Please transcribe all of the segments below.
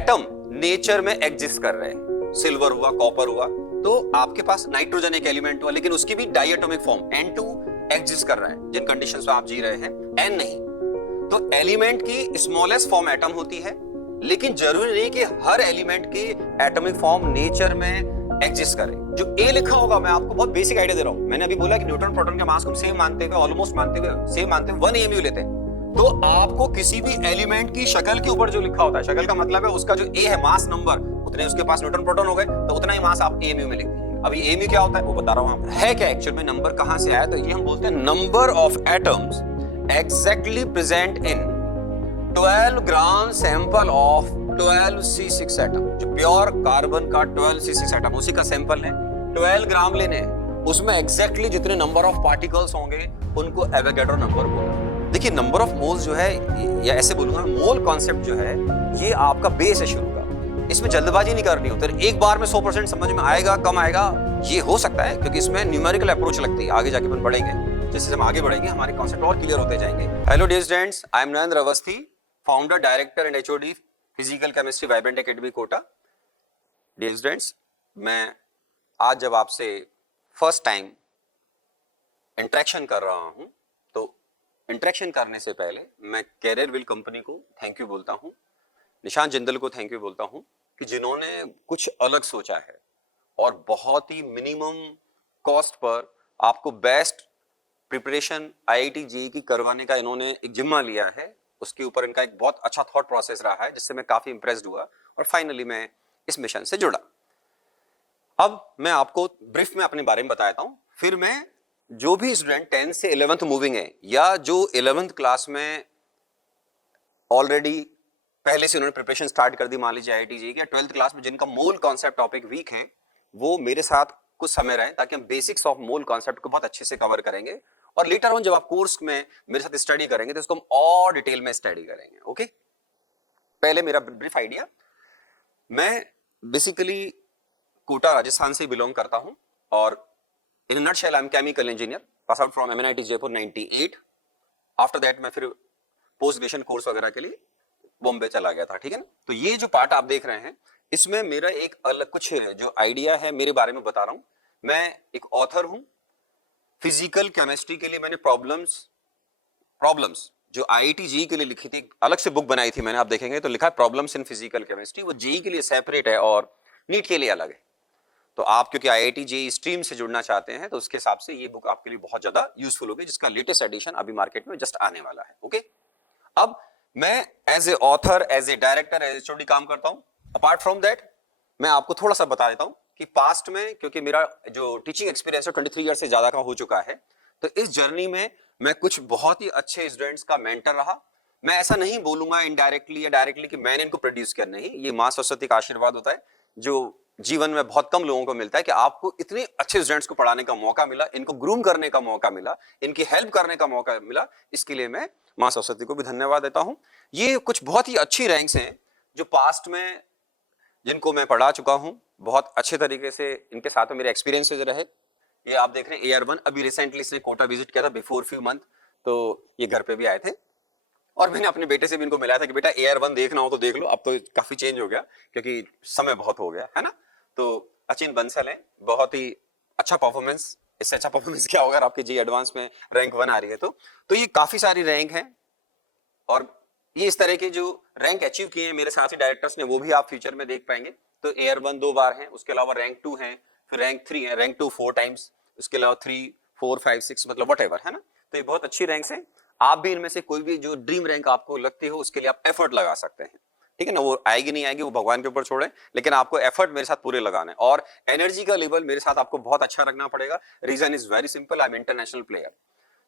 Atom nature में exist कर रहे हैं, सिल्वर हुआ, कॉपर हुआ, तो आपके पास नाइट्रोजन एक एलिमेंट हुआ, लेकिन उसकी भी डाइएटॉमिक फॉर्म N2 एग्जिस्ट कर रहा है जिन कंडीशंस में आप जी रहे हैं, N नहीं। तो एलिमेंट की स्मॉलेस्ट फॉर्म एटम होती है, लेकिन जरूरी नहीं कि हर एलिमेंट की एटॉमिक फॉर्म नेचर में एग्जिस्ट करे। जो ए लिखा होगा, मैं आपको बहुत बेसिक आइडिया दे रहा हूं। मैंने अभी बोला कि न्यूट्रॉन प्रोटॉन के मास को सेम मानते हुए, ऑलमोस्ट मानते हुए, सेम मानते हुए 1 AMU लेते हैं। तो आपको किसी भी एलिमेंट की शक्ल के ऊपर जो लिखा होता है, शक्ल का मतलब है उसका जो ए है, मास नंबर, उतने उसके पास न्यूट्रॉन प्रोटॉन हो गए, तो उतना ही मास आप AMU में लिख दीजिए। अभी AMU क्या होता है वो बता रहा हूं। है क्या एक्चुअल में, नंबर कहां से आया? तो ये हम बोलते हैं number of atoms exactly present in 12 gram sample of 12C6 atom. जो प्योर कार्बन का 12C6 एटम, उसी का सैंपल है, 12 ग्राम लेने हैं, उसमें एग्जैक्टली जितने नंबर ऑफ पार्टिकल्स होंगे उनको एवोगैड्रो नंबर बोलते हैं। देखिए, नंबर ऑफ मोल्स जो है, या ऐसे बोलूंगा, मोल कॉन्सेप्ट जो है, ये आपका बेस है शुरू का। इसमें जल्दबाजी नहीं करनी होती। एक बार में 100% समझ में आएगा, कम आएगा, ये हो सकता है, क्योंकि इसमें न्यूमेरिकल अप्रोच लगती है। आगे जाके अपन बढ़ेंगे, जैसे हम आगे बढ़ेंगे हमारे कॉन्सेप्ट और क्लियर होते जाएंगे। Hello dear students, I am Narendra Awasthi, founder, director and HOD physical chemistry vibrant academy Kota. Dear students, मैं आज जब आपसे फर्स्ट टाइम इंटरेक्शन कर रहा हूं, तो इंटरेक्शन करने से पहले मैं कैरियर विल कंपनी को थैंक यू बोलता हूं, निशांत जिंदल को थैंक यू बोलता हूं कि जिन्होंने कुछ अलग सोचा है और बहुत ही मिनिमम कॉस्ट पर आपको बेस्ट प्रिपरेशन IIT JEE की करवाने का इन्होंने एक जिम्मा लिया है। उसके ऊपर इनका एक बहुत अच्छा थॉट प्रोसेस रहा है, जिससे मैं काफी इंप्रेस्ड हुआ और फाइनली मैं इस मिशन से जुड़ा। अब मैं आपको ब्रीफ में अपने बारे में बताता हूं, फिर मैं जो भी स्टूडेंट 10th से 11th मूविंग है, या जो 11th क्लास में ऑलरेडी पहले से उन्होंने प्रिपरेशन स्टार्ट कर दी, मान लीजिए IIT JEE की, या 12th क्लास में जिनका मोल कॉन्सेप्ट टॉपिक वीक है, वो मेरे साथ कुछ समय रहे, ताकि हम बेसिक्स ऑफ मोल कॉन्सेप्ट को बहुत अच्छे से कवर करेंगे। और लेटर ऑन जब आप कोर्स में मेरे साथ स्टडी करेंगे, तो इसको हम और डिटेल में स्टडी करेंगे। ओके, पहले मेरा ब्रीफ आइडिया, मैं बेसिकली कोटा राजस्थान से बिलोंग करता हूं, और in a nutshell I am chemical engineer, pass out from MNIT Jaipur 98। After that मैं फिर पोस्ट ग्रेजुएशन कोर्स वगैरह के लिए बॉम्बे चला गया था। ठीक है ना। तो ये जो पार्ट आप देख रहे हैं, इसमें मेरा एक अलग कुछ जो आइडिया है मेरे बारे में बता रहा हूं। मैं एक ऑथर हूं फिजिकल केमिस्ट्री के लिए। मैंने प्रॉब्लम्स जो IIT JEE के लिए लिखी थी, अलग से बुक बनाई थी मैंने, आप देखेंगे तो लिखा है प्रॉब्लम्स इन फिजिकल केमिस्ट्री। वो JEE के लिए सेपरेट है और नीट के लिए अलग है। तो आप क्योंकि IIT JEE स्ट्रीम से जुड़ना चाहते हैं, तो उसके हिसाब से ये बुक आपके लिए बहुत ज्यादा यूजफुल होगी, जिसका लेटेस्ट एडिशन अभी मार्केट में जस्ट आने वाला है। ओके, अब मैं as a author, as a director, as HOD काम करता हूं। अपार्ट फ्रॉम दैट, मैं आपको थोड़ा सा बता देता हूं कि पास्ट में, क्योंकि मेरा जो टीचिंग एक्सपीरियंस है 23 ईयर से ज्यादा का हो चुका है, तो इस जर्नी में मैं कुछ बहुत ही अच्छे स्टूडेंट्स का मेंटर रहा। मैं ऐसा नहीं बोलूंगा इनडायरेक्टली या डायरेक्टली कि मैंने इनको प्रोड्यूस किया, नहीं, ये मां सरस्वती का आशीर्वाद होता है, जो जीवन में बहुत कम लोगों को मिलता है, कि आपको इतने अच्छे स्टूडेंट्स को पढ़ाने का मौका मिला, इनको ग्रूम करने का मौका मिला, इनकी हेल्प करने का मौका मिला। इसके लिए मैं मां सरस्वती को भी धन्यवाद देता हूं। ये कुछ बहुत ही अच्छी रैंक्स हैं जो पास्ट में जिनको मैं पढ़ा चुका हूं, बहुत अच्छे तरीके से इनके साथ में मेरे एक्सपीरियंसेस रहे। ये आप देख रहे हैं AR1, अभी रिसेंटली इसने कोटा विजिट किया था बिफोर फ्यू मंथ, तो ये घर पे भी आए थे, और मैंने अपने बेटे से भी इनको मिलाया था कि बेटा AR1 देखना हो तो देख लो। अब तो काफी चेंज हो गया, क्योंकि समय बहुत हो गया है ना। तो अचिन बंसल है, बहुत ही अच्छा परफॉर्मेंस, इससे अच्छा परफॉर्मेंस क्या होगा आपके JEE एडवांस में रैंक 1 आ रही है। तो ये काफी सारी रैंक है, और ये इस तरह के जो रैंक अचीव किए हैं मेरे साथ ही डायरेक्टर्स ने, वो भी आप फ्यूचर में देख पाएंगे। तो AR1 2 बार है, उसके अलावा रैंक 2 है, फिर रैंक 3 है, रैंक 2 4 टाइम्स, उसके अलावा 3 4 5 6 मतलब व्हाटएवर, है ना। तो ये बहुत अच्छी रैंक्स हैं। आप भी इनमें से कोई भी जो ड्रीम रैंक आपको लगती हो, उसके लिए आप एफर्ट लगा सकते हैं। ठीक है ना, वो आएगी नहीं आएगी वो भगवान के ऊपर छोड़े, लेकिन आपको एफर्ट मेरे साथ पूरे लगाने, और एनर्जी का लेवल मेरे साथ आपको बहुत अच्छा रखना पड़ेगा। Reason is very simple, I am international player.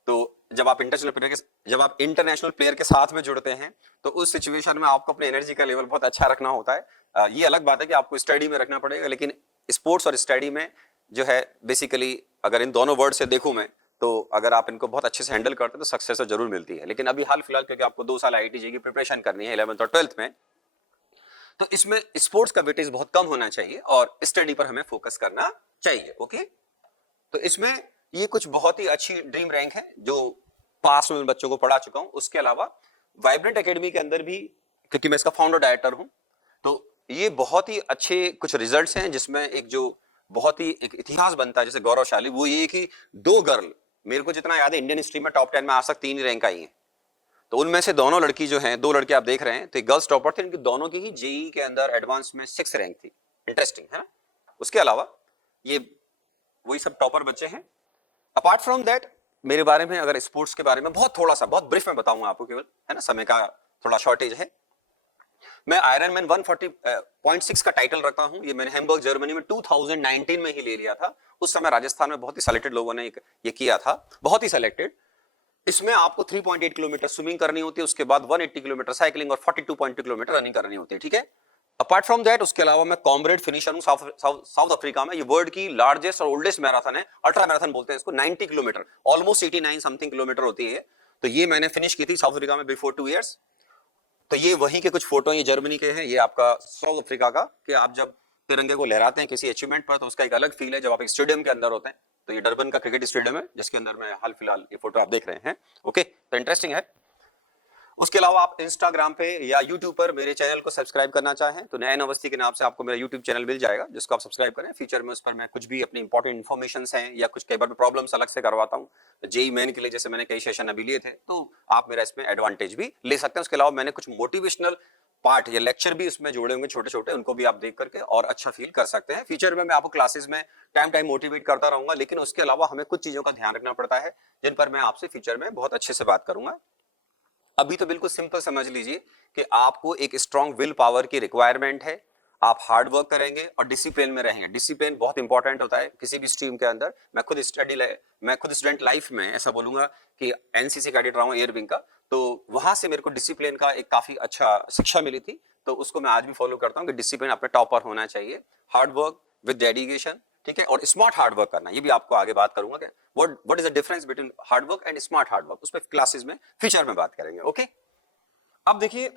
तो जब आप इंटरनेशनल प्लेयर के साथ में जुड़ते हैं, तो उस सिचुएशन में आपको अपने एनर्जी का लेवल बहुत अच्छा रखना होता है। ये अलग बात है कि आपको स्टडी में रखना पड़ेगा, लेकिन स्पोर्ट्स और स्टडी में जो है बेसिकली, अगर इन दोनों वर्ड से देखूं मैं, तो अगर आप इनको बहुत अच्छे से हैंडल करते हैं तो सक्सेस तो जरूर मिलती है। लेकिन अभी हाल फिलहाल क्योंकि आपको 2 साल IIT JEE की प्रिपरेशन करनी है 11th और 12th में, तो इसमें स्पोर्ट्स का वेटेज बहुत कम होना चाहिए और स्टडी पर हमें फोकस करना चाहिए। ओके, तो इसमें ये कुछ बहुत ही अच्छी ड्रीम रैंक है जो पास में बच्चों को पढ़ा चुका हूं। उसके अलावा वाइब्रेंट एकेडमी के अंदर भी, क्योंकि मैं इसका फाउंडर डायरेक्टर हूं, तो ये बहुत ही अच्छे कुछ रिजल्ट्स हैं, जिसमें एक जो बहुत ही एक इतिहास बनता है जैसे गौरवशाली, वो ये कि 2 गर्ल, मेरे को जितना याद है इंडियन हिस्ट्री में टॉप 10 में आज तक 3 ही रैंक आई हैं। तो उनमें से दोनों लड़की जो हैं, 2 लड़के आप देख रहे हैं, तो गर्ल्स टॉपर थे, इनकी दोनों की ही जेईई के अंदर एडवांस में 6 रैंक थी। इंटरेस्टिंग है ना। उसके अलावा ये वही सब टॉपर बच्चे हैं। अपार्ट फ्रॉम दैट, मेरे बारे में अगर स्पोर्ट्स के बारे में बहुत थोड़ा सा, बहुत ब्रीफ में बताऊंगा आपको केवल, है ना, समय का थोड़ा शॉर्टेज है। मैं आयरन मैन 140.6 का टाइटल रखता हूं। ये मैंने हैम्बर्ग जर्मनी में 2019 में ही ले लिया था। उस समय राजस्थान में बहुत ही सेलेक्टेड लोगों ने ये किया था, बहुत ही सेलेक्टेड। इसमें आपको 3.8 किलोमीटर स्विमिंग करनी होती है, उसके बाद 180 किलोमीटर साइकिलिंग और 42.2 किलोमीटर रनिंग करनी होती है, ठीक है। अपार्ट फ्रॉम दैट, उसके अलावा मैं कॉमरेड फिनिशर हूं साउथ अफ्रीका में। ये वर्ल्ड की लार्जेस्ट और ओल्डेस्ट मैराथन है, अल्ट्रा मैराथन बोलते हैं इसको। 90 किलोमीटर, ऑलमोस्ट 89 समथिंग किलोमीटर होती है। तो ये मैंने फिनिश की थी साउथ अफ्रीका में बिफोर 2 इयर्स। तो ये वहीं के कुछ फोटो, ये जर्मनी के हैं, ये आपका साउथ अफ्रीका का, कि आप जब तिरंगे को लहराते हैं किसी अचीवमेंट पर तो उसका एक अलग फील है जब आप एक स्टेडियम के अंदर होते हैं। तो ये डरबन का क्रिकेट स्टेडियम है जिसके अंदर में हाल फिलहाल ये फोटो आप देख रहे हैं। ओके, तो इंटरेस्टिंग है। उसके अलावा आप इंस्टाग्राम पे या यूट्यूब पर मेरे चैनल को सब्सक्राइब करना चाहें तो नयन अवस्थी के नाम से आपको मेरा यूट्यूब चैनल मिल जाएगा, जिसको आप सब्सक्राइब करें। फ्यूचर में उस पर मैं कुछ भी अपनी इंपॉर्टेंट इन्फॉर्मेशन हैं या कुछ कई बार प्रॉब्लम्स अलग से करवाता हूँ। जेई मेन के लिए जैसे मैंने कई सेशन अभी लिए थे, तो आप मेरा इसमें एडवांटेज भी ले सकते हैं। उसके अलावा मैंने कुछ मोटिवेशनल पार्ट या लेक्चर भी उसमें जोड़े होंगे छोटे छोटे, उनको भी आप देख करके और अच्छा फील कर सकते हैं। फ्यूचर में मैं आपको क्लासेस में टाइम मोटिवेट करता रहूंगा, लेकिन उसके अलावा हमें कुछ चीजों का ध्यान रखना पड़ता है जिन पर मैं आपसे फ्यूचर में बहुत अच्छे से बात करूंगा। अभी तो बिल्कुल सिंपल समझ लीजिए कि आपको एक स्ट्रॉन्ग विल पावर की रिक्वायरमेंट है। आप हार्ड वर्क करेंगे और डिसिप्लिन में रहेंगे। डिसिप्लिन बहुत इंपॉर्टेंट होता है किसी भी स्ट्रीम के अंदर। मैं खुद स्टूडेंट लाइफ में ऐसा बोलूंगा कि एनसीसी कैडेट रहा हूं एयर विंग का, तो वहां से मेरे को डिसिप्लिन का एक काफी अच्छा शिक्षा मिली थी। तो उसको मैं आज भी फॉलो करता हूं कि डिसिप्लिन अपने टॉपर होना चाहिए, हार्ड वर्क विद डेडिकेशन, ठीक है, और स्मार्ट हार्ड वर्क करना। ये भी आपको आगे बात करूंगा कि what is the difference between hard work and smart hard work, उस पर क्लासेस में फ्यूचर में बात करेंगे। ओके, अब देखिए,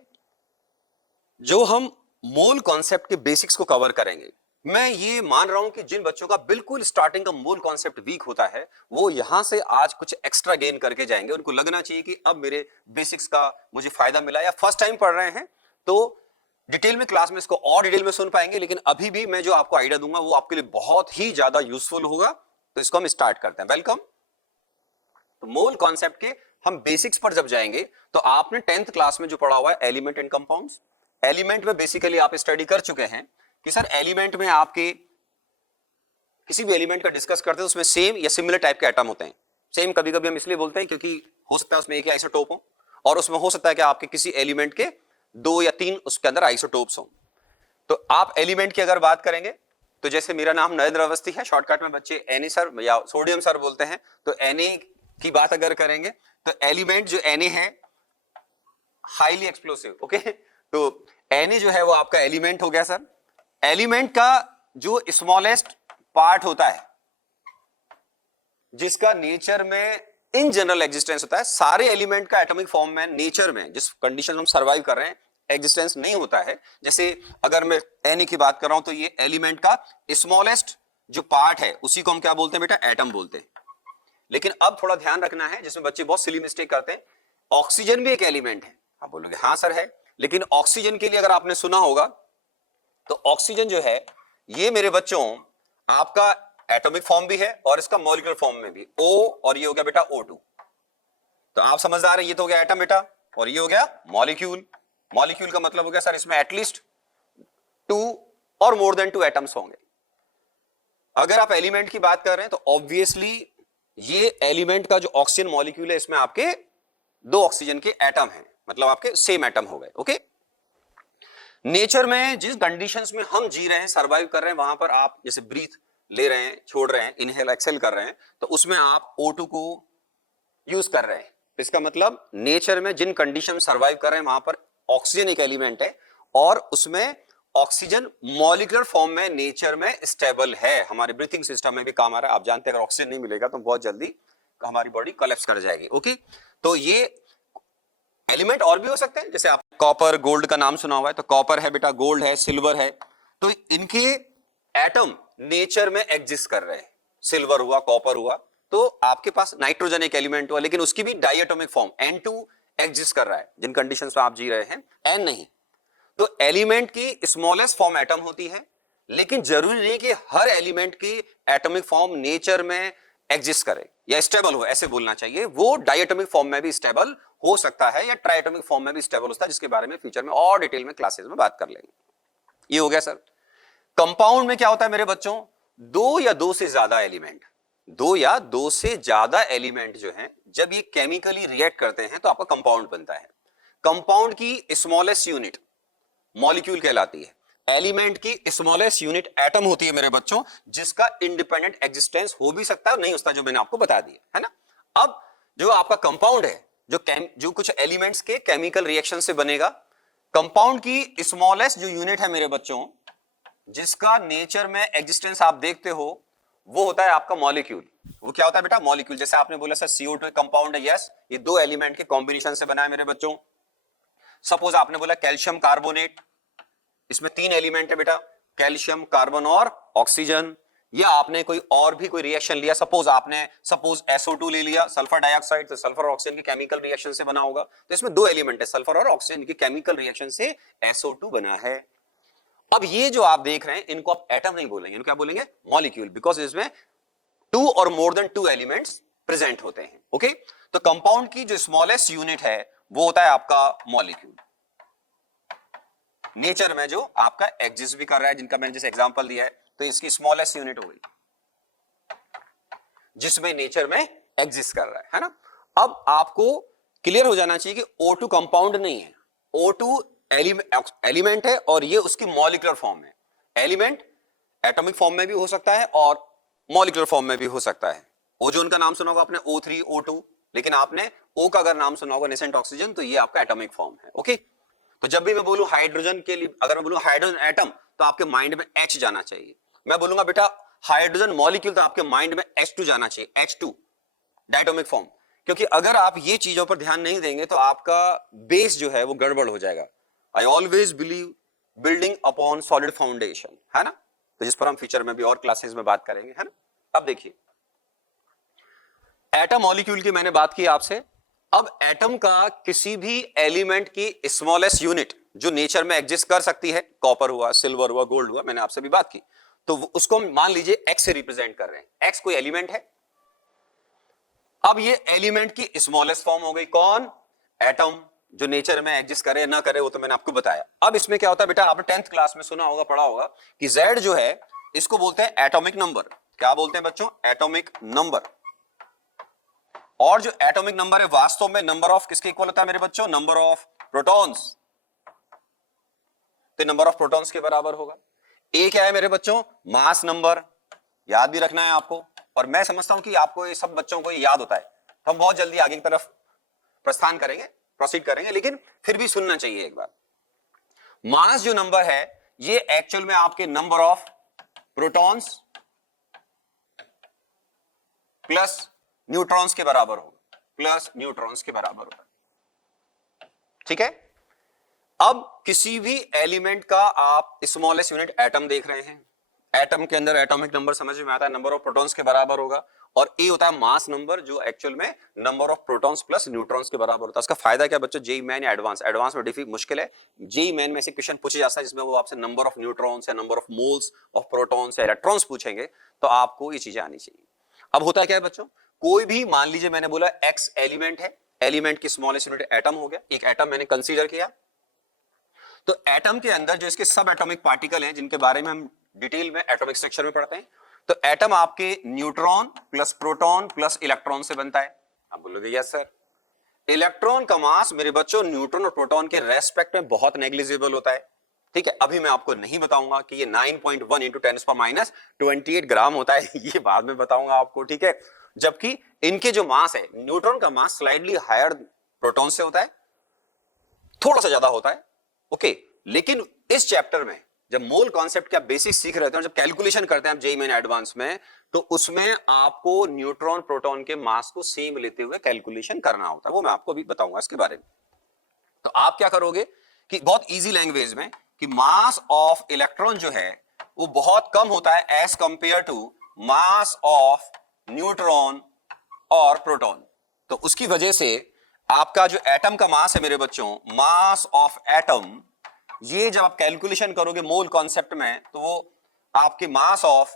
जो हम मोल कॉन्सेप्ट के बेसिक्स को कवर करेंगे, मैं ये मान रहा हूं कि जिन बच्चों का बिल्कुल स्टार्टिंग का मोल कॉन्सेप्ट वीक होता है, वो यहां से आज कुछ एक्स्ट्रा गेन करके जाएंगे। उनको लगना चाहिए कि अब मेरे बेसिक्स का मुझे फायदा मिला, या फर्स्ट टाइम पढ़ रहे हैं तो डिटेल में क्लास में इसको और डिटेल में सुन पाएंगे। लेकिन अभी भी मैं जो आपको आइडिया दूंगा वो आपके लिए बहुत ही ज्यादा यूजफुल होगा। तो इसको हम स्टार्ट करते हैं। वेलकम। तो मोल कॉन्सेप्ट के हम बेसिक्स पर जब जाएंगे, तो आपने 10th क्लास में जो पढ़ा हुआ है एलिमेंट एंड कंपाउंड्स, एलिमेंट में बेसिकली आप स्टडी कर चुके हैं कि सर एलिमेंट में आपके किसी भी एलिमेंट का डिस्कस करते हैं उसमें सेम या सिमिलर टाइप के एटम होते हैं। सेम कभी कभी हम इसलिए बोलते हैं क्योंकि हो सकता है उसमें एक आइसोटोप हो, और उसमें हो सकता है कि आपके किसी एलिमेंट के 2 या 3 उसके अंदर आइसोटोप्स हो। तो आप एलिमेंट की अगर बात करेंगे तो जैसे मेरा नाम नरेंद्र अवस्थी है, शॉर्टकट में बच्चे एनए सर या सोडियम सर बोलते हैं। तो एनए की बात अगर करेंगे तो एलिमेंट जो एनए है हाईली एक्सप्लोसिव। ओके, तो एनए जो है वो आपका एलिमेंट हो गया सर। एलिमेंट का जो स्मॉलेस्ट पार्ट होता है, जिसका नेचर में इन जनरल एग्जिस्टेंस होता है, सारे एलिमेंट का एटॉमिक फॉर्म में नेचर में जिस कंडीशन में हम सर्वाइव कर रहे हैं एग्जिस्टेंस नहीं होता है। जैसे अगर मैं एनए की बात कर रहा हूं तो ये एलिमेंट का स्मॉलेस्ट जो पार्ट है उसी को हम क्या बोलते हैं बेटा, एटम बोलते हैं। लेकिन अब थोड़ा ध्यान रखना है, जिसमें बच्चे बहुत सिली मिस्टेक करते हैं, ऑक्सीजन भी एक एलिमेंट है। आप बोलोगे हाँ सर है, लेकिन ऑक्सीजन के लिए अगर आपने सुना होगा तो ऑक्सीजन जो है ये मेरे बच्चों आपका एटॉमिक फॉर्म भी है और इसका मॉलिक्यूलर फॉर्म में भी, O और ये हो गया बेटा O2। तो आप समझदार हैं, ये तो हो गया एटम बेटा, और ये हो गया मॉलिक्यूल। मॉलिक्यूल का मतलब हो गया सर इसमें एटलीस्ट 2 और मोर देन 2 एटम्स होंगे। अगर आप एलिमेंट की बात कर रहे हैं तो ऑब्वियसली ये एलिमेंट का जो ऑक्सीजन मॉलिक्यूल है इसमें आपके 2 ऑक्सीजन के एटम हैं, मतलब आपके सेम एटम हो गए। ओके, नेचर में जिस कंडीशंस में हम जी रहे हैं, सर्वाइव कर रहे हैं, वहां पर आप जैसे ब्रीथ ले रहे हैं, छोड़ रहे हैं, इनहेल एक्सेल कर रहे हैं, तो उसमें आप O2 को यूज कर रहे हैं। इसका मतलब नेचर में जिन कंडीशन सर्वाइव कर रहे हैं वहां पर ऑक्सीजन एक एलिमेंट है और उसमें ऑक्सीजन मॉलिक्यूलर फॉर्म में नेचर में स्टेबल है, हमारे ब्रीथिंग सिस्टम में भी काम आ रहा है। आप जानते हैं अगर ऑक्सीजन नहीं मिलेगा तो बहुत जल्दी हमारी बॉडी कोलैप्स कर जाएगी। ओके, तो ये एलिमेंट और भी हो सकते हैं, जैसे आप कॉपर गोल्ड का नाम सुना हुआ है, तो कॉपर है बेटा, गोल्ड है, सिल्वर है, तो इनके एटम नेचर में एग्जिस्ट कर रहे हैं। सिल्वर हुआ, कॉपर हुआ, तो आपके पास नाइट्रोजन एक एलिमेंट हुआ, लेकिन उसकी भी डाइएटॉमिक फॉर्म N2 एग्जिस्ट कर रहा है जिन कंडीशंस में आप जी रहे हैं, N नहीं। तो एलिमेंट की स्मॉलेस्ट फॉर्म एटम होती है, लेकिन जरूरी नहीं कि हर एलिमेंट की एटॉमिक फॉर्म नेचर में एग्जिस्ट करे या स्टेबल हो, ऐसे बोलना चाहिए। वो डायटोमिक फॉर्म में भी स्टेबल हो सकता है या ट्राइटोमिक फॉर्म में भी स्टेबल होता है, जिसके बारे में फ्यूचर में और डिटेल में क्लासेस में बात कर लेंगे। ये हो गया सर। कंपाउंड में क्या होता है मेरे बच्चों, दो या दो से ज्यादा एलिमेंट, दो या दो से ज्यादा एलिमेंट जो हैं जब ये केमिकली रिएक्ट करते हैं तो आपका कंपाउंड बनता है। कंपाउंड की स्मॉलेस्ट यूनिट मॉलिक्यूल कहलाती है। एलिमेंट की स्मॉलेस्ट यूनिट एटम होती है मेरे बच्चों, जिसका इंडिपेंडेंट एग्जिस्टेंस हो भी सकता है और नहीं होता, जो मैंने आपको बता दिया है ना। अब जो आपका कंपाउंड है, जो कुछ एलिमेंट्स के केमिकल रिएक्शन से बनेगा, कंपाउंड की स्मॉलेस्ट जो यूनिट है मेरे बच्चों, जिसका नेचर में एग्जिस्टेंस आप देखते हो, वो होता है आपका मॉलिक्यूल। वो क्या होता है बेटा, मॉलिक्यूल। जैसे आपने बोला सर CO2 कंपाउंड है, यस, ये दो एलिमेंट के कॉम्बिनेशन से बना है मेरे बच्चों। सपोज आपने बोला कैल्शियम कार्बोनेट, इसमें तीन एलिमेंट है बेटा, कैल्शियम, कार्बन और ऑक्सीजन। या आपने कोई और भी कोई रिएक्शन लिया, सपोज SO2 ले लिया, सल्फर डाइऑक्साइड, तो सल्फर और ऑक्सीजन के केमिकल रिएक्शन से बना होगा। तो इसमें दो एलिमेंट है, सल्फर और ऑक्सीजन के केमिकल रिएक्शन से SO2 बना है। अब ये जो आप देख रहे हैं, इनको आप एटम नहीं बोलेंगे, इनको क्या बोलेंगे, मॉलिक्यूल, बिकॉज इसमें टू और more than two elements present होते हैं। ओके, तो कंपाउंड की जो स्मॉलेस्ट यूनिट है वो होता है आपका मॉलिक्यूल, नेचर में जो आपका एग्जिस्ट भी कर रहा है, जिनका मैंने जैसे एग्जांपल दिया है, तो इसकी स्मॉलेस्ट यूनिट हो गई जिसमें नेचर में एग्जिस्ट कर रहा है ना। अब आपको क्लियर हो जाना चाहिए कि O2 कंपाउंड नहीं है, O2 एलिमेंट है और ये उसकी मॉलिक्यूलर फॉर्म है। एलिमेंट एटॉमिक फॉर्म में भी हो सकता है और मॉलिक्यूलर फॉर्म में भी हो सकता है। ओजोन का नाम सुना होगा आपने, O3 O2, लेकिन आपने O का अगर नाम सुना होगा, नेसेंट ऑक्सीजन, तो ये आपका एटॉमिक फॉर्म है। ओके, तो जब भी मैं बोलूं हाइड्रोजन के लिए, अगर मैं बोलूं हाइड्रोजन एटम, तो आपके माइंड में H जाना चाहिए। मैं बोलूंगा बेटा हाइड्रोजन मॉलिक्यूल, तो आपके माइंड में H2 जाना चाहिए, H2 डायटोमिक फॉर्म। क्योंकि अगर आप ये चीजों पर ध्यान नहीं देंगे तो आपका बेस जो है वो गड़बड़ हो जाएगा। I always believe building upon solid foundation, है ना, तो जिस पर हम फ्यूचर में भी और क्लासेस में बात करेंगे, है ना। अब देखिए, एटम मॉलिक्यूल की मैंने बात की आपसे। अब एटम का किसी भी एलिमेंट की स्मॉलेस्ट यूनिट जो नेचर में एग्जिस्ट कर सकती है, कॉपर हुआ, सिल्वर हुआ, गोल्ड हुआ, मैंने आपसे भी बात की, तो उसको मान लीजिए एक्स से रिप्रेजेंट कर रहे हैं। एक्स कोई एलिमेंट है। अब ये एलिमेंट की स्मॉलेस्ट फॉर्म हो गई, कौन, एटम। जो नेचर में एग्जिस्ट करे ना करे वो तो मैंने आपको बताया। अब इसमें क्या होता है बेटा, आपने 10th क्लास में सुना होगा, पढ़ा होगा कि Z जो है इसको बोलते हैं एटॉमिक नंबर। क्या बोलते हैं बच्चों, एटॉमिक नंबर। और जो एटॉमिक नंबर है वास्तव में नंबर ऑफ किसके इक्वल होता है मेरे बच्चों, नंबर ऑफ प्रोटॉन्स। तो नंबर ऑफ प्रोटॉन्स के बराबर होगा। ए क्या है मेरे बच्चों, मास नंबर, याद भी रखना है आपको। और मैं समझता हूं कि आपको ये सब बच्चों को याद होता है। हम बहुत जल्दी आगे की तरफ प्रस्थान करेंगे, प्रोसीड करेंगे, लेकिन फिर भी सुनना चाहिए एक बार। मास जो नंबर है ये एक्चुअल में आपके number of protons plus neutrons के बराबर होगा, प्लस न्यूट्रॉन्स के बराबर होगा। ठीक है। अब किसी भी एलिमेंट का आप स्मॉलेस्ट यूनिट एटम देख रहे हैं, एटम के अंदर एटॉमिक नंबर समझ में आता है, नंबर ऑफ प्रोटॉन्स के बराबर होगा। और ए होता है मास नंबर, जो एक्चुअल में number of protons plus neutrons के बराबर होता है। इसका फायदा क्या बच्चों, जेई मेन या एडवांस में डिफिकल्ट मुश्किल है। जेई मेन में ऐसे क्वेश्चन पूछे जाता है जिसमें वो आपसे नंबर ऑफ न्यूट्रॉन्स या number of moles of protons या इलेक्ट्रॉन्स पूछेंगे, तो आपको ये चीजें आनी चाहिए। अब होता क्या है बच्चों, कोई भी मान लीजिए मैंने बोला एक्स एलिमेंट है, एलिमेंट की स्मॉलेस्ट यूनिट एटम हो गया, एक एटम मैंने कंसीडर किया। तो एटम के अंदर जो इसके सब एटॉमिक पार्टिकल हैं, जिनके बारे में हम डिटेल में एटॉमिक स्ट्रक्चर में पढ़ते हैं, तो एटम आपके neutron plus proton plus electron से बनता है। आप बोलोगे यस सर। इलेक्ट्रॉन का मास मेरे बच्चों न्यूट्रॉन और प्रोटॉन के रेस्पेक्ट में बहुत नेग्लिजिबल होता है। ठीक है, अभी मैं आपको नहीं बताऊंगा कि ये 9.1 इंटू 10⁻28 ग्राम होता है, ये बाद में बताऊंगा आपको। ठीक है, जबकि इनके जो मास है, न्यूट्रॉन का मास स्लाइडली हायर प्रोटॉन से होता है, थोड़ा सा ज्यादा होता है। ओके, लेकिन इस चैप्टर में जब मोल कॉन्सेप्ट का बेसिक सीख रहे थे, जब कैलकुलेशन करते हैं आप जेईई मेन एडवांस में, तो उसमें आपको न्यूट्रॉन प्रोटॉन के मास को सेम लेते हुए कैलकुलेशन करना होता है। वो मैं आपको अभी बताऊंगा इसके बारे में। तो आप क्या करोगे कि बहुत इजी लैंग्वेज में, कि मास ऑफ इलेक्ट्रॉन जो है वो बहुत कम होता है as compare to mass of neutron और प्रोटॉन। तो उसकी वजह से आपका जो एटम का मास है मेरे बच्चों, मास ऑफ एटम ये जब आप कैलकुलेशन करोगे मोल कॉन्सेप्ट में, तो वो आपके mass of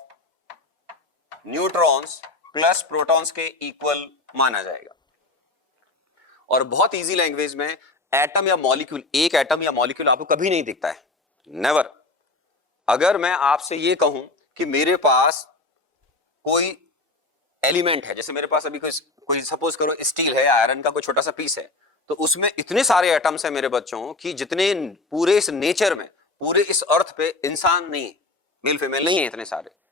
neutrons plus protons के इक्वल माना जाएगा। और बहुत इजी लैंग्वेज में, एटम या मॉलिक्यूल, एक एटम या मॉलिक्यूल आपको कभी नहीं दिखता है, नेवर। अगर मैं आपसे ये कहूं कि मेरे पास कोई एलिमेंट है, जैसे मेरे पास अभी कोई सपोज करो स्टील है, आयरन का कोई छोटा सा पीस है, तो उसमें इतने सारे एटम्स हैं मेरे बच्चों कि जितने पूरे इस नेचर में, पूरे इस अर्थ पे इंसान नहीं है, मेल फीमेल नहीं है,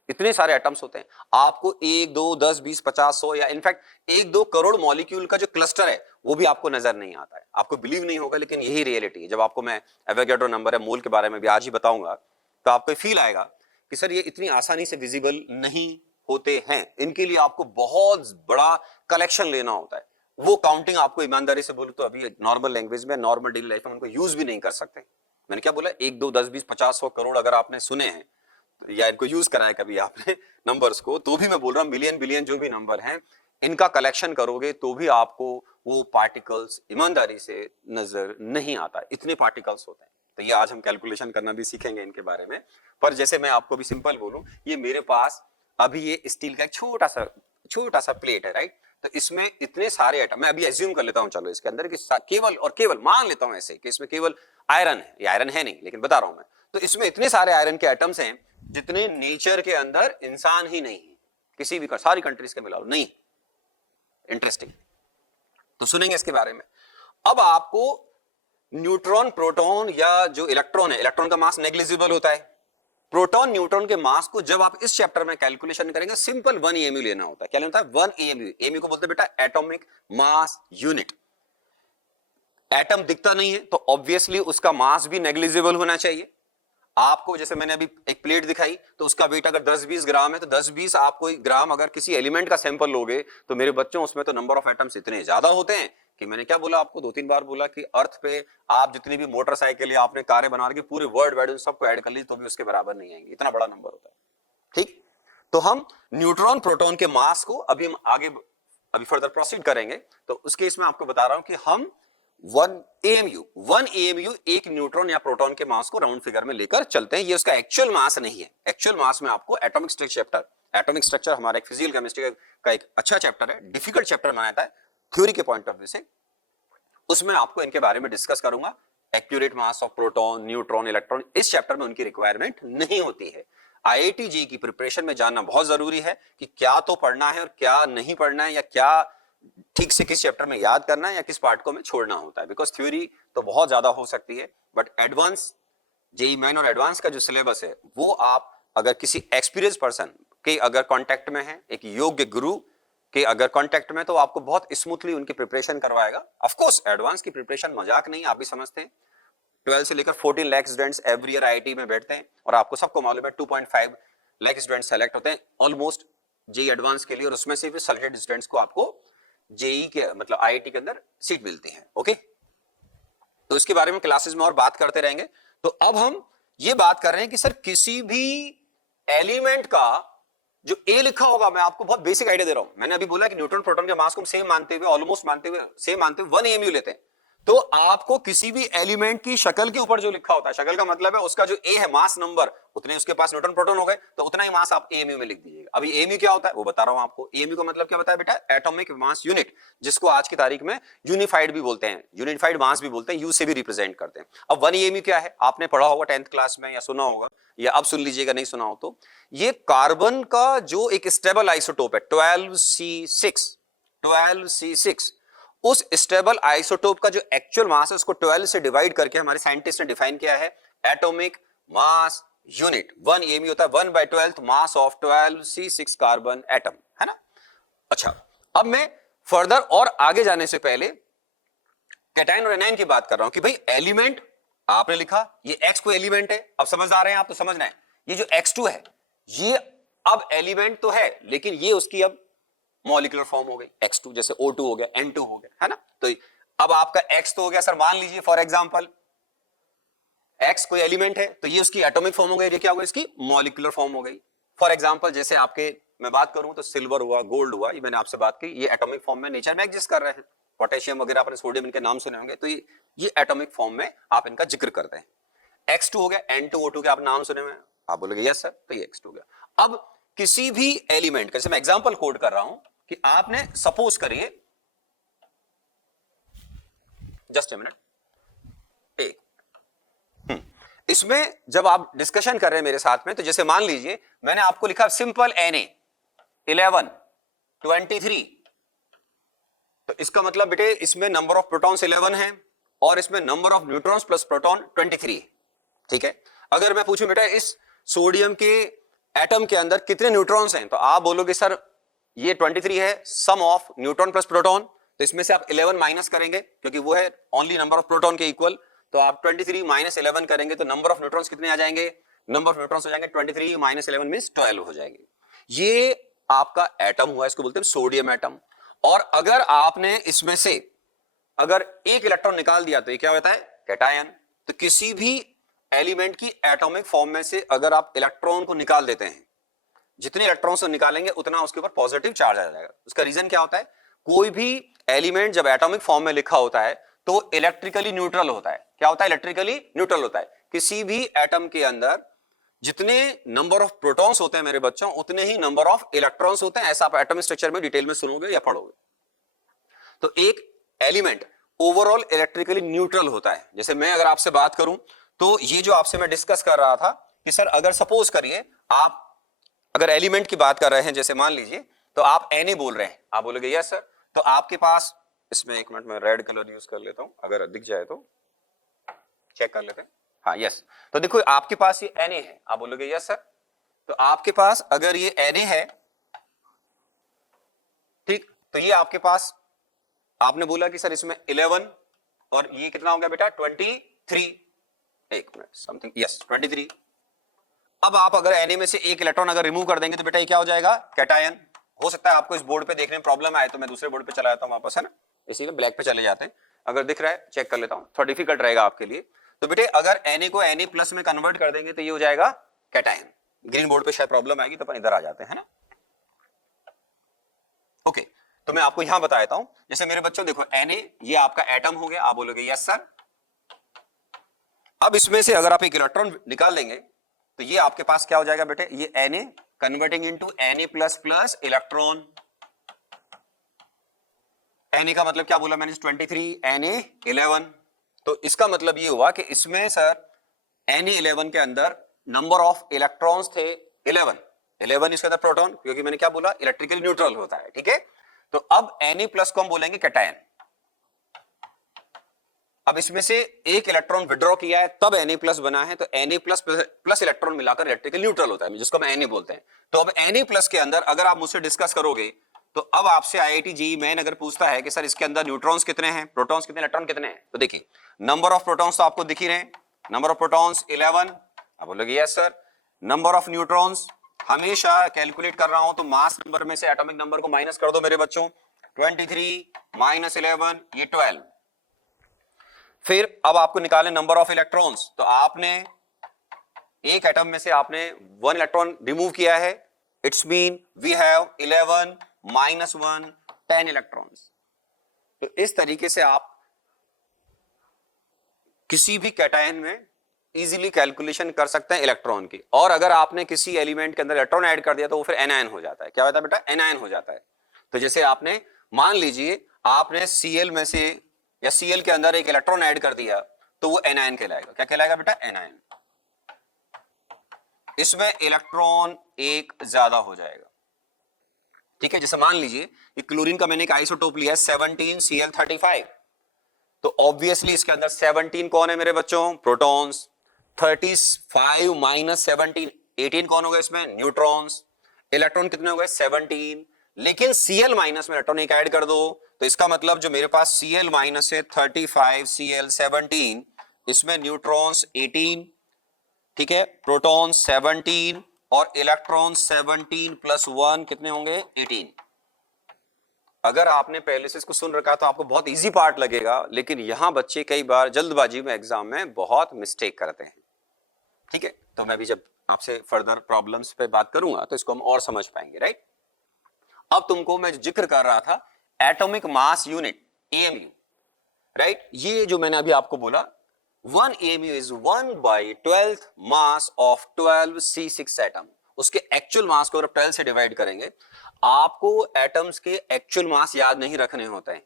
इतने सारे एटम्स होते हैं। आपको 1 2 10 20 50 100 या इनफैक्ट 1-2 करोड़ मॉलिक्यूल का जो क्लस्टर है वो भी आपको नजर नहीं आता है। आपको बिलीव नहीं होगा, लेकिन यही रियलिटी है। जब आपको मैं एवोगैड्रो नंबर है, मोल के बारे में भी आज ही बताऊंगा, तो आपको फील आएगा कि सर ये इतनी आसानी से विजिबल नहीं होते हैं, इनके लिए आपको बहुत बड़ा कलेक्शन लेना होता है। वो काउंटिंग आपको ईमानदारी से बोलूं तो अभी नॉर्मल लैंग्वेज में, नॉर्मल डेली लाइफ में उनको यूज भी नहीं कर सकते। मैंने क्या बोला, 1 2 10 20 50 100 करोड़ अगर आपने सुने हैं या इनको यूज कराया कभी आपने नंबर्स को, तो भी मैं बोल रहा हूं मिलियन बिलियन जो भी नंबर हैं, इनका कलेक्शन करोगे तो भी आपको वो पार्टिकल्स ईमानदारी से नजर नहीं आता, इतने पार्टिकल्स होते हैं। तो ये आज हम कैलकुलेशन करना भी सीखेंगे इनके बारे में। पर जैसे मैं आपको भी सिंपल बोलूं, ये मेरे पास अभी ये स्टील का एक छोटा सा प्लेट है, राइट। तो इसमें इतने सारे एटम, मैं अभी एज्यूम कर लेता हूं, चलो इसके अंदर कि केवल और केवल मान लेता हूं ऐसे कि इसमें केवल आयरन है। ये आयरन है नहीं, लेकिन बता रहा हूं मैं। तो इसमें इतने सारे आयरन के एटम्स हैं जितने नेचर के अंदर इंसान ही नहीं है, किसी भी सारी कंट्रीज के मिला लो नहीं। इंटरेस्टिंग, तो सुनेंगे इसके बारे में। अब आपको न्यूट्रॉन, प्रोटॉन या जो इलेक्ट्रॉन है, इलेक्ट्रॉन का मास नेग्लिजिबल होता है। प्रोटॉन न्यूट्रॉन के मास को जब आप इस चैप्टर में कैलकुलेशन करेंगे, सिंपल 1 AMU लेना होता है। क्या लेना होता है? 1 AMU। AMU को बोलते हैं बेटा एटॉमिक मास यूनिट। एटम दिखता नहीं है तो ऑब्वियसली उसका मास भी नेग्लिजिबल होना चाहिए। आपको जैसे मैंने अभी एक प्लेट दिखाई, तो उसका वेट अगर 10-20 ग्राम है, तो 10-20 आप कोई ग्राम अगर किसी एलिमेंट का सैंपल लोगे, तो मेरे बच्चों उसमें तो नंबर ऑफ एटम्स इतने ज्यादा होते हैं कि मैंने क्या बोला आपको 2-3 बार बोला कि अर्थ पे आप जितनी भी मोटरसाइकिल या आपने कारें बना रखी, पूरे वर्ल्ड वाइड उन सबको ऐड कर लीजिए तो भी उसके बराबर नहीं आएंगे, इतना बड़ा नंबर होता है। ठीक, तो हम न्यूट्रॉन प्रोटॉन के मास को अभी अभी फर्दर प्रोसीड करेंगे। तो उस केस में आपको बता रहा हूं कि हम 1 AMU एक न्यूट्रॉन या प्रोटॉन के मास को राउंड फिगर में लेकर चलते हैं। ये उसका एक्चुअल मास नहीं है। एक्चुअल मास में आपको एटॉमिक स्ट्रक्चर हमारा एक फिजिकल केमिस्ट्री का एक अच्छा चैप्टर है, डिफिकल्ट चैप्टर माना जाता है थ्योरी के पॉइंट ऑफ व्यू से। उसमें आपको इनके बारे में डिस्कस करूंगा। Accurate mass of proton, neutron, electron, इस चैप्टर में उनकी रिक्वायरमेंट नहीं होती है। IIT JEE की प्रिपरेशन में जानना बहुत जरूरी है कि क्या तो पढ़ना है और क्या नहीं पढ़ना है, या क्या ठीक से किस चैप्टर में याद करना है या किस पार्ट को हमें छोड़ना होता है। बिकॉज थ्योरी तो बहुत ज्यादा हो सकती है, बट एडवांस JEE मेन और एडवांस का जो सिलेबस है, वो आप अगर किसी एक्सपीरियंस पर्सन के अगर कांटेक्ट में है, एक योग्य गुरु के अगर कांटेक्ट में, तो आपको बहुत स्मूथली उनकी प्रिपरेशन करवाएगा। ऑफ कोर्स एडवांस की प्रिपरेशन मजाक नहीं, आप भी समझते हैं। 12 से लेकर 14 lakh students every year IIT में बैठते हैं, और आपको सबको मालूम है 2.5 लाख स्टूडेंट्स सेलेक्ट होते हैं ऑलमोस्ट JEE एडवांस के लिए, और उसमें से भी सेलेक्टेड स्टूडेंट्स को आपको JEE के मतलब IIT के अंदर सीट मिलती है। ओके, तो इसके बारे में क्लासेस में और बात करते रहेंगे। तो अब हम ये बात कर रहे हैं कि सर किसी भी एलिमेंट का जो A लिखा होगा, मैं आपको बहुत बेसिक आइडिया दे रहा हूं। मैंने अभी बोला कि न्यूट्रॉन प्रोटॉन के मास को सेम मानते हुए, ऑलमोस्ट मानते हुए, सेम मानते हुए 1 AMU लेते हैं। तो आपको किसी भी एलिमेंट की शक्ल के ऊपर जो लिखा होता है, शक्ल का मतलब है उसका जो A है मास नंबर, उतने उसके पास न्यूट्रॉन प्रोटॉन हो गए, तो उतना ही मास आप AMU में लिख दीजिएगा। अभी AMU क्या होता है वो बता रहा हूं आपको। AMU का मतलब क्या बताया बेटा? एटॉमिक मास यूनिट, जिसको आज की तारीख में यूनिफाइड भी बोलते हैं, यूनिफाइड मास भी बोलते हैं, U से भी रिप्रेजेंट करते हैं। अब 1 AMU क्या है? आपने पढ़ा होगा 10th क्लास में, या सुना होगा, या अब सुन लीजिएगा नहीं सुना हो तो। ये कार्बन का जो एक स्टेबल आइसोटोप है 12C6, उस स्टेबल आइसोटोप का जो एक्चुअल मास है उसको 12 से डिवाइड करके हमारे साइंटिस्ट ने डिफाइन किया है एटॉमिक मास यूनिट। 1 AMU होता है 1/12 mass of 12C6 carbon atom, है ना। अच्छा, अब मैं फर्दर और आगे जाने से पहले कैटायन और एनायन की बात कर रहा हूं कि भाई एलिमेंट आपने लिखा, ये X को एलिमेंट है। अब समझदार हैं आप तो समझना है, ये जो X2 है ये अब एलिमेंट तो है, लेकिन ये उसकी अब मॉलिक्यूलर फॉर्म हो गई X2, जैसे O2 हो गया, N2 हो गया, है ना। तो अब आपका X तो हो गया। सर मान लीजिए फॉर एग्जांपल X कोई एलिमेंट है, तो ये उसकी एटॉमिक फॉर्म हो गई, ये क्या हो गई? इसकी मॉलिक्यूलर फॉर्म हो गई। फॉर एग्जांपल जैसे आपके मैं बात करूं तो सिल्वर हुआ, गोल्ड हुआ, ये मैंने आपसे बात की, ये एटॉमिक फॉर्म में नेचर में एग्जिस्ट कर रहे हैं। पोटेशियम वगैरह आपने सोडियम इनके नाम सुने होंगे, तो ये एटॉमिक फॉर्म में आप इनका जिक्र करते हैं। X2 हो गया, N2O2 के आप नाम सुने हुए हैं, आप बोलोगे यस सर, तो ये X2 हो गया। अब किसी भी एलिमेंट का, जैसे मैं एग्जांपल कोड कर रहा हूं कि आपने सपोज करिए, जस्ट ए मिनट, इसमें जब आप डिस्कशन कर रहे हैं मेरे साथ में, तो जैसे मान लीजिए मैंने आपको लिखा सिंपल Na 11 23, तो इसका मतलब बेटे इसमें नंबर ऑफ प्रोटॉन्स 11 है और इसमें number of neutrons plus proton 23 है। ठीक है, अगर मैं पूछूं बेटा इस सोडियम के एटम के अंदर कितने न्यूट्रॉन्स हैं, तो आप बोलोगे सर ये 23 है, सम ऑफ न्यूट्रॉन प्लस प्रोटॉन, तो इसमें से आप 11 माइनस करेंगे क्योंकि वो है ओनली नंबर ऑफ प्रोटॉन के इक्वल, तो आप 23 माइनस 11 करेंगे तो नंबर ऑफ न्यूट्रॉन्स कितने आ जाएंगे, नंबर ऑफ न्यूट्रॉन्स हो जाएंगे 23 माइनस 11 मींस 12 हो जाएंगे। ये आपका एटम हुआ, इसको बोलते हैं सोडियम एटम। और अगर आपने इसमें से अगर एक इलेक्ट्रॉन निकाल दिया तो ये क्या होता है, कैटायन। तो किसी भी एलिमेंट की एटॉमिक फॉर्म में से अगर आप इलेक्ट्रॉन को निकाल देते हैं, जितने इलेक्ट्रॉन्स निकालेंगे उतना उसके ऊपर पॉजिटिव चार्ज आ जाएगा। उसका रीजन क्या होता है, कोई भी एलिमेंट जब एटॉमिक फॉर्म में लिखा होता है तो इलेक्ट्रिकली न्यूट्रल होता है। क्या होता है, इलेक्ट्रिकली न्यूट्रल होता है। किसी भी एटम के अंदर जितने नंबर ऑफ प्रोटॉन्स होते हैं मेरे बच्चों, उतने ही नंबर ऑफ इलेक्ट्रॉन्स होते हैं। ऐसा आप एटॉमिक स्ट्रक्चर में डिटेल में सुनोगे या पढ़ोगे। तो एक एलिमेंट ओवरऑल इलेक्ट्रिकली न्यूट्रल होता है। जैसे मैं अगर आपसे बात करूं तो ये जो आपसे मैं डिस्कस कर रहा था कि सर अगर सपोज करिए आप अगर एलिमेंट की बात कर रहे हैं, जैसे मान लीजिए तो आप Na बोल रहे हैं, आप बोलोगे यस सर, तो आपके पास इसमें एक मिनट में रेड कलर यूज कर लेता हूं, अगर दिख जाए तो चेक कर लेते हैं। हाँ यस, तो देखो आपके पास ये Na है, आप बोलोगे यस सर, तो आपके पास अगर ये Na है, ठीक, तो ये आपके पास आपने बोला कि सर इसमें 11 और ये कितना हो गया बेटा 23, एक मिनट समथिंग, यस 23। अब आप अगर Na में से एक इलेक्ट्रॉन अगर रिमूव कर देंगे तो बेटा ये क्या हो जाएगा, कैटायन। हो सकता है आपको इस बोर्ड पे देखने में प्रॉब्लम आए तो मैं दूसरे बोर्ड पे चला जाता हूं वापस, है ना, इसीलिए ब्लैक पे चले जाते हैं। अगर दिख रहा है चेक कर लेता हूं, थोड़ा डिफिकल्ट रहेगा आपके लिए। तो बेटे अगर Na को Na प्लस में कन्वर्ट कर देंगे तो ये हो जाएगा कैटायन। ग्रीन बोर्ड पे शायद प्रॉब्लम आएगी तो अपन इधर आ जाते हैं ना। ओके, तो मैं आपको यहां बता देता हूं। जैसे मेरे बच्चों देखो Na ये आपका एटम हो गया, आप बोलोगे यस सर। अब इसमें से अगर आप एक इलेक्ट्रॉन निकाल लेंगे तो ये आपके पास क्या हो जाएगा बेटे, ये Na converting into Na plus plus electron. Na का मतलब क्या बोला मैंने, 23, Na 11। तो इसका मतलब ये हुआ कि इसमें सर Na 11 के अंदर नंबर ऑफ इलेक्ट्रॉन्स थे 11 इसके अंदर प्रोटॉन, क्योंकि मैंने क्या बोला इलेक्ट्रिकली न्यूट्रल होता है। ठीक है, तो अब Na प्लस को हम बोलेंगे कैटायन। अब इसमें से एक इलेक्ट्रॉन विड्रॉ किया है तब Na प्लस बना है, तो Na प्लस प्लस इलेक्ट्रॉन मिलाकर इलेक्ट्रिकल न्यूट्रल होता है, जिसको हम Na बोलते हैं। तो अब Na प्लस के अंदर अगर आप मुझसे डिस्कस करोगे तो अब आपसे IIT JEE मेन अगर पूछता है कि सर इसके अंदर न्यूट्रॉन्स कितने हैं, प्रोटॉन्स कितने, इलेक्ट्रॉन कितने हैं, तो देखिए नंबर ऑफ प्रोटॉन्स तो आपको दिख ही रहे हैं, नंबर ऑफ प्रोटॉन्स 11, आप बोलोगे yes sir. Number of neutrons हमेशा कैलकुलेट कर रहा हूं तो मास नंबर में से एटॉमिक नंबर को माइनस कर दो मेरे बच्चों, 23 माइनस 11 ये 12। फिर अब आपको निकाले नंबर ऑफ इलेक्ट्रॉन्स, तो आपने एक एटम में से आपने 1 इलेक्ट्रॉन रिमूव किया है, it's mean we have 11 minus 1 10 electrons. तो इस तरीके से आप किसी भी कैटायन में इजीली कैलकुलेशन कर सकते हैं इलेक्ट्रॉन की। और अगर आपने किसी एलिमेंट के अंदर इलेक्ट्रॉन ऐड कर दिया तो वो फिर एनायन हो जाता है। क्या होता है बेटा, एनायन हो जाता है। तो जैसे आपने मान लीजिए आपने Cl में से या Cl के अंदर एक इलेक्ट्रॉन ऐड कर दिया तो वो एनायन कहलाएगा। क्या कहलाएगा बेटा, एनायन। इसमें इलेक्ट्रॉन एक ज्यादा हो जाएगा। ठीक है, जैसे मान लीजिए कि क्लोरीन का मैंने एक आइसोटोप लिया है 17Cl35, तो ऑब्वियसली इसके अंदर 17 कौन है मेरे बच्चों, प्रोटॉन्स। 35 माइनस 17 18 कौन होगा इसमें, न्यूट्रॉन्स। इलेक्ट्रॉन कितने हो गए 17, लेकिन Cl माइनस में इलेक्ट्रॉन एक ऐड कर दो तो इसका मतलब जो मेरे पास Cl माइनस है 35 Cl 17, इसमें न्यूट्रॉन्स 18, ठीक है, प्रोटॉन 17 और इलेक्ट्रॉन 17 प्लस 1 कितने होंगे 18। अगर आपने पहले से इसको सुन रखा तो आपको बहुत इजी पार्ट लगेगा, लेकिन यहां बच्चे कई बार जल्दबाजी में एग्जाम में बहुत मिस्टेक करते हैं। ठीक है, तो मैं भी जब आपसे फर्दर प्रॉब्लम्स पे बात करूंगा तो इसको हम और समझ पाएंगे, राइट। अब तुमको मैं जिक्र कर रहा था atomic mass unit AMU, right. ये जो मैंने अभी आपको बोला 1 AMU is 1/12 mass of 12 C6 atom. उसके एक्चुअल मास को अगर 12 से डिवाइड करेंगे, आपको एटम्स के एक्चुअल मास याद नहीं रखने होते हैं।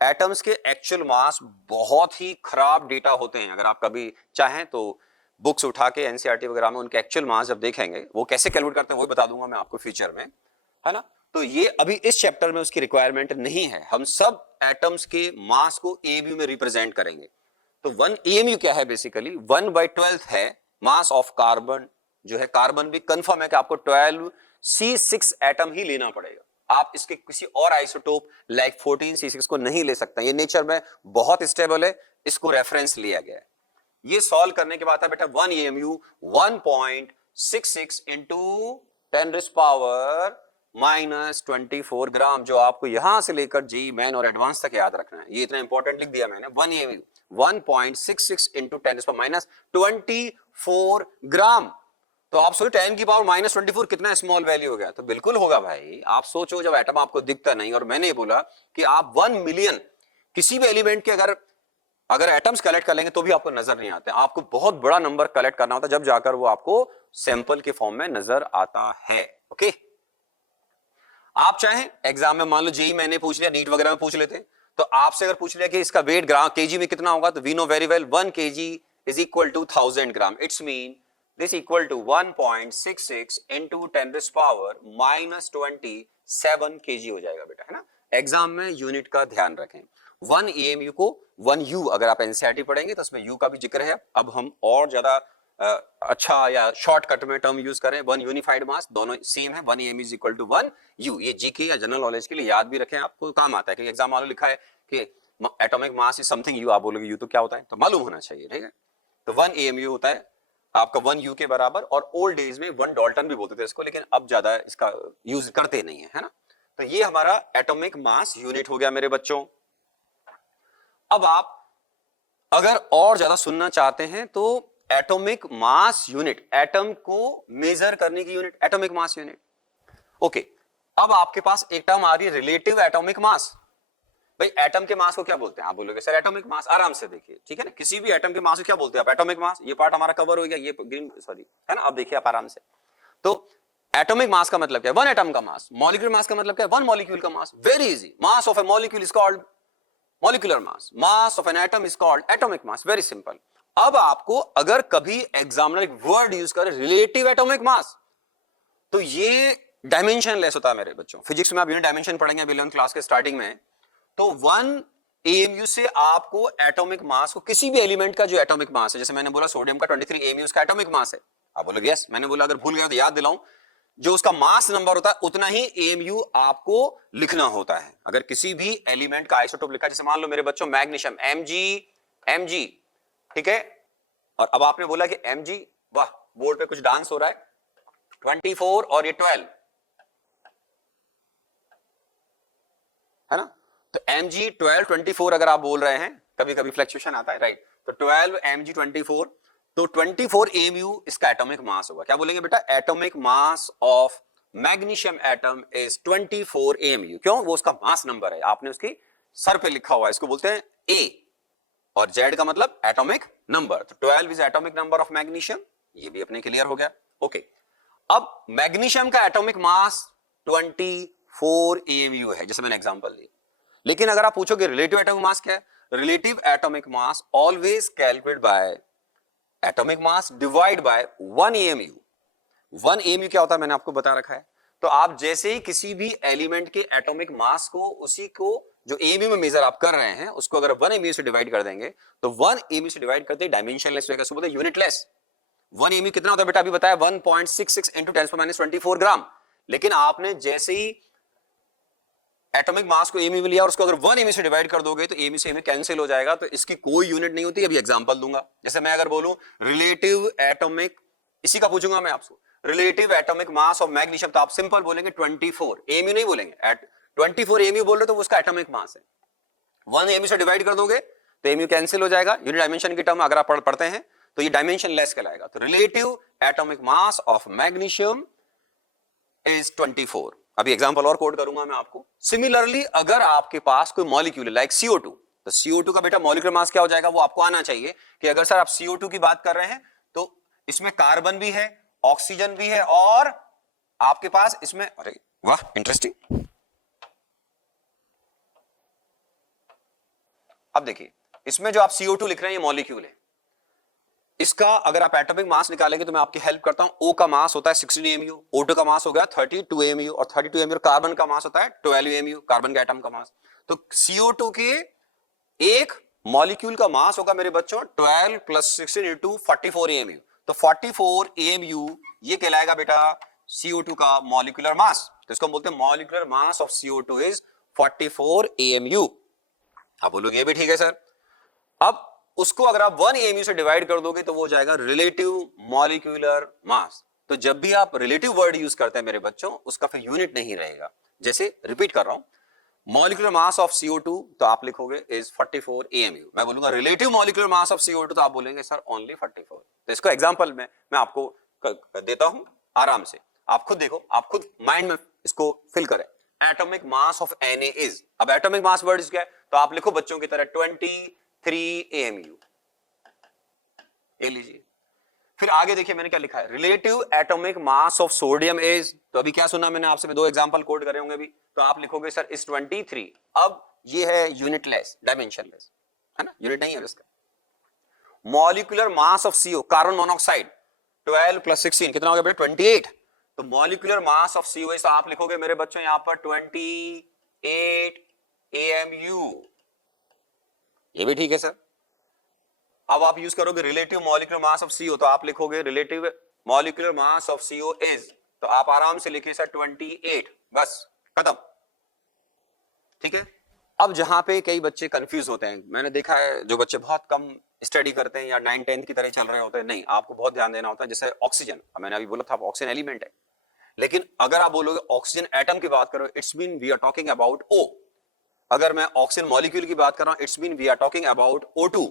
एटम्स के एक्चुअल मास बहुत ही खराब डेटा होते हैं। अगर आप कभी चाहें तो बुक्स उठा के एनसीईआरटी वगैरह में उनके एक्चुअल मास जब देखेंगे, वो कैसे कैलकुलेट करते हैं वो बता दूंगा मैं आपको फ्यूचर में, है ना। तो ये अभी इस चैप्टर में उसकी रिक्वायरमेंट नहीं है। हम सब एटम्स के मास को एबीयू में रिप्रेजेंट करेंगे। तो 1 AMU क्या है? बेसिकली 1/12 है मास ऑफ कार्बन। जो है कार्बन भी कंफर्म है कि आपको 12 C6 एटम ही लेना पड़ेगा। आप इसके किसी और आइसोटोप लाइक 14 C6 को नहीं ले सकते। ये नेचर में बहुत स्टेबल है, इसको रेफरेंस लिया गया है। ये सॉल्व करने के बाद बेटा 1 AMU 1.66 इंटू 10⁻⁻24 ग्राम, जो आपको यहां से लेकर जेई मेन और एडवांस तक याद रखना है। ये इतना इंपॉर्टेंट लिख दिया मैंने। 1 AMU 1.66 इंटू 10⁻24 ग्राम। तो आप सोचो 10⁻24 कितना स्मॉल वैल्यू हो गया? तो बिल्कुल होगा भाई। आप सोचो जब एटम आपको दिखता नहीं, और मैंने बोला कि आप 1 मिलियन किसी भी एलिमेंट के अगर एटम्स कलेक्ट कर लेंगे तो भी आपको नजर नहीं आते। आपको बहुत बड़ा नंबर कलेक्ट करना होता है, जब जाकर वो आपको सैंपल के फॉर्म में नजर आता है। ओके, आप चाहें एग्जाम में मान लो जेई मैंने पूछ लिया, नीट वगैरह में पूछ लेते हैं, तो आपसे अगर पूछ लिया कि इसका वेट ग्राम केजी में कितना होगा, तो we know very well 1 kg is equal to 1000 gram. It's mean this equal to 1.66 into 10⁻⁻27 kg हो जाएगा बेटा, है ना। एग्जाम में यूनिट का ध्यान रखें। 1 AMU को 1 U, अगर आप एनसीईआरटी पढ़ेंगे तो उसमें U का भी जिक्र है। अब हम और ज्यादा अच्छा या शॉर्टकट में टर्म यूज करें, 1 यूनिफाइड मास, दोनों सेम है। 1 AMU is equal to 1 U। ये जीके या जनरल नॉलेज के लिए याद भी रखें, आपको काम आता है। क्योंकि एग्जाम वालों लिखा है कि atomic mass is something U, आप बोलोगे U तो क्या होता है, तो मालूम होना चाहिए, ठीक है। तो 1 AMU होता है आपका 1 U के बराबर, और ओल्ड डेज में 1 डाल्टन भी बोलते थे इसको, लेकिन अब ज्यादा इसका यूज करते नहीं है ना। तो ये हमारा एटॉमिक मास यूनिट हो गया मेरे बच्चों। अब आप अगर और ज्यादा सुनना चाहते हैं तो एटॉमिक मास यूनिट, एटम को मेजर करने की unit, atomic mass unit. Okay, अब आपके पास एक टर्म आ रही है रिलेटिव एटॉमिक मास। भाई एटम के मास को क्या बोलते हैं? आप बोलोगे सर एटॉमिक मास। आराम से देखिए, ठीक है ना। किसी भी एटम के मास को क्या बोलते हैं आप? Atomic mass. ये पार्ट हमारा कवर हो गया, ये ग्रीन सॉरी, है ना। अब देखिए आप आराम से। तो एटॉमिक मास का मतलब क्या है? 1 एटम का मास। मॉलिक्यूलर मास का मतलब क्या है? 1 मॉलिक्यूल का मास। Very easy. Mass of a molecule is called molecular mass, mass of an atom is called atomic mass. Very simple. अब आपको अगर कभी एग्जामिनर एक वर्ड यूज करे रिलेटिव एटॉमिक मास, तो ये डायमेंशन लेस होता है मेरे बच्चों। फिजिक्स में आप यूनिट डायमेंशन पढ़ेंगे 11th क्लास के स्टार्टिंग में। तो 1 AMU से आपको एटॉमिक मास को, किसी भी एलिमेंट का जो एटॉमिक मास है, जैसे मैंने बोला सोडियम का 23 AMU उसका एटॉमिक मास है। आप बोलोगे यस, मैंने बोला अगर भूल गया तो याद दिलाऊं, जो उसका मास नंबर होता है उतना ही AMU आपको लिखना होता है। अगर किसी भी एलिमेंट का आइसोटोप लिखा है, जैसे मान लो मेरे बच्चों मैग्नीशियम Mg, ठीक है। और अब आपने बोला कि Mg, वाह बोर्ड पे कुछ डांस हो रहा है, 24 और ये 12, है ना। तो Mg 12 24 अगर आप बोल रहे हैं, कभी कभी फ्लक्चुएशन आता है, राइट। तो 12 Mg 24, तो 24 AMU इसका एटॉमिक मास होगा। क्या बोलेंगे बेटा? Atomic mass of magnesium atom is 24 AMU। क्यों? वो उसका मास नंबर है, आपने उसकी सर पे लिखा हुआ है, इसको बोलते हैं A, और Z का मतलब एटॉमिक नंबर। तो 12 is atomic number of magnesium. ये भी अपने क्लियर हो गया। ओके, अब मैग्नीशियम का एटॉमिक मास 24 AMU है, जैसे मैंने एग्जांपल दी। लेकिन अगर आप पूछोगे रिलेटिव एटॉमिक मास क्या है, relative atomic mass always calculate bye atomic mass divide by 1 AMU। 1 AMU क्या होता है मैंने आपको बता रखा है। तो आप जैसे ही किसी भी एलिमेंट के एटॉमिक मास को, उसी को जो AMU में मेजर आप कर रहे हैं, उसको अगर 1 AMU से डिवाइड कर देंगे, तो 1 AMU से डिवाइड करते ही डायमेंशनलेस हो जाएगा, उसको बोलते हैं यूनिटलेस। 1 AMU कितना होता है बेटा? अभी बताया 1.66 इंटू 10⁻24 ग्राम। लेकिन आपने जैसे ही एटॉमिक मास को AMU में लिया और उसको अगर 1 AMU से डिवाइड कर दोगे तो AMU से AMU कैंसिल हो जाएगा, तो इसकी कोई यूनिट नहीं होती। अभी एग्जांपल दूंगा, जैसे मैं अगर बोलूं रिलेटिव एटॉमिक, इसी का पूछूंगा मैं आपसे, relative atomic mass of magnesium, तो आप सिंपल बोलेंगे 24 AMU नहीं बोलेंगे। 24 AMU बोल रहे तो वो उसका एटॉमिक मास है। 1 AMU से डिवाइड कर दोगे तो AMU कैंसिल हो जाएगा। यूनिट डायमेंशन की टर्म अगर आप पढ़ते हैं तो ये डायमेंशन लेस कहलाएगा। तो relative atomic mass of magnesium is 24। अभी एग्जांपल और कोड करूंगा मैं आपको। सिमिलरली अगर आपके पास कोई मॉलिक्यूल है लाइक CO2, तो CO2 का बेटा मॉलिक्यूलर मास क्या हो जाएगा, वो आपको आना चाहिए कि अगर सर आप CO2 की बात कर रहे हैं तो इसमें कार्बन भी है, ऑक्सीजन भी है, और आपके पास इसमें, अरे वाह इंटरेस्टिंग। अब देखिए इसमें जो आप CO2 लिख रहे हैं ये मॉलिक्यूल है, इसका अगर आप एटॉमिक मास निकालेंगे तो मैं आपकी हेल्प करता हूं। O का मास होता है 16 mu, O2 का मास हो गया 32 mu, और 32 mu कार्बन का मास होता है 12 mu, कार्बन के एटम का मास। तो CO2 के एक मॉलिक्यूल का मास होगा मेरे बच्चों 12 + 16 × 44 AMU। तो 44 AMU ये कहलाएगा बेटा CO2 का मॉलिक्यूलर मास। तो इसको हम बोलते हैं molecular mass of CO2 is 44 AMU। आप बोलोगे ये भी ठीक है सर। अब उसको अगर आप 1 AMU से डिवाइड कर दोगे तो वो हो जाएगा रिलेटिव मॉलिक्यूलर मास। तो जब भी आप रिलेटिव वर्ड यूज करते हैं मेरे बच्चों, उसका फिर यूनिट नहीं रहेगा। जैसे रिपीट कर रहा हूं, मॉलिक्यूलर मास ऑफ CO2 तो आप लिखोगे इज 44 AMU। मैं बोलूंगा relative molecular mass of CO2 तो आप बोलेंगे सर ओनली 44। तो इसको एग्जांपल में मैं आपको देता हूं आराम से, आप खुद देखो, आप खुद माइंड में इसको फिल करें। Atomic mass of Na is, अब एटॉमिक मास वर्ड क्या है तो आप लिखो बच्चों की तरह 23 AMU, ये लीजिए। फिर आगे देखिए मैंने क्या लिखा है, relative atomic mass of sodium is, तो अभी क्या सुना मैंने आपसे, 2 एग्जांपल कोड करे होंगे अभी, तो आप लिखोगे सर इज 23। अब ये है यूनिटलेस, डायमेंशनलेस, है ना, यूनिट नहीं है इसका। Molecular mass of CO, carbon monoxide 12 + 16 कितना हो गया बेटा 28। तो मॉलिक्यूलर मास ऑफ CO तो आप लिखोगे मेरे बच्चों यहां पर 28 AMU, ये भी ठीक है सर। अब आप यूज करोगे relative molecular mass of CO, तो आप लिखोगे relative molecular mass of CO is, तो आप आराम से लिखिए सर 28, बस खत्म, ठीक है। अब जहां पे कई बच्चे कंफ्यूज होते हैं, मैंने देखा है जो बच्चे बहुत कम स्टडी करते हैं या 9 10th की तरह चल रहे होते हैं, नहीं आपको बहुत ध्यान देना होता है। जैसे ऑक्सीजन, मैंने अभी बोला था ऑक्सीजन एलिमेंट है, लेकिन अगर आप बोलोगे ऑक्सीजन एटम की बात करो, it's mean we are talking about O। अगर मैं ऑक्सीजन मॉलिक्यूल की बात कर रहा हूं, it's mean we are talking about O2।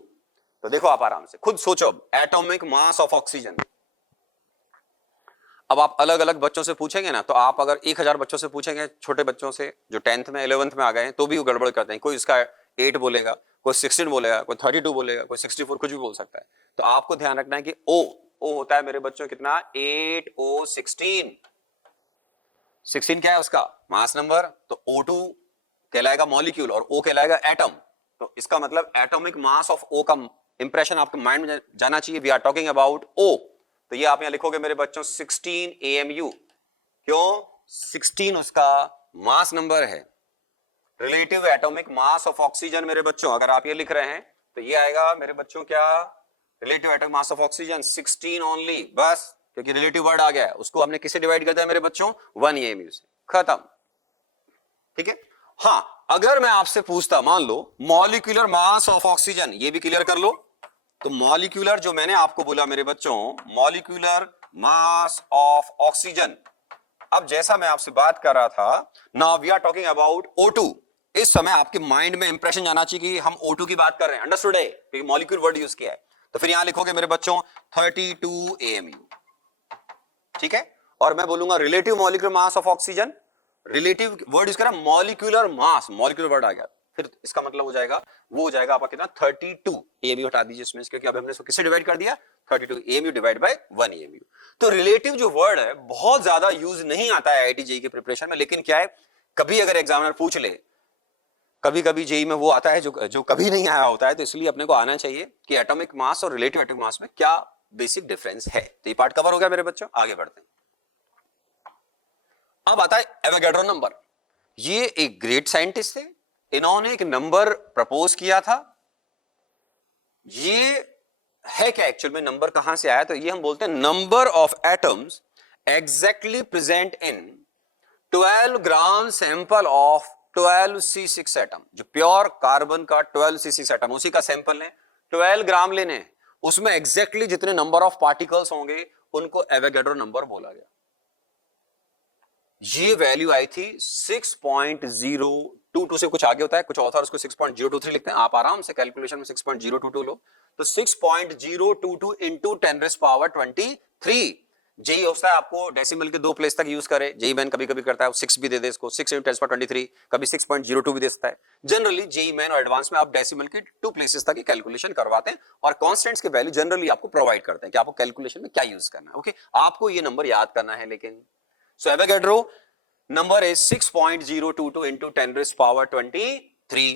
तो देखो आप आराम से खुद सोचो, एटॉमिक मास ऑफ ऑक्सीजन। अब आप अलग अलग बच्चों से पूछेंगे ना, तो आप अगर 1000 बच्चों से पूछेंगे, छोटे बच्चों से जो 10th में 11th में आ गए हैं, तो भी वो गड़बड़ करते हैं। कोई इसका 8 बोलेगा, कोई 16 बोलेगा, कोई 32 बोलेगा, कोई 64, कुछ भी बोल सकता है। तो आपको ध्यान रखना है कि O होता है मेरे बच्चों कितना 8O16। 16 क्या है उसका मास नंबर, तो O2 कहलाएगा मॉलिक्यूल और O कहलाएगा एटम। तो इसका मतलब एटॉमिक मास ऑफ O का इंप्रेशन आपके माइंड में जाना चाहिए, we are talking about O। तो ये आप यहां लिखोगे मेरे बच्चों 16 AMU, क्यों 16 उसका मास नंबर है। Relative atomic mass of oxygen मेरे बच्चों अगर आप ये लिख रहे हैं तो ये आएगा मेरे बच्चों क्या, relative atomic mass of oxygen 16 only, बस, क्योंकि रिलेटिव वर्ड आ गया है, उसको हमने किससे डिवाइड कर दिया मेरे बच्चों 1 AMU से, खत्म, ठीक है। हाँ अगर मैं आपसे पूछता, मान low molecular mass of oxygen, ये भी क्लियर कर लो। तो मॉलिक्यूलर जो मैंने आपको बोला मेरे बच्चों, मॉलिक्यूलर मास ऑफ ऑक्सीजन, अब जैसा मैं आपसे बात कर रहा था, now we are talking about O2। इस समय आपके माइंड में इंप्रेशन जाना चाहिए कि हम O2 की बात कर रहे हैं, अंडरस्टूड है, क्योंकि मॉलिक्यूल वर्ड यूज किया है। तो फिर यहां लिखोगे मेरे बच्चों 32 AMU, ठीक है। और मैं बोलूंगा relative molecular mass of oxygen, relative word use करा, मॉलिक्यूलर मास, मॉलिक्यूलर वर्ड आ गया, फिर इसका मतलब हो जाएगा, वो हो जाएगा आपका कितना 32 AMU, हटा दीजिए इसमें, क्योंकि अब हमने इसको किससे डिवाइड कर दिया 32 AMU डिवाइड बाय 1 AMU। तो रिलेटिव जो वर्ड है बहुत ज्यादा यूज नहीं आता है IIT JEE के प्रिपरेशन में, लेकिन क्या है कभी अगर एग्जामिनर पूछ ले, कभी कभी JEE में वो आता है जो कभी नहीं आया होता है, तो इसलिए अपने को आना चाहिए कि एटॉमिक मास और रिलेटिव एटॉमिक मास में क्या बेसिक डिफरेंस है। तो ये पार्ट कवर हो गया मेरे बच्चों, आगे बढ़ते हैं। अब आता है एवोगैड्रो नंबर। ये एक ग्रेट साइंटिस्ट थे, इन्होंने एक नंबर प्रपोज किया था। ये है क्या एक्चुअल में, नंबर कहां से आया, तो ये हम बोलते हैं number of atoms exactly present in 12 gram sample of 12C6 atom. जो प्योर कार्बन का 12C6 एटम, उसी का सैंपल है, 12 ग्राम लेने हैं, उसमें एग्जैक्टली जितने नंबर ऑफ पार्टिकल्स होंगे उनको एवोगैड्रो नंबर बोला गया। ये वैल्यू आई थी 6.022 से कुछ आगे होता है, कुछ ऑथर उसको 6.023 लिखते हैं, आप आराम से कैलकुलेशन में 6.022 लो, तो 6.022 इंटू 10⁻23 जेई होता है आपको डेसिमल के 2 प्लेस तक यूज करे, जेई मैन कभी कभी करता है 6 भी दे दे इसको, 6 × 10⁻23, कभी 6.02 भी दे सकता है। जनरली जेई मैन और एडवांस में आप डेसिमल के 2 प्लेसेस तक कैलकुलेशन करवाते हैं और कांस्टेंट्स के वैल्यू जनरली आपको प्रोवाइड करते हैं कि आपको कैलकुलेशन में क्या यूज करना है। ओके, आपको ये नंबर याद करना है। लेकिन so Avogadro number is 6.022 × 10⁻23।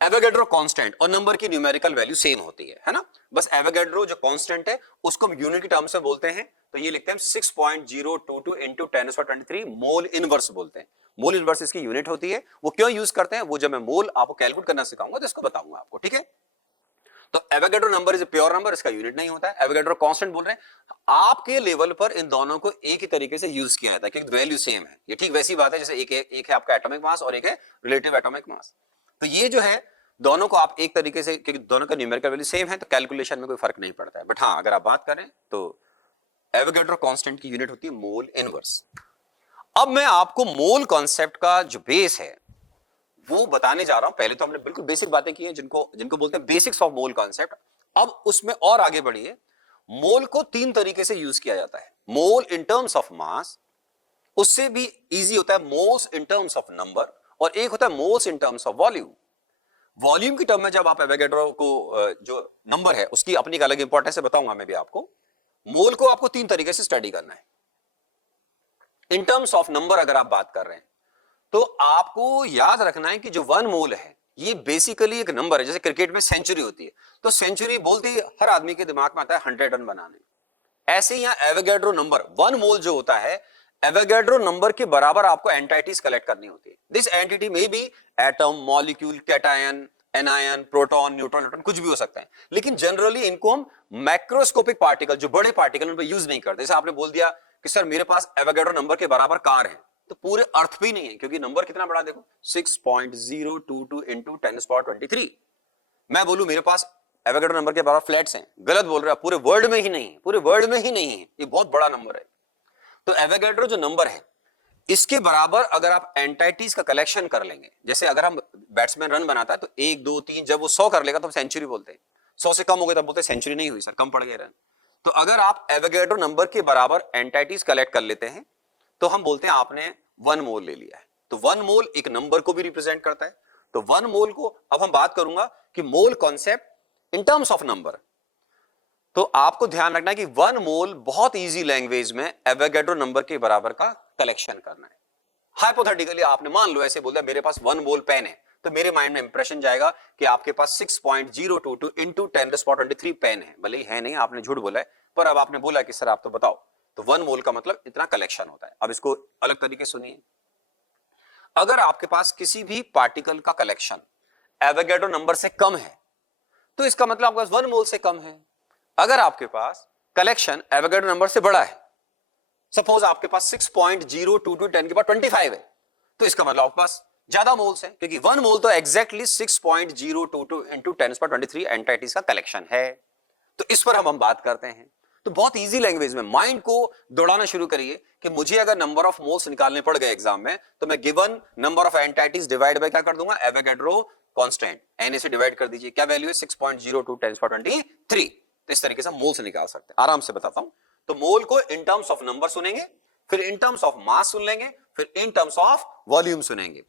Avogadro constant और नंबर की न्यूमेरिकल वैल्यू सेम होती है ना। बस एवोगैड्रो जो कांस्टेंट है उसको हम यूनिट की टर्म से बोलते हैं, तो ये लिखते हैं 6.022 × 10⁻23 मोल इनवर्स बोलते हैं। मोल इनवर्स इसकी यूनिट होती है। वो क्यों यूज करते हैं वो जब मैं मोल आपको कैलकुलेट करना सिखाऊंगा तो इसको बताऊंगा आपको, ठीक है। तो Avogadro number is pure number, इसका यूनिट नहीं होता है। एवोगैड्रो कांस्टेंट बोल रहे हैं। आपके लेवल पर इन दोनों को एक ही तरीके से यूज किया जाता है क्योंकि वैल्यू सेम है। ये ठीक वैसी बात है जैसे एक है आपका एटॉमिक मास और एक है रिलेटिव एटॉमिक मास। तो ये जो है दोनों को आप एक तरीके से, क्योंकि दोनों का न्यूमेरिकल वैल्यू सेम है तो कैलकुलेशन में कोई फर्क नहीं पड़ता है। बट हाँ, अगर आप बात करें तो एवोगैड्रो कांस्टेंट की यूनिट होती है मोल इनवर्स। अब मैं आपको मोल कॉन्सेप्ट का जो बेस है वो बताने जा रहा हूं। पहले तो हमने बिल्कुल बेसिक बातें की हैं जिनको बोलते हैं बेसिक्स ऑफ मोल कॉन्सेप्ट। अब उसमें और आगे बढ़िए। मोल को 3 तरीके से यूज किया जाता है। मोल इन टर्म्स ऑफ मास, उससे भी इजी होता है moles in terms of number, और एक होता है moles in terms of volume. Volume की टर्म में जब आप एवोगैड्रो को जो नंबर है उसकी अपनी अलग इंपॉर्टेंस है, बताऊंगा मैं भी आपको। मोल को आपको 3 तरीके से स्टडी करना है। इन टर्म्स ऑफ नंबर अगर आप बात कर रहे हैं तो आपको याद रखना है कि जो 1 मोल है ये बेसिकली एक नंबर है। जैसे क्रिकेट में सेंचुरी होती है तो सेंचुरी बोलते ही हर आदमी के दिमाग में आता है 100 रन बनाने। ऐसे ही यहां एवोगैड्रो नंबर 1 मोल जो होता है, एवोगैड्रो नंबर के बराबर आपको एंटाइटीज कलेक्ट करनी होती है। This entity may be atom, molecule, cation, anion, proton, neutron, कुछ भी हो सकता है। लेकिन जनरली इनको हम मैक्रोस्कोपिक पार्टिकल, जो बड़े पार्टिकल उन पर यूज नहीं करते। जैसे आपने बोल दिया कि सर मेरे पास एवोगैड्रो नंबर के बराबर कार है, तो पूरे अर्थ भी नहीं है क्योंकि नंबर कितना बड़ा देखो 6.022 × 10⁻23। मैं बोलूं मेरे पास एवोगैड्रो नंबर के बराबर फ्लैट्स हैं, गलत बोल रहा है। पूरे वर्ल्ड में ही नहीं है, पूरे वर्ल्ड में ही नहीं है। ये बहुत बड़ा नंबर है। तो एवोगैड्रो जो नंबर है इसके बराबर अगर आप एंटाइटीज का कलेक्शन कर लेंगे, जैसे अगर हम बैट्समैन रन बनाता है तो 1 2 3, जब वो 100 कर लेगा तो हम सेंचुरी बोलते हैं। 100 से कम हो गया तब बोलते हैं सेंचुरी नहीं हुई सर, कम पड़ गए रन। तो अगर आप एवोगैड्रो नंबर के बराबर एंटाइटीज कलेक्ट कर लेते हैं तो हम बोलते हैं आपने 1 मोल ले लिया है। तो 1 मोल एक नंबर को भी रिप्रेजेंट करता है। तो 1 मोल को अब हम बात करूंगा कि mole concept in terms of number. तो आपको ध्यान रखना है कि 1 मोल बहुत इजी लैंग्वेज में एवोगैड्रो नंबर के बराबर का कलेक्शन करना है। हाइपोथेटिकली आपने मान लो ऐसे बोल दिया मेरे पास 1 मोल पेन है, तो मेरे माइंड में इंप्रेशन जाएगा कि आपके पास 6.022 × 10⁻23 पेन है। भले ही है नहीं, आपने झूठ बोला है, पर अब आपने बोला कि सर आप तो बताओ। तो 1 मोल का मतलब इतना कलेक्शन होता है। अब इसको अलग तरीके से सुनिए। अगर आपके पास किसी भी पार्टिकल का कलेक्शन एवोगैड्रो नंबर से कम है तो इसका मतलब आपके पास 1 मोल से कम है। अगर आपके पास कलेक्शन एवोगैड्रो नंबर से बड़ा है, सपोज आपके पास 6.022 10⁻25 है, तो इसका मतलब आपके पास ज्यादा मोल्स हैं क्योंकि 1 मोल तो एग्जैक्टली 6.022 × 10⁻23 एंटाइटीज का कलेक्शन है। तो इस पर हम बात करते हैं। तो बहुत इजी लैंग्वेज में माइंड को दौड़ाना शुरू करिए कि मुझे अगर नंबर ऑफ मोल्स निकालने पड़ गए एग्जाम में तो मैं given number of entities divide by क्या कर दूंगा, एवोगैड्रो कांस्टेंट Na से डिवाइड कर दीजिए। क्या वैल्यू है 6.022 10⁻23। तो इस तरीके से मोल से निकाल सकते हैं। आराम से बताता हूं। तो मोल को इन टर्म्स ऑफ नंबर सुनेंगे, फिर इन टर्म्स ऑफ मास सुन लेंगे, फिर इन टर्म्स ऑफ वॉल्यूम सुनेंगे।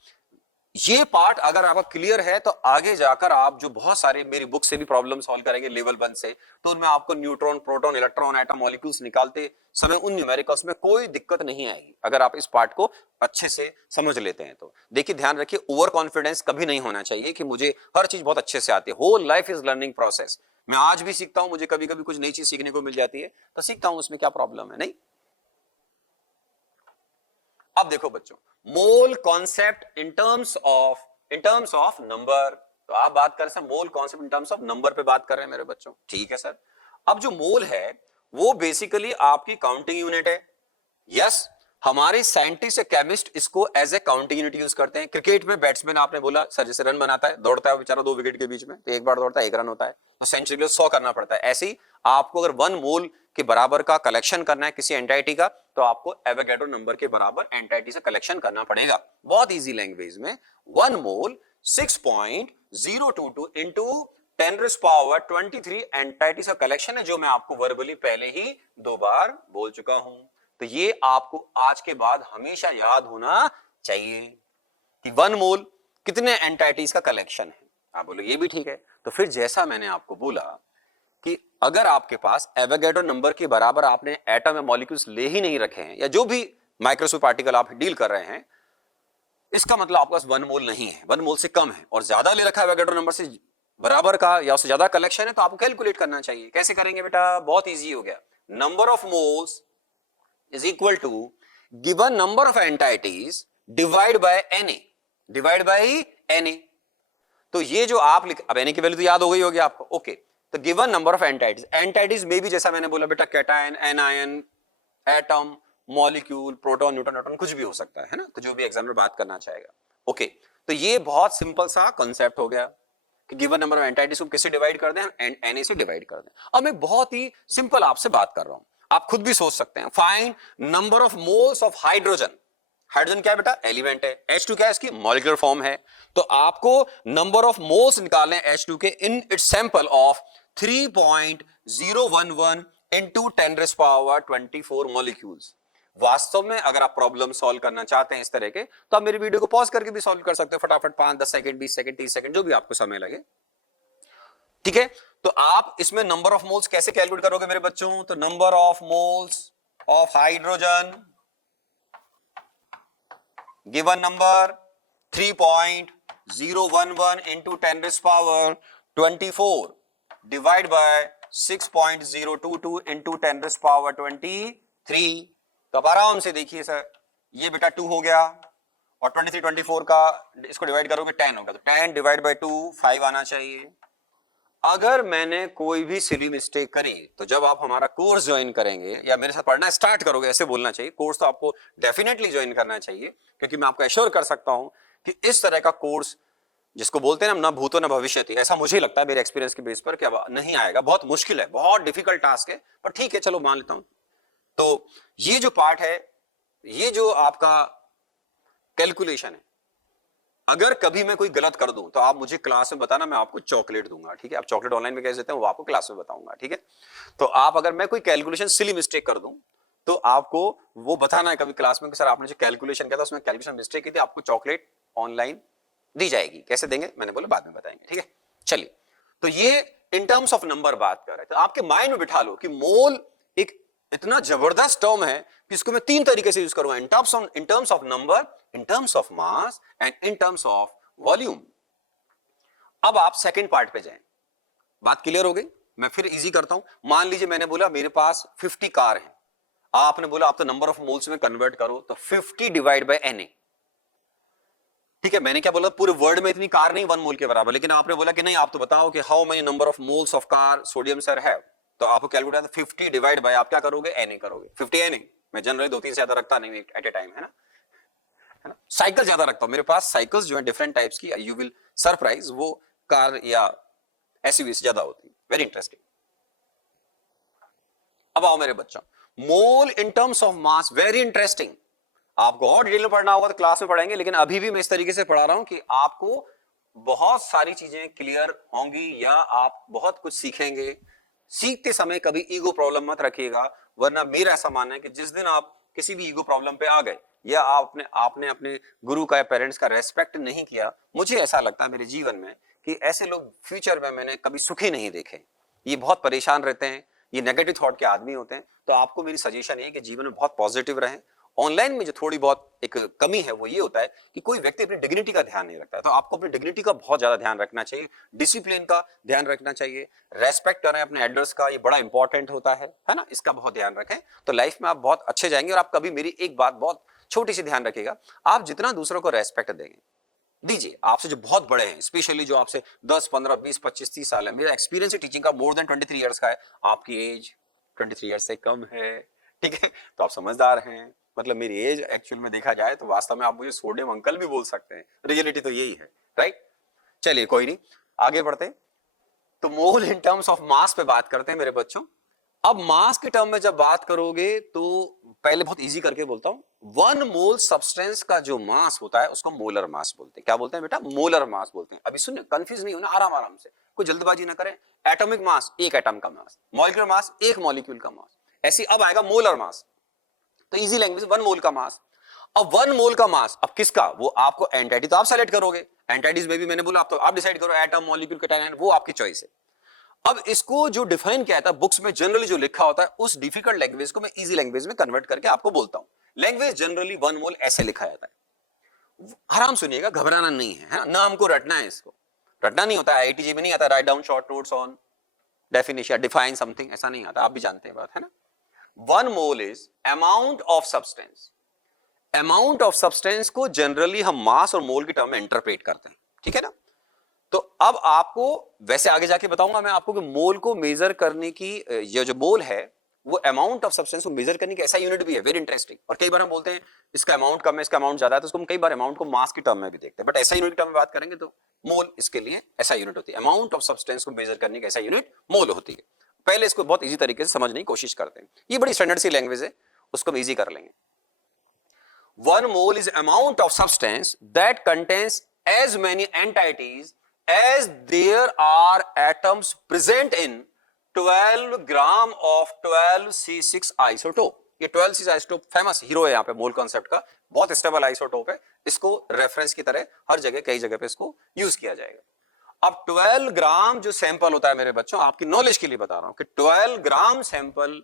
ये पार्ट अगर आपका क्लियर है तो आगे जाकर आप जो बहुत सारे मेरी बुक से भी प्रॉब्लम सॉल्व करेंगे लेवल 1 से, तो उनमें आपको neutron, proton, electron, atom, molecules निकालते समय उन न्यूमेरिकल्स में कोई दिक्कत नहीं आएगी अगर आप इस पार्ट को अच्छे से समझ लेते हैं। तो देखिए ध्यान रखिए, ओवर कॉन्फिडेंस कभी नहीं होना चाहिए कि मुझे हर चीज बहुत अच्छे से आती है। Whole life is learning process. मैं आज भी सीखता हूं, मुझे कभी कभी कुछ नई चीज सीखने को मिल जाती है तो सीखता हूं, उसमें क्या प्रॉब्लम है। नहीं, अब देखो बच्चों, mole concept in terms of number. तो आप बात कर रहे हैं mole concept in terms of number पे बात कर रहे हैं मेरे बच्चों, ठीक है सर। अब जो मोल है वो बेसिकली आपकी काउंटिंग यूनिट है। यस, हमारे साइंटिस्ट या केमिस्ट इसको as a counting unit use करते हैं। क्रिकेट में बैट्समैन आपने बोला सर जैसे रन बनाता है, दौड़ता है बेचारा 2 विकेट के बीच में, तो एक बार दौड़ता है 1 रन होता है, तो सेंचुरी के लिए 100 करना पड़ता है। ऐसे ही आपको अगर 1 मोल के बराबर का कलेक्शन करना है किसी एंटाइटी का, तो आपको एवोगैड्रो नंबर के बराबर एंटाइटी से कलेक्शन करना पड़ेगा। बहुत इजी लैंग्वेज में 1 मोल 6.022 × 10⁻23 एंटाइटीज का कलेक्शन है, जो मैं आपको वर्बली पहले ही 2 बार बोल चुका हूं। तो ये आपको आज के बाद हमेशा याद होना चाहिए कि 1 मोल कितने एंटाइटीज का कलेक्शन है। आप बोलो ये भी ठीक है। तो फिर जैसा मैंने आपको बोला कि अगर आपके पास एवोगैड्रो नंबर के बराबर आपने एटम या मॉलिक्यूल्स ले ही नहीं रखे हैं, या जो भी माइक्रोस्कोपिक पार्टिकल आप डील कर रहे हैं, इसका मतलब आपके पास 1 मोल नहीं है, 1 मोल से कम है, और ज्यादा ले रखा है एवोगैड्रो नंबर से बराबर का या उससे ज्यादा कलेक्शन है, तो आपको कैलकुलेट करना चाहिए। कैसे करेंगे बेटा? बहुत इजी हो गया। Number of moles is equal to given number of entities divide by Na, divide by Na। तो ये जो आप लिख, अब Na की वैल्यू तो याद हो गई होगी आपको। ओके, तो given number of entities, entities में भी जैसा मैंने बोला बेटा, cation, anion, atom, molecule, proton, neutron, neutron कुछ भी हो सकता है ना, तो जो भी एग्जाम में बात करना चाहेगा। ओके, तो ये बहुत सिंपल सा कॉन्सेप्ट हो गया कि गिवन नंबर ऑफ एंटाइटीज को किससे डिवाइड कर दें? Na से डिवाइड कर दें। अब मैं बहुत ही सिंपल आपसे बात कर रहा हूं, आप खुद भी सोच सकते हैं। Find number of moles of hydrogen. Hydrogen क्या है बेटा? एलिमेंट है। H2 क्या है? इसकी मॉलिक्यूलर फॉर्म है। तो आपको नंबर ऑफ मोल्स निकालने H2 के in its sample of 3.011 into 10⁻24 molecules. वास्तव में अगर आप प्रॉब्लम सॉल्व करना चाहते हैं इस तरह के, तो आप मेरी वीडियो को पॉज करके भी सॉल्व कर सकते हो फटाफट, 5, 10 सेकंड, 20 सेकंड, 30 सेकंड, जो भी आपको समय लगे। ठीक है, तो आप इसमें नंबर ऑफ मोल्स कैसे कैलकुलेट करोगे मेरे बच्चों? तो number of moles of hydrogen given number 3.011 into 10⁻24 divide by 6.022 into 10⁻23। तो आप आराम से देखिए सर, ये बेटा 2 हो गया, और 23 24 का इसको डिवाइड करोगे 10 होगा, तो 10 डिवाइड बाय 2 5 आना चाहिए। अगर मैंने कोई भी सिली मिस्टेक करी, तो जब आप हमारा कोर्स ज्वाइन करेंगे या मेरे साथ पढ़ना स्टार्ट करोगे, ऐसे बोलना चाहिए। कोर्स तो आपको डेफिनेटली ज्वाइन करना चाहिए, क्योंकि मैं आपको एश्योर कर सकता हूं कि इस तरह का कोर्स, जिसको बोलते हैं ना भूतो न भविष्यति, ऐसा मुझे लगता है मेरे एक्सपीरियंस के बेस पर, क्या नहीं आएगा। बहुत मुश्किल है, बहुत डिफिकल्ट टास्क है, पर ठीक है चलो मान लेता हूं। तो ये जो पार्ट है, ये जो आपका कैलकुलेशन है, अगर कभी मैं कोई गलत कर दूं तो आप मुझे क्लास में बताना, मैं आपको चॉकलेट दूंगा। ठीक है, आप चॉकलेट ऑनलाइन में कैसे देते हैं वो आपको क्लास में बताऊंगा। ठीक है, तो आप अगर मैं कोई कैलकुलेशन सिली मिस्टेक कर दूं तो आपको वो बताना है कभी क्लास में कि सर आपने जो कैलकुलेशन किया था उसमें कैलकुलेशन मिस्टेक की थी, आपको चॉकलेट ऑनलाइन दी जाएगी। कैसे देंगे मैंने बोला बाद में बताएंगे। ठीक है, चलिए, तो ये इन टर्म्स ऑफ नंबर बात कर रहे हैं। तो आपके माइंड में बिठा लो कि मोल एक इतना जबरदस्त टर्म है कि इसको मैं 3 तरीके से यूज करूंगा, इन terms of number, in terms of mass and in terms of volume. अब आप सेकंड पार्ट पे जाएं। बात क्लियर हो गई? मैं फिर इजी करता हूं। मान लीजिए मैंने बोला मेरे पास 50 कार हैं, आपने बोला आप तो नंबर ऑफ मोल्स में कन्वर्ट करो, तो 50 डिवाइड बाय Na। ठीक है, मैंने क्या बोला? पूरे वर्ल्ड में इतनी कार नहीं 1 मोल के बराबर, लेकिन आपने बोला कि नहीं, आप तो बताओ कि how many number of moles of car sodium sir है। तो आपको कैलकुलेट 50 डिवाइड बाय आप क्या करोगे? Na करोगे। 50 Na, मैं जनरली 2-3 से ज्यादा रखता नहीं एट ए टाइम, है ना। साइकिल ज्यादा रखता हूं, मेरे पास साइकिल्स जो है डिफरेंट टाइप्स की, यू विल सरप्राइज, वो कार या एसयूवी से ज्यादा होती है। Very interesting. अब आओ मेरे बच्चों, mole in terms of mass, very interesting. आपको और डिटेल में पढ़ना होगा तो क्लास में पढ़ाएंगे, लेकिन अभी भी मैं इस तरीके से पढ़ा रहा हूं कि आपको बहुत सारी चीजें क्लियर होंगी या आप बहुत कुछ सीखेंगे। सीखते समय कभी ईगो प्रॉब्लम मत रखिएगा, वरना मेरा ऐसा मानना है कि जिस दिन आप किसी भी ईगो प्रॉब्लम पे आ गए, या आपने अपने गुरु का या पेरेंट्स का रेस्पेक्ट नहीं किया, मुझे ऐसा लगता है मेरे जीवन में कि ऐसे लोग फ्यूचर में मैंने कभी सुखी नहीं देखे। ये बहुत परेशान रहते हैं, ये नेगेटिव थॉट के आदमी होते हैं। तो आपको मेरी सजेशन है कि जीवन में बहुत पॉजिटिव रहें। ऑनलाइन में जो थोड़ी बहुत एक कमी है वो ये होता है कि कोई व्यक्ति अपनी डिग्निटी का ध्यान नहीं रखता है, तो आपको अपनी डिग्निटी का बहुत ज्यादा ध्यान रखना चाहिए, डिसिप्लिन का ध्यान रखना चाहिए, रेस्पेक्ट करें अपने एल्डर्स का, ये बड़ा इंपॉर्टेंट होता है ना, इसका बहुत ध्यान रखें। तो लाइफ में आप बहुत अच्छे जाएंगे। और आप कभी, मेरी एक बात बहुत छोटी सी ध्यान रखिएगा, आप जितना दूसरों को रेस्पेक्ट देंगे, दीजिए, आपसे जो बहुत बड़े हैं, स्पेशली जो आपसे 10, 15, 20, 25, 30 साल है, मेरा एक्सपीरियंस है टीचिंग का मोर देन 23 इयर्स का है, आपकी एज 23 इयर्स से कम है, ठीक है, तो आप समझदार हैं। मतलब मेरी एज एक्चुअल में देखा जाए तो वास्तव में आप मुझे सोडियम अंकल भी बोल सकते हैं, रियलिटी तो यही है, राइट। चलिए कोई नहीं, आगे बढ़ते हैं। तो मोल इन टर्म्स ऑफ मास पे बात करते हैं मेरे बच्चों। अब मास के टर्म में जब बात करोगे तो पहले बहुत इजी करके बोलता हूं, 1 मोल सब्सटेंस का जो मास होता है उसको मोलर मास बोलते हैं। क्या बोलते हैं बेटा? मोलर मास बोलते हैं। अभी सुनिए, कंफ्यूज नहीं होना, आराम आराम से। कोई जल्दबाजी ना करें। एटॉमिक मास एक एटम का मास, मॉलिक्यूलर मास एक मॉलिक्यूल का मास, ऐसी अब आएगा मोलर मास। तो इजी लैंग्वेज 1 मोल का मास। अब 1 मोल का मास अब किसका, वो आपको एंटाइटी तो आप सेलेक्ट करोगे, एंटाइटीज में भी मैंने बोला आप डिसाइड करो, एटम मॉलिक्यूल कैटायन वो आपकी चॉइस है। अब इसको जो डिफाइन किया था बुक्स में जनरली जो लिखा होता है उस डिफिकल्ट लैंग्वेज को मैं इजी लैंग्वेज में कन्वर्ट करके आपको बोलता हूं। लैंग्वेज जनरली 1 मोल ऐसे लिखा जाता है। आराम सुनिएगा, घबराना नहीं है ना, हमको रटना है, इसको रटना नहीं होता है, आईआईटी में नहीं आता write down short notes on definition define something, ऐसा नहीं आता, आप भी जानते हैं बात है ना। 1 mole is amount of substance. Amount of substance को जनरली हम मास और मोल की टर्म में इंटरप्रेट करते हैं, ठीक है ना। तो अब आपको वैसे आगे जाके बताऊंगा मैं आपको कि मोल को मेजर करने की ये जो मोल है वो अमाउंट ऑफ सब्सटेंस को मेजर करने की ऐसा यूनिट भी है, वेरी इंटरेस्टिंग। और कई बार हम बोलते हैं इसका अमाउंट कम है, इसका अमाउंट ज्यादा है, तो उसको हम कई बार अमाउंट को मास की टर्म में भी देखते हैं, बट ऐसा यूनिट की टर्म में बात करेंगे तो मोल इसके लिए ऐसा यूनिट होती है। अमाउंट ऑफ सब्सटेंस को मेजर करने की ऐसा यूनिट मोल होती है। पहले इसको बहुत इजी तरीके से समझने की कोशिश करते हैं, ये बड़ी स्टैंडर्ड सी लैंग्वेज है, उसको हम इजी कर लेंगे। 1 mole is amount of substance that contains as many entities as there are atoms present in 12 gram of 12C6 isotope। ये 12C6 आइसोटोप फेमस हीरो है यहाँ पे मोल कॉन्सेप्ट का, बहुत स्टेबल आइसोटोप है, इसको रेफरेंस की तरह हर जगह कई जगह पे इसको यूज किया जाएगा। अब 12 ग्राम जो सैंपल होता है मेरे बच्चों, आपकी नॉलेज के लिए बता रहा हूं कि 12 ग्राम सैंपल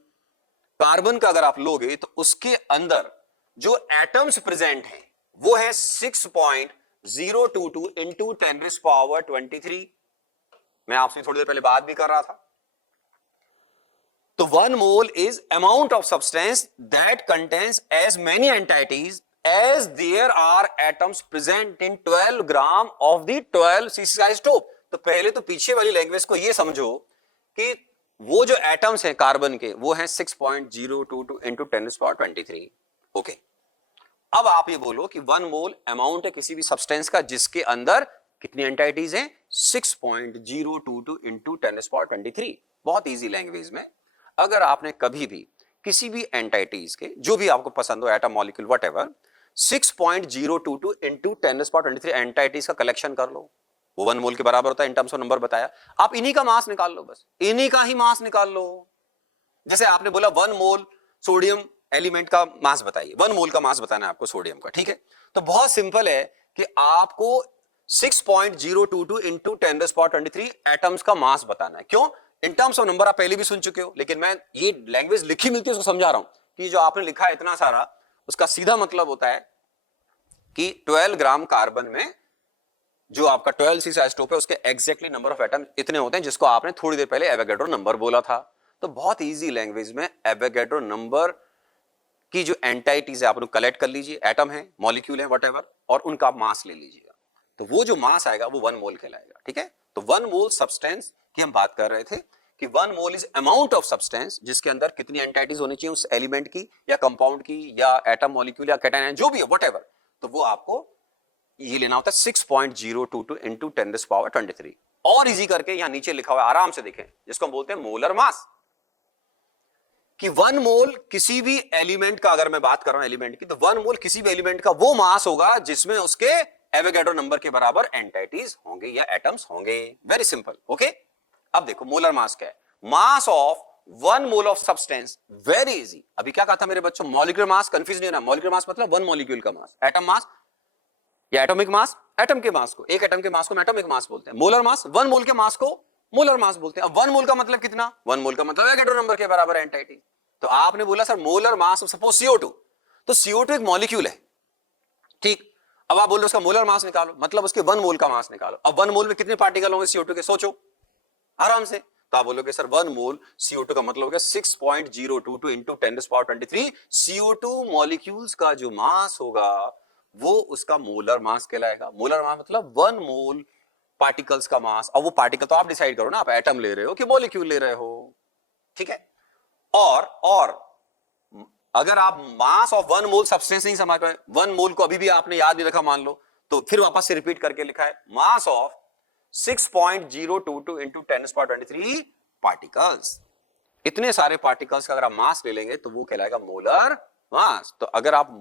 कार्बन का अगर आप लोगे तो उसके अंदर जो एटम्स प्रेजेंट हैं वो है 6.022 इंटू 10⁻23। मैं आपसे थोड़ी देर पहले बात भी कर रहा था। तो 1 mole is amount of substance that contains as many entities as there are atoms present in 12 gram of the 12C6 isotope. तो पहले तो पीछे वाली लैंग्वेज को ये समझो कि वो जो एटम्स हैं कार्बन के वो हैं 6.022 इंटू 10⁻23। ओके, अब आप ये बोलो कि 1 मोल अमाउंट है किसी भी सब्सटेंस का जिसके अंदर कितनी एंटाइटीज हैं, 6.022 इंटू 10⁻23। बहुत इजी लैंग्वेज में अगर आपने कभी भी किसी भी एंटाइटीज के जो भी आपको पसंद हो, atom molecule whatever, 6.022 into 10⁻23 entities का कलेक्शन कर लो, वो 1 मोल के बराबर होता है इन टर्म्स ऑफ नंबर बताया। आप इन्हीं का मास निकाल लो, बस इन्हीं का ही मास निकाल लो। जैसे आपने बोला 1 मोल सोडियम एलिमेंट का मास बताइए, 1 मोल का मास बताना है आपको सोडियम का, ठीक है। तो बहुत सिंपल है कि आपको 6.022 इंटू 10⁻23 एटम्स का मास बताना है। क्यों? इन टर्म्स ऑफ नंबर आप पहले भी सुन चुके हो, लेकिन मैं ये लैंग्वेज लिखी मिलती है उसको समझा रहा हूं कि जो आपने लिखा है इतना सारा, उसका सीधा मतलब होता है कि 12 ग्राम कार्बन में जो आपका 12C आइसोटोप है उसके एग्जैक्टली नंबर ऑफ एटम इतने होते हैं, जिसको आपने थोड़ी देर पहले एवोगैड्रो नंबर बोला था। तो बहुत इजी लैंग्वेज में एवोगैड्रो नंबर की जो एंटाइटीज है आप उनको कलेक्ट कर लीजिए, एटम है, मॉलिक्यूल है, व्हाटएवर, और उनका मास ले लीजिएगा, तो वो जो मास आएगा वो 1 मोल कहलाएगा, ठीक है। तो 1 मोल सब्सटेंस की हम बात कर रहे थे कि 1 mole is amount of substance जिसके अंदर कितनी एंटाइटीज होनी चाहिए उस एलिमेंट की या कंपाउंड की या एटम मॉलिक्यूल या कैटायन जो भी है व्हाटएवर, तो वो आपको ये लेना होता है 6.022 इंटू 10⁻23। और इजी करके यहां नीचे लिखा हुआ है, आराम से देखें, जिसको हम बोलते हैं मोलर मास, कि 1 मोल किसी भी एलिमेंट का, अगर मैं बात कर रहा हूं एलिमेंट की, तो 1 मोल किसी भी एलिमेंट का वो मास होगा जिसमें उसके एवोगैड्रो नंबर के बराबर एंटाइटीज होंगे या एटम्स होंगे। Very simple, okay. अब देखो मोलर मास क्या है, mass of 1 mole of substance, very easy. अभी क्या कहा था मेरे बच्चों, मॉलिक्यूलर मास, कंफ्यूज नहीं होना, मॉलिक्यूलर मास मतलब 1 मॉलिक्यूल का मास, एटम मास या एटॉमिक मास, एटम के मास को, एक एटम के मास को एटॉमिक मास बोलते हैं। मोलर मास 1 मोल के मास को मोलर मास बोलते हैं। अब 1 मोल का मतलब कितना, 1 मोल का मतलब एवोगैड्रो नंबर के बराबर एंटाइटी। तो आपने बोला sir molar mass of suppose CO2, तो CO2 एक मॉलिक्यूल है, ठीक। अब आप बोल रहे हो उसका मोलर मास निकालो, मतलब उसके 1 मोल का मास निकालो। अब 1 मोल में कितने पार्टिकल होंगे CO2 के, सोचो आराम से। तो आप बोलोगे सर 1 मोल CO2 का मतलब हो गया 6.022 इंटू 10⁻23। CO2 मॉलिक्यूल्स का जो मास होगा वो उसका मोलर मास कहलाएगा। मोलर मास मतलब 1 मोल पार्टिकल्स का मास। अब वो पार्टिकल तो आप डिसाइड करो ना, आप एटम ले रहे हो कि मॉलिक्यूल ले रहे हो, ठीक है। और अगर आप मास ऑफ 1 मोल सब्सटेंस नहीं समझ पाए, 1 मोल को अभी भी आपने याद नहीं रखा मान लो, तो फिर वापस से रिपीट करके लिखा है मास ऑफ 6.022 इंटू 10⁻23 पार्टिकल्स। इतने सारे पार्टिकल्स का अगर आप मास ले लेंगे तो वो कहलाएगा मोलर मास। तो अगर आप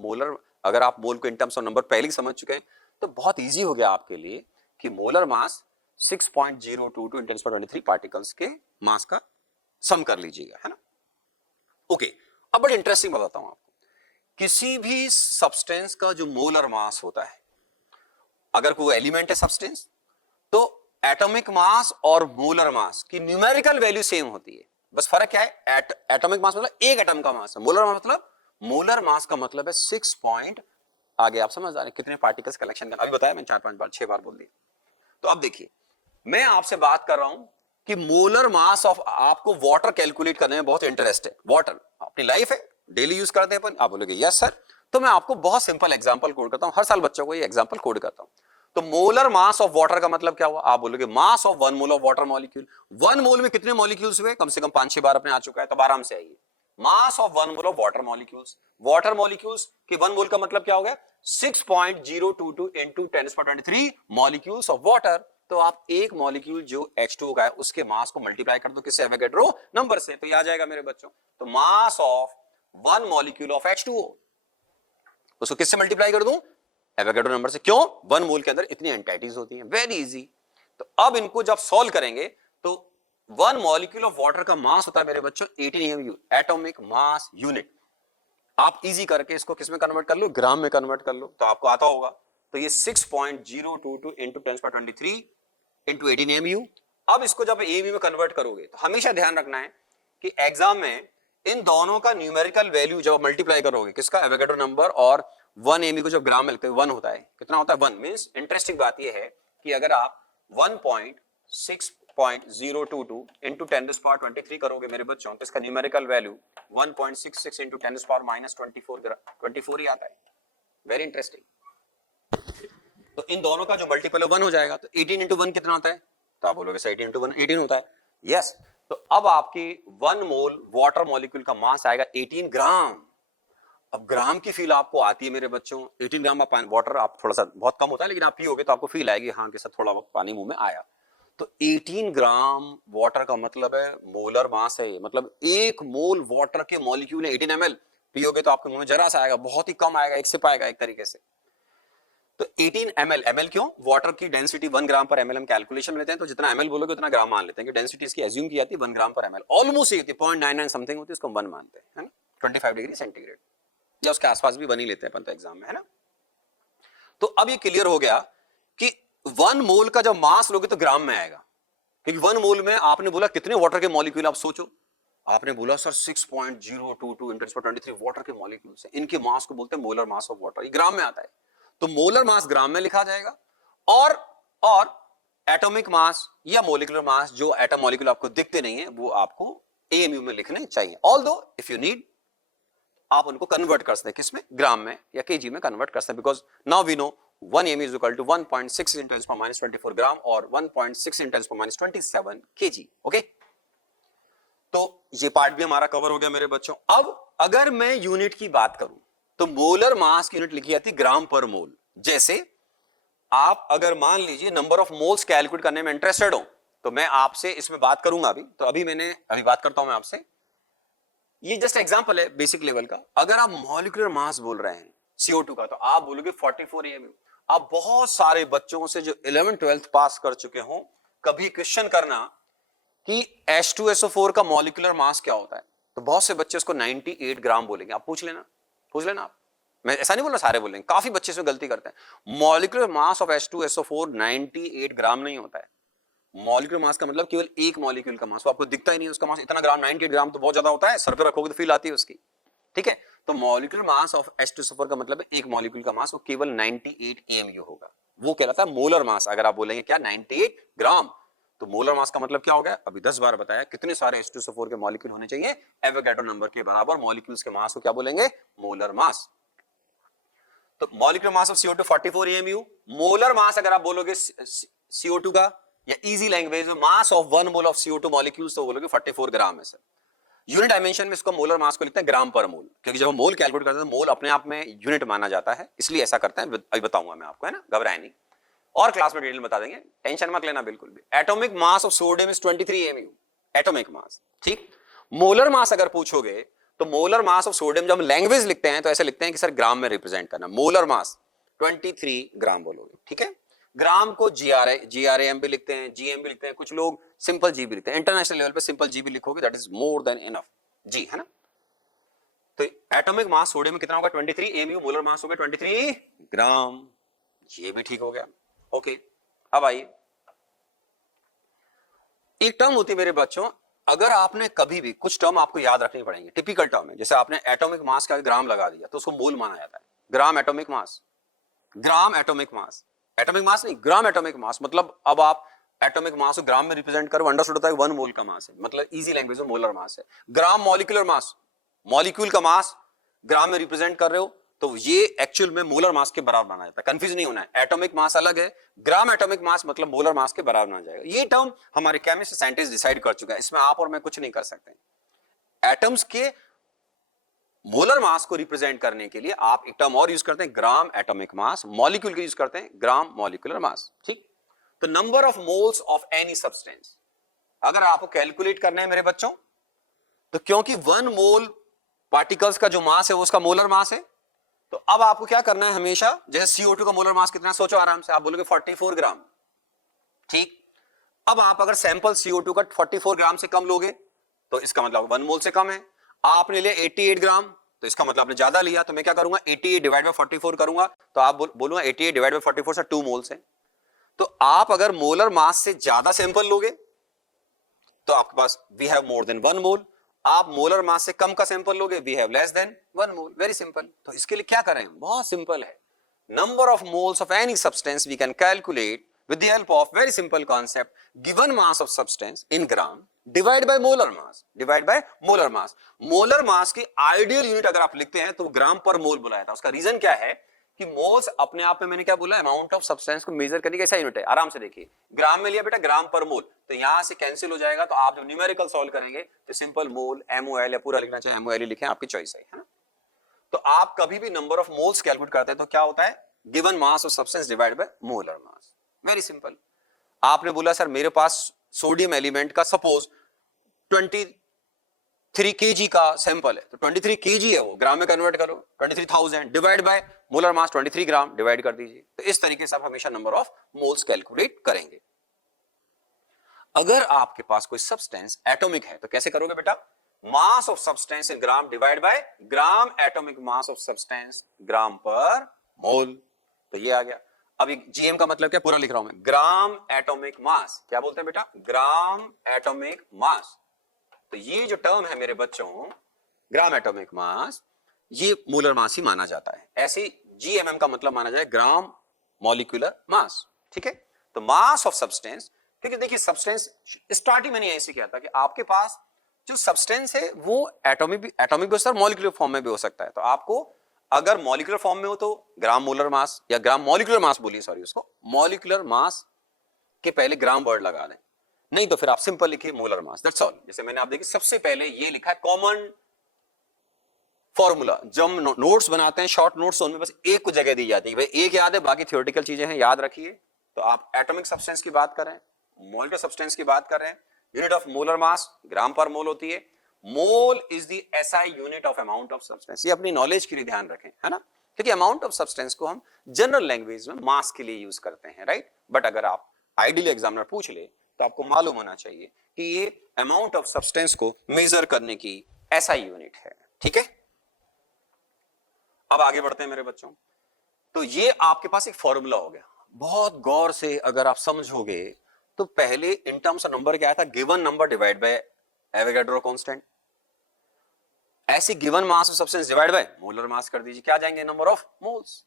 मोल को इन टर्म्स ऑफ नंबर पहले ही समझ चुके हैं तो बहुत इजी हो गया आपके लिए कि मोलर मास 6.022 × 10⁻23 पार्टिकल्स के मास का सम कर लीजिएगा, है ना। ओके, अब बड़ा इंटरेस्टिंग बताता हूं आपको, किसी भी सब्सटेंस का जो मोलर मास होता है, अगर कोई एलिमेंट है सब्सटेंस, तो एटॉमिक मास और मोलर मास की न्यूमेरिकल वैल्यू सेम होती है। बस फर्क क्या है, एटॉमिक मास मतलब एक एटम का मास है, मोलर मास का मतलब है 6 पॉइंट, आगे आप समझ आ रहे हैं कितने पार्टिकल्स कलेक्शन करना, अभी बताया मैंने 4-5 बार 6 बार बोल दिया। तो अब देखिए, मैं आपसे बात कर रहा हूं कि मोलर मास ऑफ, आपको वाटर कैलकुलेट करने में बहुत इंटरेस्ट है, वाटर अपनी लाइफ है, डेली यूज करते हैं अपन, आप बोलोगे यस सर, तो मैं आपको बहुत सिंपल एग्जांपल कोड करता हूं, हर साल बच्चों को ये एग्जांपल कोड करता हूं। तो मोलर मास ऑफ वाटर का मतलब क्या हुआ, आप बोलोगे mass of 1 mole of water molecule. 1 मोल में कितने मॉलिक्यूल्स हुए, कम से कम 5-6 बार अपने आ चुका है, तब आराम से आइए। Mass of 1 mole of water molecules की 1 मोल का मतलब क्या हो गया, 6.022 into 10⁻23 मॉलिक्यूल्स ऑफ वाटर। तो आप एक मॉलिक्यूल जो H2O का है उसके मास को मल्टीप्लाई कर दो किससे, एवोगैड्रो नंबर से, तो ये आ जाएगा मेरे बच्चों। तो mass of 1 molecule of H2O, उसको किससे मल्टीप्लाई कर दूं, एवोगैड्रो नंबर से। क्यों, 1 मोल के अंदर इतनी एंटाइटीज होती हैं, वेरी इजी। तो अब इनको जब सॉल्व करेंगे तो 1 मॉलिक्यूल ऑफ वाटर का मास होता है मेरे बच्चों 18 MU, एटॉमिक मास यूनिट। आप इजी करके इसको किस में कन्वर्ट कर लो, ग्राम में कन्वर्ट कर लो, तो आपको आता होगा। तो ये 6.022 into 10⁻23 into 18 MU। अब इसको जब AMU में कन्वर्ट करोगे तो हमेशा ध्यान रखना है कि एग्जाम में इन दोनों का न्यूमेरिकल वैल्यू जब मल्टीप्लाई करोगे, किसका, एवोगैड्रो नंबर और 1 MU को जब ग्राम में लिखते हैं 1 होता है, कितना होता है 1। मींस इंटरेस्टिंग बात ये है कि अगर आप 1.6.022 into 10⁻23 करोगे मेरे बच्चों, तो इसका न्यूमेरिकल वैल्यू 1.66 into 10⁻24 ही आता है। Very interesting. तो इन दोनों का जो मल्टीपल 1 हो जाएगा, तो 18 into 1 कितना होता है, तो आप बोलोगे 18 into 1 18 होता है, यस। तो अब आपकी 1 मोल वाटर मॉलिक्यूल का मास आएगा 18 ग्राम। अब ग्राम की फील आपको आती है मेरे बच्चों, 18 ग्राम का वाटर आप थोड़ा सा, बहुत कम होता है लेकिन आप पियोगे तो आपको फील आएगी, हाँ के साथ थोड़ा बहुत पानी मुंह में आया। तो 18 ग्राम वाटर का मतलब है मोलर मास है, मतलब एक मोल वाटर के मॉलिक्यूल है 18 ml, पियोगे तो आपके मुंह में जरा सा आएगा, बहुत ही कम आएगा, एक सिप आएगा एक तरीके से। तो 18 ml, ml क्यों, वाटर की डेंसिटी 1 ग्राम पर ml हम कैलकुलेशन लेते हैं, तो जितना ml बोलोगे उतना ग्राम मान लेते हैं, कि डेंसिटी इसकी एज्यूम की जाती है 1 ग्राम पर ml, ऑलमोस्ट होती है 0.99 समथिंग होती है, उसको 1 मानते हैं, है ना, 25 डिग्री सेंटीग्रेड या उसके आसपास भी बनी लेते हैं अपन तो एग्जाम में, है ना। तो अब ये क्लियर हो गया कि 1 मोल का जब मास लोगे तो ग्राम में आएगा, क्योंकि 1 मोल में आपने बोला कितने वाटर के मॉलिक्यूल, आप सोचो, आपने बोला सर 6.022 into 10⁻23 वाटर के मॉलिक्यूल्स हैं, इनके मास को बोलते हैं मोलर मास ऑफ वाटर, ये ग्राम में आता है। तो मोलर मास ग्राम में लिखा जाएगा, और एटॉमिक मास या मॉलिक्यूलर मास, जो एटम मॉलिक्यूल आपको दिखते नहीं है, वो आपको AMU में लिखने चाहिए। ऑल्दो इफ यू नीड आप उनको कन्वर्ट कर सकते हैं, किसमें, ग्राम में या केजी में कन्वर्ट कर सकते हैं, because now we know 1 MU is equal to 1.6 into 10⁻24 gram और 1.6 into 10⁻27 kg। ओके, तो ये पार्ट भी हमारा कवर हो गया मेरे बच्चों। अब अगर मैं यूनिट की बात करूं तो मोलर मास की यूनिट लिखी जाती है ग्राम पर मोल। जैसे आप अगर मान लीजिए नंबर ऑफ मोल्स कैलकुलेट करने में इंटरेस्टेड हो, तो मैं आपसे इसमें बात करूंगा अभी, तो अभी बात करता हूं मैं आपसे, ये जस्ट एग्जांपल है बेसिक लेवल का। अगर आप मॉलिक्यूलर मास बोल रहे हैं CO2 का, तो आप बोलोगे 44 AMU। आप बहुत सारे बच्चों से जो 11th-12th पास कर चुके हो, कभी क्वेश्चन करना कि H2SO4 का मॉलिक्यूलर मास क्या होता है, तो बहुत से बच्चे उसको 98 ग्राम बोलेंगे। आप पूछ लेना आप, मैं ऐसा नहीं बोल रहा सारे बोलेंगे, काफी बच्चे इसमें गलती करते हैं। मॉलिक्यूलर मास ऑफ H2SO4 98 ग्राम नहीं होता है। मॉलिक्यूलर मास का मतलब केवल एक मॉलिक्यूल का मास, वो आपको दिखता ही नहीं उसका मास इतना ग्राम, 98 ग्राम तो बहुत ज्यादा होता है, सर पे रखोगे तो फील आती है उसकी, ठीक है। तो मॉलिक्यूलर मास ऑफ H2SO4 का मतलब है एक मॉलिक्यूल का मास, वो केवल 98 AMU होगा, वो कहलाता है मोलर मास। अगर आप बोलेंगे क्या 98 ग्राम, तो मोलर मास का मतलब क्या हो गया, अभी 10 बार बताया, कितने सारे H2SO4 के मॉलिक्यूल होने चाहिए, एवोगैड्रो नंबर के बराबर मॉलिक्यूल्स के मास को क्या बोलेंगे, मोलर मास। तो molecular mass of CO2 44 AMU। Molar mass अगर आप बोलोगे CO2 का, या इजी लैंग्वेज में mass of 1 mole of CO2 molecules, तो बोलोगे 44 ग्राम है सर। यूनिट डायमेंशन में इसको मोलर मास को लिखते हैं ग्राम पर मोल, क्योंकि जब हम मोल कैलकुलेट करते हैं मोल अपने आप में यूनिट माना जाता है, इसलिए ऐसा करते हैं। अभी बताऊंगा मैं आपको, है ना, घबराए नहीं, और क्लास में डिटेल बता देंगे, टेंशन मत लेना बिल्कुल भी। Atomic mass of sodium is 23 AMU, atomic mass, ठीक। मोलर मास अगर पूछोगे तो मोलर मास ऑफ सोडियम जब हम लैंग्वेज लिखते हैं तो ऐसे लिखते हैं कि सर ग्राम में रिप्रेजेंट करना, मोलर मास 23 ग्राम बोलोगे, ठीक है। ग्राम को GRAM भी लिखते हैं, GM भी लिखते हैं, कुछ लोग सिंपल जी भी लिखते हैं। इंटरनेशनल लेवल पे सिंपल जी भी लिखोगे that is more than enough, g है ना। तो एटॉमिक मास सोडियम में कितना होगा 23 AMU, मोलर मास हो गया 23 ग्राम, ये भी ठीक हो गया। ओके, अब आइए एक टर्म होती है मेरे बच्चों, अगर आपने कभी भी कुछ टर्म आपको याद रखनी पड़ेंगे, टिपिकल टर्म है, जैसे आपने एटॉमिक मास का ग्राम लगा दिया तो उसको मोल माना जाता है। ग्राम एटॉमिक मास, ग्राम एटॉमिक मास, एटॉमिक मास नहीं ग्राम एटॉमिक मास, मतलब अब आप एटॉमिक मास को ग्राम में रिप्रेजेंट करो, अंडरस्टूड होता है 1 मोल का मास है, मतलब इजी लैंग्वेज में मोलर मास है। ग्राम मॉलिक्यूलर मास, मॉलिक्यूल का मास ग्राम में रिप्रेजेंट कर रहे हो तो ये एक्चुअल में मोलर मास के बराबर माना जाता है। कंफ्यूज नहीं होना है, एटॉमिक मास अलग है, ग्राम एटॉमिक मास मतलब मोलर मास के बराबर माना जाएगा। ये टर्म हमारे केमिस्ट साइंटिस्ट डिसाइड कर चुका है, इसमें आप और मैं कुछ नहीं कर सकते। एटम्स के मोलर मास को रिप्रेजेंट करने के लिए आप एक टर्म और यूज करते हैं ग्राम एटॉमिक मास, मॉलिक्यूल के यूज करते हैं ग्राम मॉलिक्यूलर मास, ठीक। तो number of moles of any substance अगर आपको कैलकुलेट करना है मेरे बच्चों, तो क्योंकि 1 मोल पार्टिकल्स का जो मास है वो उसका मोलर मास है, तो अब आपको क्या करना है हमेशा, जैसे CO2 का मोलर मास कितना है, सोचो आराम से, आप बोलोगे 44 ग्राम, ठीक। अब आप अगर सैंपल CO2 का 44 ग्राम से कम लोगे तो इसका मतलब 1 मोल से कम है। आपने लिया 88 ग्राम तो इसका मतलब आपने ज्यादा लिया, तो मैं क्या करूंगा 88 डिवाइड बाय 44 करूंगा, तो आप बोलूंगा 88 डिवाइड बाय 44 से 2 मोल्स है। तो आप अगर मोलर मास से ज्यादा सैंपल लोगे तो आपके पास we have more than 1 mole, आप मोलर मास से कम का सैंपल लोगे we have less than 1 mole, very simple. तो इसके लिए क्या करें, बहुत सिंपल है, number of moles of any substance we can calculate with the help of very simple concept, given mass of substance in gram divide by molar mass, divide by molar mass। molar mass की ideal unit अगर आप लिखते हैं तो ग्राम per मोल बुलाया था। उसका reason क्या है कि मोल्स अपने आप में, मैंने क्या बोला, अमाउंट ऑफ सब्सटेंस को मेजर करने का ऐसा यूनिट है। आराम से देखिए, ग्राम में लिया बेटा ग्राम पर मोल, तो यहां से कैंसिल हो जाएगा, तो आप जब न्यूमेरिकल सॉल्व करेंगे तो सिंपल मोल MOL या पूरा लिखना चाहे MOL ही लिखें, आपकी चॉइस है ना। तो आप कभी भी नंबर ऑफ मोल्स कैलकुलेट करते हैं तो क्या होता है, given mass of substance divide by molar mass, very simple. आपने बोला सर मेरे पास सोडियम एलिमेंट का सपोज 23 kg का सैंपल है, तो 23 kg है वो, ग्राम में कन्वर्ट करो, 23,000 divide by molar mass 23 gram divide कर दीजिए। तो इस तरीके से आप हमेशा नंबर ऑफ मोल्स कैलकुलेट करेंगे। अगर आपके पास कोई सब्सटेंस एटॉमिक है तो कैसे करोगे बेटा, mass of substance in gram divide by gram atomic mass of substance gram per mole, तो ये आ गया। अब GM का मतलब क्या, पूरा लिख रहा हूं मैं, ग्राम एटॉमिक मास, क्या बोलते हैं बेटा, ग्राम एटॉमिक मास। तो ये जो टर्म है मेरे बच्चों, ग्राम एटॉमिक मास, ये मोलर मास ही माना जाता है। ऐसे GMM का मतलब माना जाए ग्राम मॉलिक्यूलर मास, ठीक है। तो मास ऑफ सब्सटेंस, क्योंकि देखिए सब्सटेंस स्टार्टिंग मैंने ऐसे किया था कि आपके पास जो सब्सटेंस है वो एटॉमिक भी हो सकता है, मॉलिक्यूलर फॉर्म में भी हो सकता है। तो आपको अगर मॉलिक्यूलर फॉर्म में हो तो ग्राम मोलर मास या ग्राम मॉलिक्यूलर मास बोलिए, सॉरी, उसको मॉलिक्यूलर मास के पहले ग्राम वर्ड लगा दें, नहीं तो फिर आप सिंपल लिखिए मोलर मास, दैट्स ऑल। जैसे मैंने आप देखिए सबसे पहले ये लिखा है कॉमन फॉर्मूला, जब हम नोट्स बनाते हैं शॉर्ट नोट्स, उनमें बस एक को जगह दी जाती है, भाई एक याद है, बाकी थ्योरेटिकल चीजें हैं, याद रखिए। तो आप एटॉमिक सब्सटेंस की बात कर रहे हैं, मॉलिक्यूलर सब्सटेंस की बात कर रहे हैं, unit of molar mass gram per मोल होती है। Mole is the SI unit of amount of substance, ये अपनी नॉलेज के लिए ध्यान रखें, है ना, क्योंकि अमाउंट ऑफ सब्सटेंस को हम जनरल लैंग्वेज में मास के लिए यूज करते हैं, राइट। बट अगर आप आइडियली एग्जामिनर पूछ ले तो आपको मालूम होना चाहिए कि ये अमाउंट ऑफ सब्सटेंस को मेजर करने की SI यूनिट है, ठीक है। अब आगे बढ़ते हैं मेरे बच्चों। तो ये आपके पास एक फॉर्मूला हो गया, बहुत गौर से अगर आप समझोगे तो पहले इन टर्म्स ऑफ नंबर क्या आया था, given number divide by Avogadro constant. ऐसे given mass of substance divide by molar mass कर दीजिए, क्या जाएंगे, नंबर ऑफ मोल्स।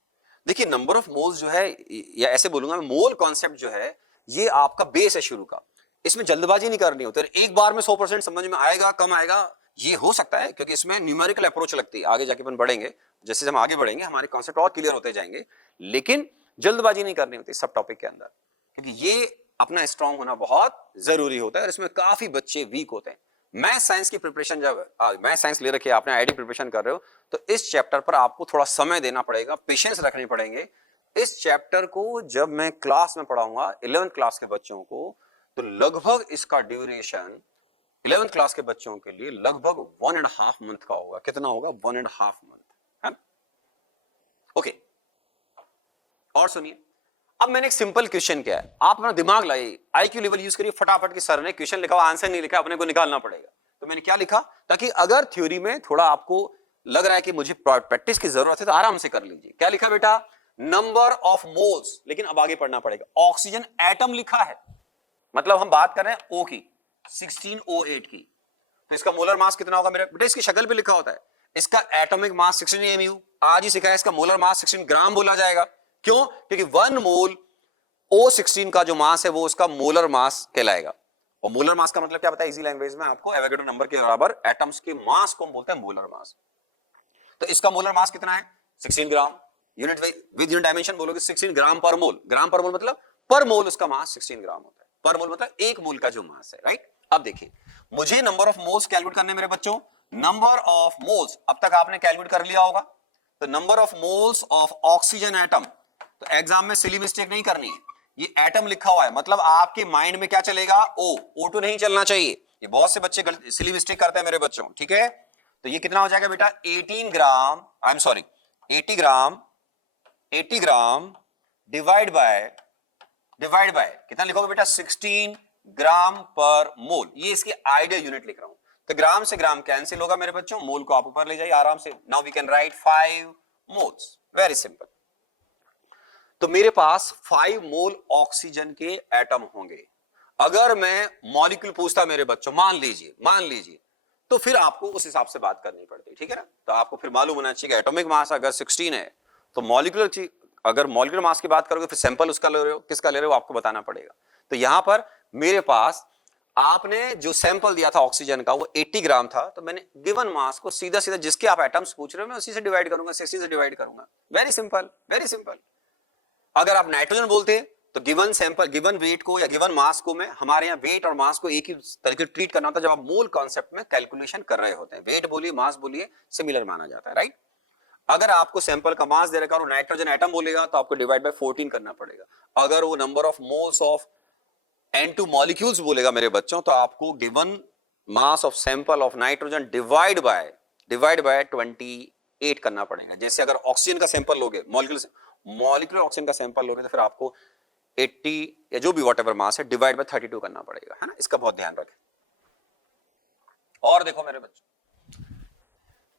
देखिए नंबर ऑफ मोल्स जो है, या ऐसे बोलूंगा मैं, मोल कॉन्सेप्ट जो है ये आपका बेस है शुरू का, इसमें जल्दबाजी नहीं करनी होती, एक बार में 100% समझ में आएगा, कम आएगा, ये हो सकता है, क्योंकि इसमें न्यूमेरिकल अप्रोच लगती है। आगे जाके अपन बढ़ेंगे, जैसे हम आगे बढ़ेंगे हमारे कॉन्सेप्ट और क्लियर होते जाएंगे, लेकिन जल्दबाजी नहीं करनी होती सब टॉपिक के अंदर, क्योंकि ये अपना स्ट्रांग होना बहुत जरूरी होता है और इसमें काफी बच्चे वीक होते हैं। मैथ साइंस की प्रिपरेशन, जब मैथ साइंस ले रखी है आपने, आईडी प्रिपरेशन कर रहे हो, तो इस चैप्टर पर आपको थोड़ा समय देना पड़ेगा, पेशेंस रखने पड़ेंगे। इस चैप्टर को जब मैं क्लास में पढ़ाऊंगा 11th क्लास के बच्चों को, तो लगभग इसका ड्यूरेशन 11th क्लास के बच्चों के लिए लगभग 1.5 मंथ का होगा। कितना होगा, 1.5 मंथ, है। ओके, और सुनिए, अब मैंने एक सिंपल क्वेश्चन किया है, आप अपना दिमाग लाइए, आईक्यू लेवल यूज करिए फटाफट की। सर ने क्वेश्चन लिखा हुआ, आंसर नहीं लिखा, अपने को निकालना पड़ेगा। तो मैंने क्या लिखा, ताकि अगर थ्योरी में थोड़ा आपको लग रहा है कि मुझे प्रैक्टिस की जरूरत है तो आराम से कर लीजिए। क्या लिखा बेटा, नंबर ऑफ मोल्स, लेकिन अब आगे पढ़ना पड़ेगा। ऑक्सीजन एटम लिखा है, मतलब हम बात कर रहे हैं ओ की, 16O8 की। तो इसका मोलर मास कितना होगा मेरे बेटा, इसकी शक्ल पे लिखा होता है। इसका एटॉमिक मास 16 mu, आज ही सिखाया। इसका मोलर मास 16 ग्राम बोला जाएगा। क्यों? क्योंकि 1 मोल O16 का जो मास है वो उसका मोलर मास कहलाएगा। और मोलर मास का मतलब क्या बताया इजी लैंग्वेज में आपको, एवोगैड्रो नंबर के बराबर एटम्स के मास को हम बोलते हैं मोलर मास। तो इसका मोलर मास कितना है, 16 ग्राम। यूनिट विद यूनिट डायमेंशन बोलोगे 16 ग्राम पर मोल। ग्राम पर मोल मतलब पर मोल उसका मास 16 ग्राम होता है। पर मोल मतलब एक मोल का जो मास है, राइट। अब देखिए, मुझे नंबर ऑफ मोल्स कैलकुलेट करने मेरे बच्चों। नंबर ऑफ मोल्स अब तक आपने कैलकुलेट कर लिया होगा। तो number of moles of oxygen atom, तो एग्जाम में सिली मिस्टेक नहीं करनी है। ये एटम लिखा हुआ है, मतलब आपके माइंड में क्या चलेगा, O2 नहीं चलना चाहिए। ये बहुत से बच्चे सिली मिस्टेक करते हैं मेरे बच्चों, ठीक है। तो ये कितना हो जाएगा बेटा, 18 gram, I am sorry 80 gram, 80 gram divide by कितना लिखोगे बेटा, 16 ग्राम पर मोल। ये इसकी आइडियल यूनिट लिख रहा हूं। तो ग्राम से ग्राम कैंसिल होगा मेरे बच्चों, मोल को आप ऊपर ले जाइए आराम से। Now we can write 5 moles, very simple. तो मेरे पास 5 मोल ऑक्सीजन के एटम होंगे। अगर मैं मॉलिक्यूल पूछता मेरे बच्चों, मान लीजिए, तो फिर आपको उस हिसाब से बात करनी पड़ती, ठीक है ना। तो आपको फिर मालूम होना चाहिए कि एटॉमिक मास अगर 16 है तो मॉलिक्यूलर, अगर मॉलिक्यूलर मास की बात करोगे फिर सैंपल उसका ले रहे हो, किसका ले रहे हो आपको बताना पड़ेगा। तो यहां पर मेरे पास आपने जो सैंपल दिया था ऑक्सीजन का वो 80 ग्राम था, तो मैंने गिवन मास को सीधा सीधा जिसके आप एटम्स पूछ रहे हो मैं उसी से डिवाइड करूंगा, 60 से डिवाइड करूंगा। Very simple, very simple. अगर आप नाइट्रोजन बोलते तो गिवन सैंपल, गिवन वेट को या गिवन मास को, मैं हमारे यहाँ वेट और मास को एक ही तरीके ट्रीट करना होता है जब आप मोल कॉन्सेप्ट में कैलकुलेशन कर रहे होते हैं। वेट बोलिए, मास बोलिए, सिमिलर माना जाता है, राइट। अगर आपको सैंपल का मास दे रखा है और नाइट्रोजन एटम बोलेगा तो आपको डिवाइड बाय 14 करना पड़ेगा। अगर वो number of moles of N2 molecules बोलेगा मेरे बच्चों, तो आपको given mass of sample of nitrogen divide by 28 करना पड़ेगा। जैसे अगर ऑक्सीजन का सैंपल लोगे, मॉलिक्यूलर ऑक्सीजन का सैंपल लोगे तो फिर आपको 80 या जो भी वॉटएवर मास है डिवाइड बाय 32 करना पड़ेगा, है ना। इसका बहुत ध्यान रखें। और देखो मेरे बच्चों,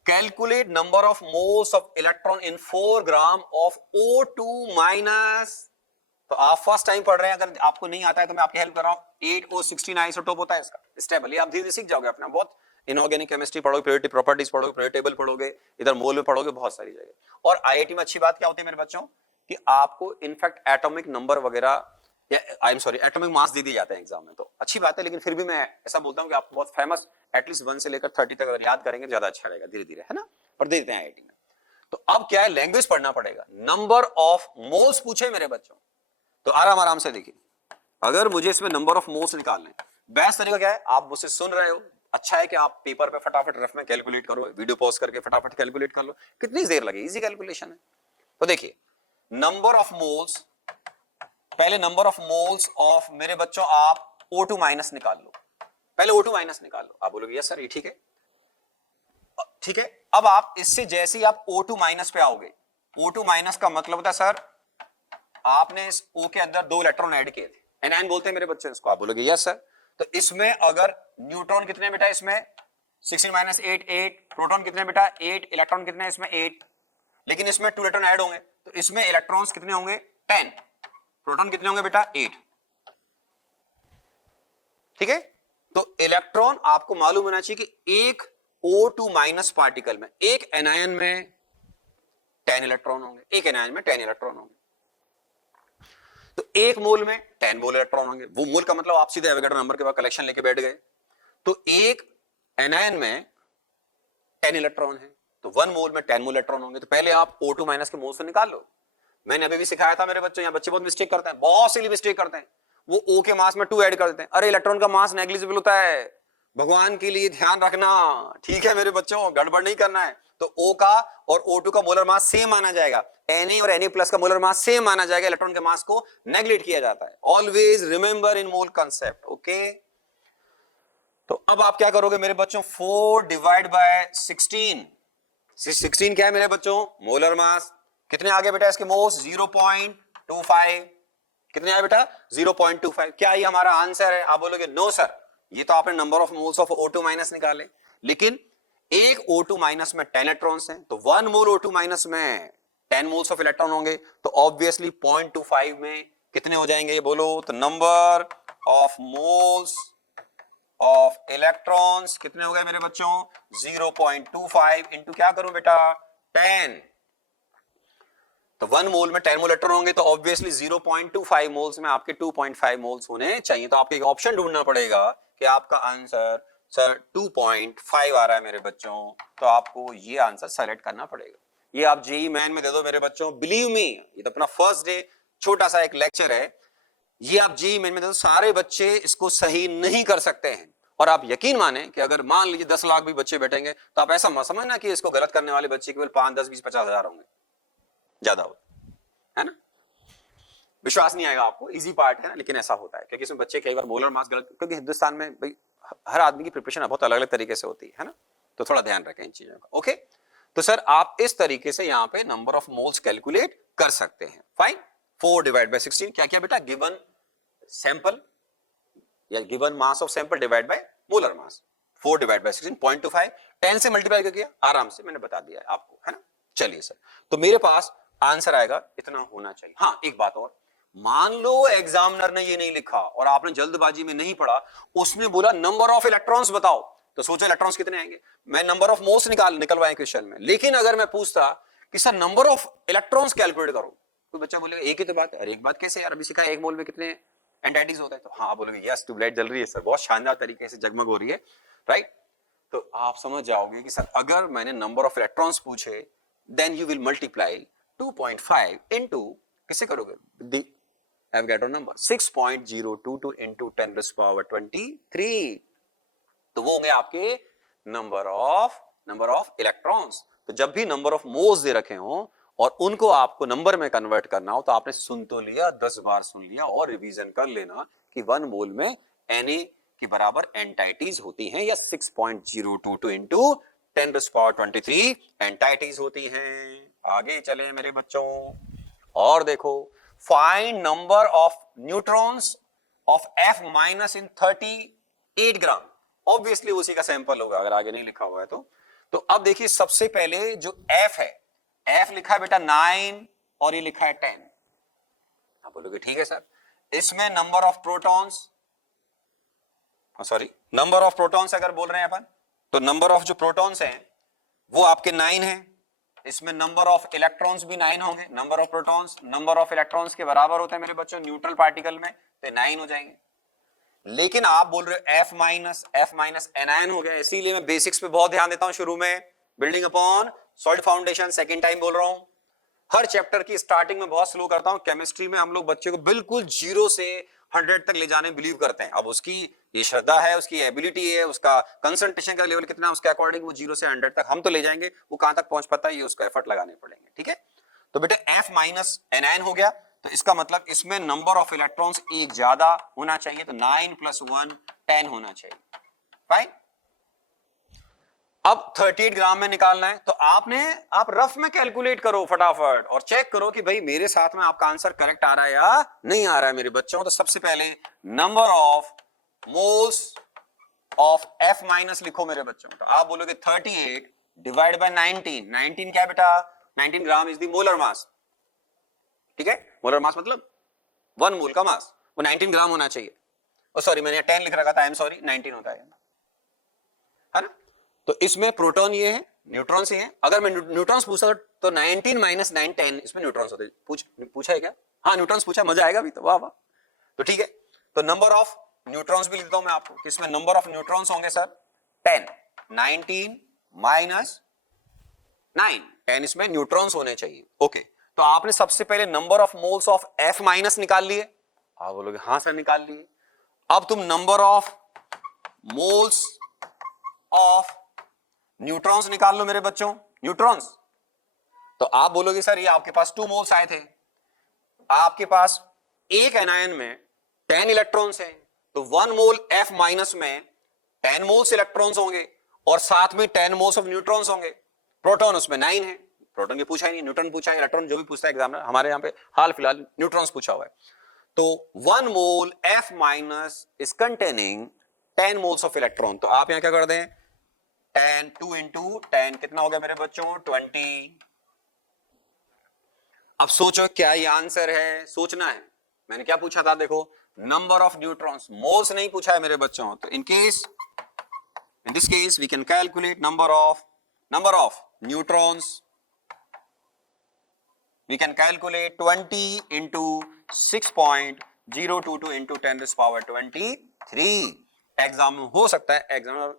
calculate number of moles of electron in 4 gram of O2 minus. तो आप फर्स्ट टाइम पढ़ रहे हैं, अगर आपको नहीं आता है तो मैं आपकी हेल्प कर रहा हूं। 8O16 आइसोटोप होता है इसका, स्टेबल। ये आप धीरे धीरे सीख जाओगे अपना। बहुत इनऑर्गेनिक केमिस्ट्री पढ़ोगे, प्योरिटी प्रॉपर्टीज पढ़ोगे, पीरियड टेबल पढ़ोगे, इधर मोल में पढ़ोगे, बहुत सारी जगह। और आईआईटी में अच्छी बात क्या होती है मेरे बच्चों, कि आपको इनफैक्ट एटॉमिक नंबर वगैरह या I am sorry atomic mass दे दिए जाते हैं एग्जाम में, तो अच्छी बात है। लेकिन फिर भी मैं ऐसा बोलता हूं कि आप बहुत फेमस एटलीस्ट 1 से लेकर 30 तक अगर याद करेंगे ज्यादा अच्छा रहेगा, धीरे धीरे, है ना। पर दे देते हैं आईआईटी में। तो अब क्या है, लैंग्वेज पढ़ना पड़ेगा। नंबर ऑफ मोल्स पूछे मेरे बच्चों तो आराम आराम से देखिए। अगर मुझे इसमें नंबर ऑफ मोल्स निकालने, बेस्ट तरीका क्या है, आप मुझसे सुन रहे हो, अच्छा है कि आप पेपर पे फटाफट रफ में कैलकुलेट करो, वीडियो पॉज करके फटाफट कैलकुलेट कर लो, कितनी देर लगे, इजी कैलकुलेशन है। तो देखिए, नंबर ऑफ मोल्स, पहले नंबर ऑफ मोल्स ऑफ मेरे बच्चों आप O2 माइनस निकाल लो। पहले O2 माइनस निकाल लो। आप बोलोगे यस सर ये ठीक है, ठीक है। अब आप इससे जैसे ही आप O2 माइनस पे आओगे, O2 माइनस का मतलब होता है सर आपने इस O के अंदर 2 इलेक्ट्रॉन ऐड किए थे, एनायन बोलते हैं मेरे बच्चे इसको। आप बोलोगे यस सर। तो इसमें अगर न्यूट्रॉन कितने बेटा, इसमें 16 माइनस 8 8, प्रोटॉन कितने बेटा 8, इलेक्ट्रॉन कितने इसमें 8, लेकिन इसमें 2 इलेक्ट्रॉन ऐड होंगे तो इसमें इलेक्ट्रॉन्स कितने होंगे 10, प्रोटॉन कितने होंगे बेटा 8, ठीक है। तो इलेक्ट्रॉन आपको मालूम होना चाहिए कि एक O2 माइनस पार्टिकल में, एक एनायन में 10 इलेक्ट्रॉन होंगे, एक एनायन में 10 इलेक्ट्रॉन होंगे। तो एक मोल में 10 मोल इलेक्ट्रॉन होंगे। वो मोल का मतलब आप सीधे एवोगैड्रो नंबर के बाद कलेक्शन लेके बैठ गए। तो एक एनायन में 10 इलेक्ट्रॉन है, तो 1 मोल में 10 मोल इलेक्ट्रॉन होंगे। तो पहले आप O2 माइनस के मोल से निकाल लो। मैंने अभी भी सिखाया था मेरे बच्चों, यहाँ बच्चे बहुत मिस्टेक करते हैं, बहुत सी मिस्टेक करते हैं। वो O के मास में 2 ऐड कर देते हैं। अरे इलेक्ट्रॉन का मास नेग्लिजिबल होता है, भगवान के लिए ध्यान रखना, ठीक है मेरे बच्चों, गड़बड़ नहीं करना है। तो O का और O2 का मोलर मास सेम माना जाएगा, Na और Na प्लस का मोलर मास सेम माना जाएगा, इलेक्ट्रॉन के मास को नेग्लेक्ट किया जाता है। Always remember in mole concept, okay. तो अब आप क्या करोगे मेरे बच्चों, 4 डिवाइड बाय 16 क्या है मेरे बच्चों, मोलर मास। कितने आ गए बेटा इसके मोल्स, 0.25, कितने आए बेटा 0.25। क्या ये हमारा आंसर है? आप बोलोगे नो सर, ये तो आपने number of moles of O2 minus निकाले, लेकिन एक O2 माइनस में 10 इलेक्ट्रॉन्स हैं, तो 1 मोल O2 माइनस में 10 मोल्स ऑफ इलेक्ट्रॉन होंगे, तो ऑब्वियसली 0.25 में कितने हो जाएंगे ये बोलो? तो number of moles of electrons कितने हो गए मेरे बच्चों? 0.25 इंटू क्या करूं बेटा 10, तो 1 मोल में 10 मोल इलेक्ट्रॉन होंगे, तो ऑब्वियसली 0.25 मोल्स में आपके 2.5 मोल्स होने चाहिए। तो आपको एक ऑप्शन ढूंढना पड़ेगा कि आपका आंसर सर 2.5 आ रहा है मेरे बच्चों, तो आपको ये आंसर सेलेक्ट करना पड़ेगा। ये आप जेई मैन में दे दो मेरे बच्चों, बिलीव मी, ये तो अपना फर्स्ट डे छोटा सा एक लेक्चर है, ये आप जेई मैन में दे दो, सारे बच्चे इसको सही नहीं कर सकते हैं। और आप यकीन माने कि अगर मान लीजिए 10 लाख भी बच्चे बैठेंगे, तो आप ऐसा मत समझना कि इसको गलत करने वाले बच्चे केवल 5, 10, 20, 50 हजार होंगे, ज्यादा होता है ना। विश्वास नहीं आएगा आपको, इजी पार्ट है ना, लेकिन ऐसा होता है क्योंकि इसमें बच्चे कई बार मोलर मास गलत, क्योंकि हिंदुस्तान में भाई हर आदमी की प्रिपरेशन बहुत अलग अलग तरीके से होती है ना, तो थोड़ा ध्यान रखें इन चीजों का। ओके, तो सर आप इस तरीके से यहां पे नंबर ऑफ मोल्स कैलकुलेट कर सकते हैं। फाइन, 4 डिवाइड बाय 16 क्या क्या बेटा? गिवन सैंपल या given mass of sample divide by molar mass. 4 divide by 16 0.25, 10 से मल्टीप्लाई करके आराम से मैंने बता दिया है आपको, है ना। चलिए सर, तो मेरे पास आंसर आएगा इतना होना चाहिए। हाँ एक बात और, मान लो एग्जामिनर ने ये नहीं लिखा और आपने जल्दबाजी में नहीं पढ़ा, उसने बोला नंबर ऑफ इलेक्ट्रॉन्स बताओ, तो सोचो इलेक्ट्रॉन्स कितने आएंगे, मैं नंबर ऑफ मोल्स निकलवाए क्वेश्चन में। लेकिन अगर मैं पूछता कि sir number of electrons calculate करो, तो बच्चा बोलेगा एक ही तो बात है। अरे एक बात कैसे यार, अभी सिखा एक मोल में कितने एंटाइटीज होता है, तो हाँ बोलोगे यस ट्यूबलाइट जल रही है सर, बहुत शानदार तरीके से जगमग हो रही है, राइट। तो आप समझ जाओगे कि सर अगर मैंने नंबर ऑफ इलेक्ट्रॉन्स पूछे, then you will multiply 2.5 into किससे करोगे? I've got a number 6.022 into 10 raised to power 23, तो वो होंगे आपके नंबर ऑफ इलेक्ट्रॉन्स। तो जब भी नंबर ऑफ मोल्स दे रखे हो और उनको आपको नंबर में कन्वर्ट करना हो, तो आपने सुन तो लिया, 10 बार सुन लिया और रिवीजन कर लेना कि 1 मोल में Na के बराबर एंटाइटीज होती हैं, या 6.022 into 10 raised to power 23 entities होती हैं। आगे चले मेरे बच्चों और देखो, find number of neutrons of F minus in 38 gram. Obviously उसी का सैंपल होगा अगर आगे नहीं लिखा हुआ है तो अब देखिए सबसे पहले जो F है, F लिखा है बेटा 9 और ये लिखा है 10। आप बोलोगे ठीक है सर, इसमें number of protons, number of protons अगर बोल रहे हैं अपन, तो नंबर ऑफ जो प्रोटॉन्स हैं वो आपके 9 हैं, इसमें नंबर ऑफ इलेक्ट्रॉन्स भी 9 होंगे। Number of protons number of electrons के बराबर होते हैं मेरे बच्चों न्यूट्रल पार्टिकल में, तो 9 हो जाएंगे। लेकिन आप बोल रहे हो F माइनस एनायन हो गया, इसीलिए मैं बेसिक्स पे बहुत ध्यान देता हूं शुरू में, building upon solid foundation, second time बोल रहा हूं। हर चैप्टर की स्टार्टिंग में बहुत स्लो करता हूं। केमिस्ट्री में हम लोग बच्चे को बिल्कुल 0 से 100 तक ले जाने बिलीव करते हैं। अब उसकी ये श्रद्धा है, उसकी एबिलिटी है, उसका कंसंट्रेशन का लेवल कितना, उसके अकॉर्डिंग वो 0 से 100 तक हम तो ले जाएंगे, वो कहां तक पहुंच पाता है ये उसका एफर्ट लगाने पड़ेंगे। ठीक है, तो बेटा F माइनस एनायन हो गया, तो इसका मतलब इसमें नंबर ऑफ इलेक्ट्रॉन्स एक ज्यादा होना चाहिए, तो 9 + 1 10 होना चाहिए। फाइन, अब 38 ग्राम में निकालना है, तो आप रफ में कैलकुलेट करो फटाफट और चेक करो कि भाई मेरे साथ में आपका आंसर करेक्ट आ रहा है या नहीं आ रहा है मेरे बच्चों। तो सबसे पहले number of moles of F minus लिखो मेरे बच्चों। तो आप बोलोगे 38 डिवाइड बाय 19। 19 क्या बेटा? 19 gram is the molar mass. ठीक है, मोलर मास मतलब 1 मोल का मास, वो 19 ग्राम होना चाहिए। ओ सॉरी, मैंने 10 लिख रखा था, आई एम सॉरी, 19 होता है ना। तो इसमें प्रोटॉन ये है, न्यूट्रॉन्स ये हैं। अगर मैं न्यूट्रॉन्स पूछा तो 19 माइनस 9 10 इसमें न्यूट्रॉन्स होते। पूछा है क्या? हाँ न्यूट्रॉन्स पूछा, मजा आएगा भी तो, वाह वाह। तो ठीक है, तो नंबर ऑफ न्यूट्रॉन्स भी लिखता हूं मैं आपको, किसमें नंबर ऑफ न्यूट्रॉन्स होंगे सर 10। 19 माइनस 9 10 इसमें न्यूट्रॉन्स होने चाहिए। ओके, तो आपने सबसे पहले number of moles of F minus निकाल लिए। आप बोलोगे हाँ सर निकाल लिए। अब तुम number of moles of neutrons निकाल लो मेरे बच्चों, न्यूट्रॉन्स। तो आप बोलोगे सर ये आपके पास 2 मोल्स आए थे, आपके पास एक एनायन में 10 इलेक्ट्रॉन्स हैं, तो 1 मोल F माइनस में 10 मोल्स इलेक्ट्रॉन्स होंगे और साथ में 10 मोल्स ऑफ न्यूट्रॉन्स होंगे। प्रोटॉन उसमें 9 है, प्रोटॉन की पूछा ही नहीं, न्यूट्रॉन पूछा है, इलेक्ट्रॉन जो भी पूछता है एग्जामिनर, हमारे यहाँ पे हाल फिलहाल न्यूट्रॉन्स पूछा हुआ है। तो 1 मोल F minus is containing 10 moles of electron. तो आप यहां क्या कर दें, 10 2 इंटू 10 कितना हो गया मेरे बच्चों, 20। अब सोचो क्या ये आंसर है, सोचना है। मैंने क्या पूछा था, देखो नंबर ऑफ न्यूट्रॉन्स, मोल्स नहीं पूछा है मेरे बच्चों। तो in this case we can calculate number of neutrons. We can calculate 20 into 6.022 into 10 raised power 23। Exam में हो सकता है, एग्जाम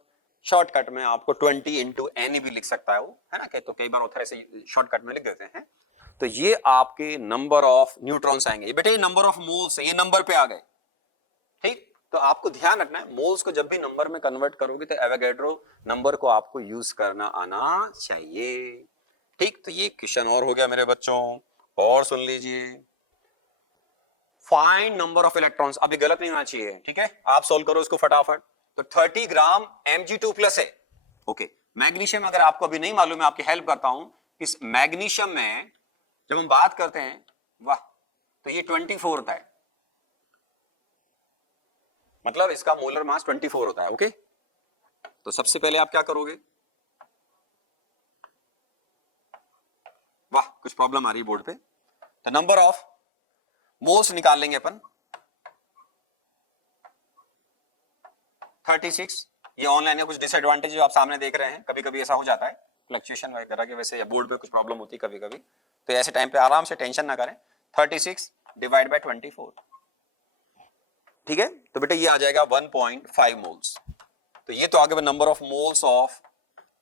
शॉर्टकट में आपको 20 into n भी लिख सकता है वो, है ना, तो कई बार ऑथर ऐसे शॉर्टकट में लिख देते हैं। तो ये आपके नंबर ऑफ न्यूट्रॉन्स आएंगे। बेटे ये नंबर ऑफ मोल्स है, ये नंबर पे आ गए, ठीक। तो आपको ध्यान रखना है, मोल्स को जब भी नंबर में कन्वर्ट करोगे तो एवोगैड्रो नंबर को आपको यूज करना आना चाहिए, ठीक। तो ये क्वेश्चन और हो गया मेरे बच्चों, और सुन लीजिए, फाइंड नंबर ऑफ इलेक्ट्रॉन्स। अभी गलत नहीं होना चाहिए, ठीक है, आप सोल्व करो इसको फटाफट। तो 30 ग्राम Mg2+ है, ओके। मैग्नीशियम अगर आपको अभी नहीं मालूम है, आपकी हेल्प करता हूं, इस मैग्नीशियम में जब हम बात करते हैं, वाह, तो ये 24 होता है, मतलब इसका मोलर मास 24 होता है, ओके। तो सबसे पहले आप क्या करोगे, वाह कुछ प्रॉब्लम आ रही है बोर्ड पे, तो नंबर ऑफ मोल्स निकाल लेंगे अपन, 36। ये ऑनलाइन है, कुछ डिसएडवांटेज जो आप सामने देख रहे हैं, कभी कभी ऐसा हो जाता है फ्लक्चुएशन वगैरह के, वैसे बोर्ड पे कुछ प्रॉब्लम होती है कभी कभी, तो ऐसे टाइम पे आराम से टेंशन ना करें। 36 डिवाइड बाय 24, ठीक है। तो बेटा ये आ जाएगा 1.5 मोल्स। तो ये तो आगे number of moles of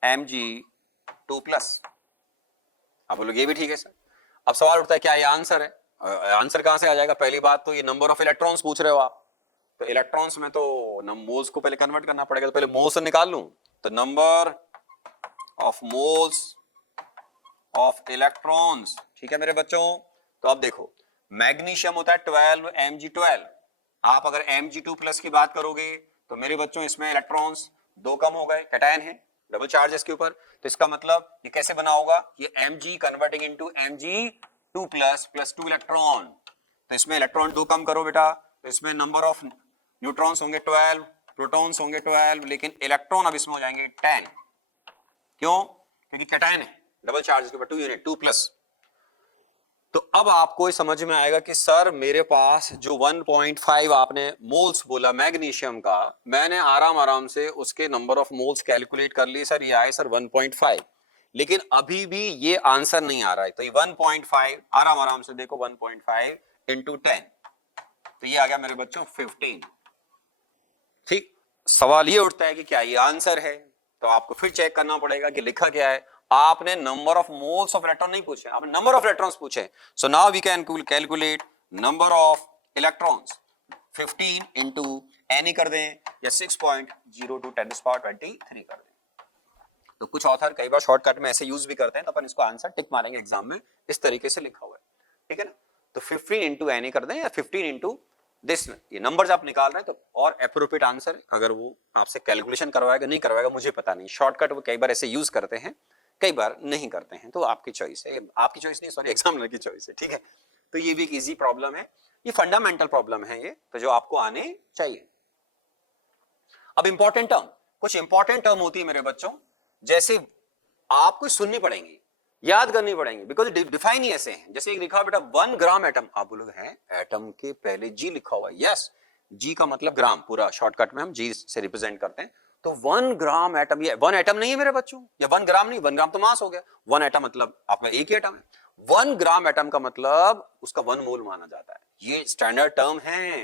Mg2+। आप बोलोगे ये भी ठीक है सर। अब सवाल उठता है क्या ये आंसर है, आंसर कहां से आ जाएगा। पहली बात तो ये नंबर ऑफ इलेक्ट्रॉन्स पूछ रहे हो आप, तो इलेक्ट्रॉन्स में तो मोल्स को पहले कन्वर्ट करना पड़ेगा, तो पहले मोल्स से निकाल लूं। तो number of moles of electrons, ठीक है मेरे बच्चों। तो अब देखो मैग्नीशियम होता है 12 Mg12, आप अगर Mg2+ की बात करोगे तो मेरे बच्चों इसमें इलेक्ट्रॉन्स 2 कम हो गए, कैटायन है, डबल चार्ज इसके ऊपर। तो इसका मतलब ये कैसे बना होगा, ये Mg converting into Mg2+ plus 2 electron. तो इसमें इलेक्ट्रॉन 2 कम करो बेटा, तो इसमें नंबर ऑफ न्यूट्रॉन्स होंगे 12, प्रोटॉन्स होंगे 12, लेकिन इलेक्ट्रॉन अब इसमें हो जाएंगे 10। क्यों, क्योंकि कैटायन है, डबल चार्ज के ऊपर 2 यूनिट 2+। तो अब आपको समझ में आएगा कि सर मेरे पास जो 1.5 आपने मोल्स बोला मैग्नीशियम का, मैंने आराम से उसके नंबर ऑफ मोल्स कैलकुलेट कर लिए सर, ये आए सर 1.5, लेकिन अभी भी ये आंसर नहीं आ रहा है। तो ये 1.5 आराम से देखो, 1.5 इंटू 10, तो ये आ गया मेरे बच्चों 15, ठीक। सवाल ये उठता है कि क्या ये आंसर है, तो आपको फिर चेक करना पड़ेगा कि लिखा क्या है। आपने number of moles of electron नहीं पूछे, आपने नंबर ऑफ इलेक्ट्रॉन्स पूछे। So now we can calculate number of electrons, 15 into N कर दें या 6.02 10 पावर 23 कर दें। तो कुछ ऑथर कई बार शॉर्टकट में ऐसे यूज भी करते हैं, तो अपन इसको आंसर टिक मारेंगे एग्जाम में, इस तरीके से लिखा हुआ है, ठीक है ना। तो 15 इंटू एन कर दें या 15 इंटू दिस, ये नंबर्स आप निकाल रहे हैं तो और एप्रोप्रिएट आंसर, अगर वो आपसे कैलकुलेशन करवाएगा नहीं करवाएगा मुझे पता नहीं, शॉर्टकट वो कई बार ऐसे यूज करते हैं, कई बार नहीं करते हैं, तो आपकी चॉइस है, आपकी चॉइस नहीं, सॉरी एग्जामिनर की चॉइस है, ठीक है। तो ये भी एक इजी प्रॉब्लम है, ये फंडामेंटल प्रॉब्लम है ये, तो जो आपको आने चाहिए। अब इंपॉर्टेंट टर्म, कुछ इंपॉर्टेंट टर्म होती है मेरे बच्चों, जैसे आपको सुननी पड़ेंगी, याद करनी पड़ेंगी, बिकॉज डिफाइन ही ऐसे हैं। जैसे एक लिखा बेटा 1 ग्राम एटम, आप बोलोगे हैं एटम के पहले जी लिखा हुआ है, यस, जी का मतलब ग्राम, पूरा शॉर्टकट में हम जी से रिप्रेजेंट करते हैं। तो 1 ग्राम एटम, ये 1 एटम नहीं है मेरे बच्चों, या 1 ग्राम नहीं, 1 ग्राम तो मास हो गया, 1 एटम मतलब आपका एक ही एटम है। 1 ग्राम एटम का मतलब उसका 1 मोल माना जाता है, ये स्टैंडर्ड टर्म है,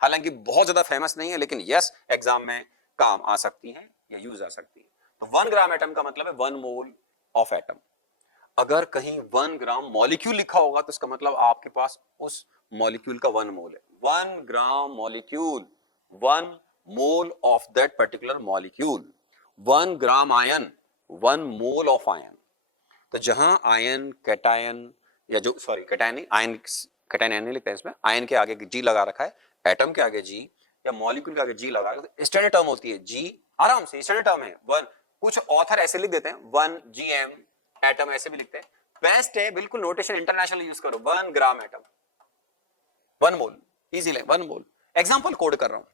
हालांकि बहुत ज्यादा फेमस नहीं है, लेकिन यस एग्जाम में काम आ सकती है या यूज आ सकती है। तो 1 ग्राम एटम का मतलब है 1 मोल ऑफ एटम। अगर कहीं 1 ग्राम मॉलिक्यूल लिखा होगा तो इसका मतलब आपके पास उस मॉलिक्यूल का 1 मोल है। 1 gram molecule, 1 mole of that particular molecule. 1 gram ion, 1 mole of ion. तो जहां आयन, कैटायन, या जो सॉरी कैटायन नहीं, आयन, कैटायन नहीं लिखते हैं इसमें, आयन के आगे जी लगा रखा है, एटम के आगे जी या मॉलिक्यूल के आगे जी लगा रखा है, स्टैंडर्ड टर्म होती है जी, आराम से स्टैंडर्ड टर्म है 1। कुछ ऑथर ऐसे लिख देते हैं 1 GM एटम, ऐसे भी लिखते हैं, बेस्ट है बिल्कुल, नोटेशन इंटरनेशनल यूज करो, 1 ग्राम एटम 1 मोल, इजी है, 1 मोल। एग्जांपल कोड कर रहा हूं,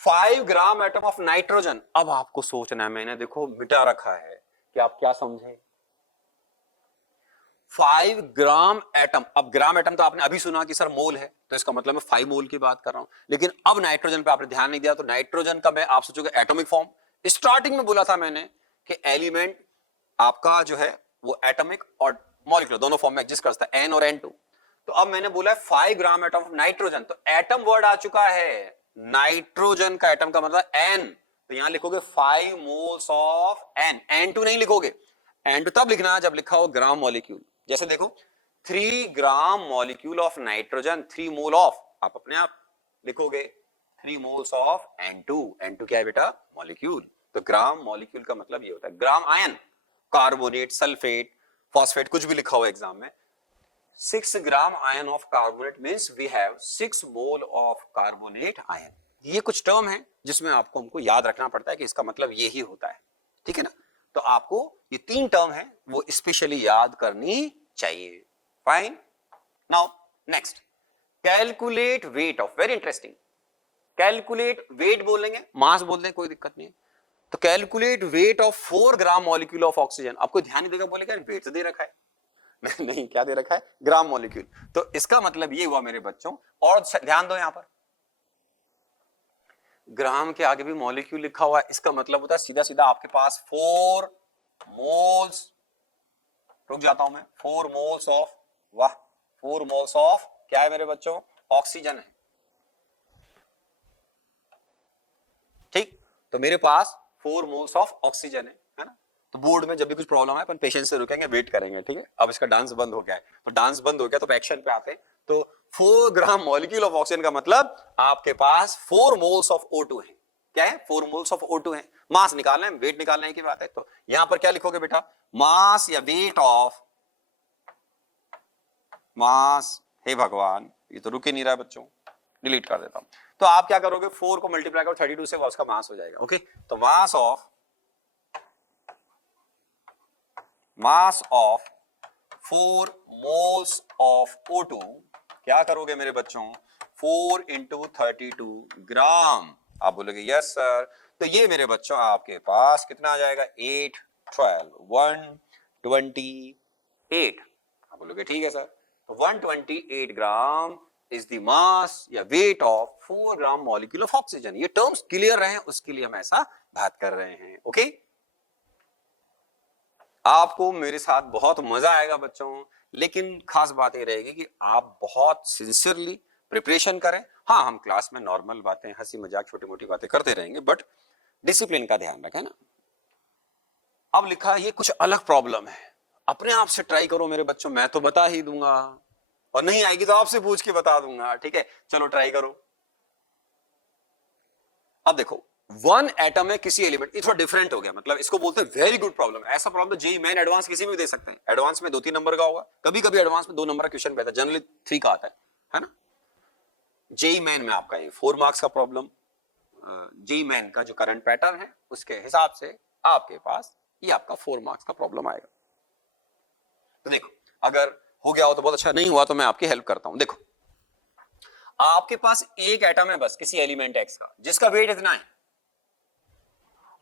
5 ग्राम एटम ऑफ नाइट्रोजन। अब आपको सोचना है, मैंने देखो मिटा रखा है कि आप क्या समझे। 5 ग्राम एटम, अब ग्राम एटम तो आपने अभी सुना कि सर मोल है, तो इसका मतलब मैं 5 मोल की बात कर रहा हूं। लेकिन अब नाइट्रोजन पे आपने ध्यान नहीं दिया, तो नाइट्रोजन का मैं आप सोचोगे एटॉमिक फॉर्म। स्टार्टिंग में बोला था मैंने कि एलिमेंट आपका जो है वो एटॉमिक और मॉलिक्यूलर दोनों फॉर्म में एग्जिस्ट कर सकता है, N और N2। तो अब मैंने बोला है 5 ग्राम एटम ऑफ नाइट्रोजन, तो एटम वर्ड आ चुका है, नाइट्रोजन का एटम का मतलब N, तो यहां लिखोगे 5 मोल्स ऑफ N, N2 नहीं लिखोगे। N2 तब लिखना है जब लिखा हो ग्राम मॉलिक्यूल। जैसे देखो 3 ग्राम molecule of nitrogen, 3 mole of, आप अपने आप लिखोगे 3 मोल्स ऑफ N2। N2 क्या है बेटा? मॉलिक्यूल। तो ग्राम मॉलिक्यूल का मतलब ये होता है। Gram ion, carbonate, sulphate, phosphate, कुछ भी लिखा हो एग्जाम में, 6 gram ion of carbonate means we have 6 mole of carbonate ion. ये कुछ टर्म है जिसमें आपको हमको याद रखना पड़ता है कि इसका मतलब ये ही होता है, ठीक है ना। तो आपको ये 3 टर्म है वो स्पेशली याद करनी चाहिए। Fine. Now next, calculate weight of, very interesting. Calculate weight बोलेंगे, मास बोल दें, कोई दिक्कत नहीं है। तो calculate weight of 4 gram molecule of oxygen. आपको ध्यान नहीं देगा, बोलेगा वेट तो दे रखा है नहीं, क्या दे रखा है? Gram molecule. तो इसका मतलब ये हुआ मेरे बच्चों, और ध्यान दो यहां पर ग्राम के आगे भी मॉलिक्यूल लिखा हुआ है, इसका मतलब होता है सीधा सीधा आपके पास 4 मोल्स, रुक जाता हूं मैं, 4 मोल्स ऑफ, वाह, 4 मोल्स ऑफ क्या है मेरे बच्चों? ऑक्सीजन है। ठीक, तो मेरे पास 4 मोल्स ऑफ ऑक्सीजन है ना। तो बोर्ड में जब भी कुछ प्रॉब्लम है अपन पेशेंस से रुकेंगे, वेट करेंगे, ठीक है। अब इसका डांस बंद हो गया है, तो डांस बंद हो गया तो एक्शन पे आते हैं। तो 4 ग्राम मॉलिक्यूल ऑफ ऑक्सीजन का मतलब आपके पास 4 मोल्स ऑफ O2 है। क्या है? 4 मोल्स ऑफ O2 है। मास निकालना है, वेट निकालने की बात है, तो यहां पर क्या लिखोगे बेटा? मास या वेट ऑफ, मास, हे भगवान ये तो रुक ही नहीं रहा है बच्चों, डिलीट कर देता हूं। तो आप क्या करोगे? 4 को मल्टीप्लाई करो 32 से, उसका मास हो जाएगा। ओके, तो mass of 4 moles of O2 क्या करोगे मेरे बच्चों? 4 इंटू 32 ग्राम। आप बोलोगे यस सर, तो ये मेरे बच्चों आपके पास कितना आ जाएगा? 8, 12, 128। आप बोलोगे ठीक है सर, तो 128 ग्राम इज द मास या wait of 4 gram molecule of oxygen. ये टर्म्स क्लियर रहे, उसके लिए हम ऐसा बात कर रहे हैं। ओके, आपको मेरे साथ बहुत मजा आएगा बच्चों, लेकिन खास बात ये रहेगी कि आप बहुत सिंसियरली प्रिपरेशन करें। हाँ, हम क्लास में नॉर्मल बातें, हंसी मजाक, छोटी मोटी बातें करते रहेंगे, बट डिसिप्लिन का ध्यान रखें ना। अब लिखा ये कुछ अलग प्रॉब्लम है, अपने आप से ट्राई करो मेरे बच्चों, मैं तो बता ही दूंगा, और नहीं आएगी तो आपसे पूछ के बता दूंगा, ठीक है। चलो ट्राई करो। अब देखो 1 एटम है किसी एलिमेंट, ये थोड़ा डिफरेंट हो गया, मतलब इसको बोलते हैं वेरी गुड प्रॉब्लम। ऐसा प्रॉब्लम जेईई मेन एडवांस किसी में भी दे सकते हैं। एडवांस में 2-3 नंबर का होगा, कभी कभी एडवांस में 2 नंबर का क्वेश्चन भी आता है, जनरली 3 का आता है ना। जेईई मेन में आपका ये 4 मार्क्स का प्रॉब्लम, जेईई मेन का जो करंट पैटर्न है उसके हिसाब से आपके पास ये आपका 4 मार्क्स का प्रॉब्लम आएगा। तो देखो, अगर हो गया हो तो बहुत अच्छा, नहीं हुआ तो मैं आपकी हेल्प करता हूं। देखो, आपके पास एक एटम है बस किसी एलिमेंट एक्स का, जिसका वेट इतना है।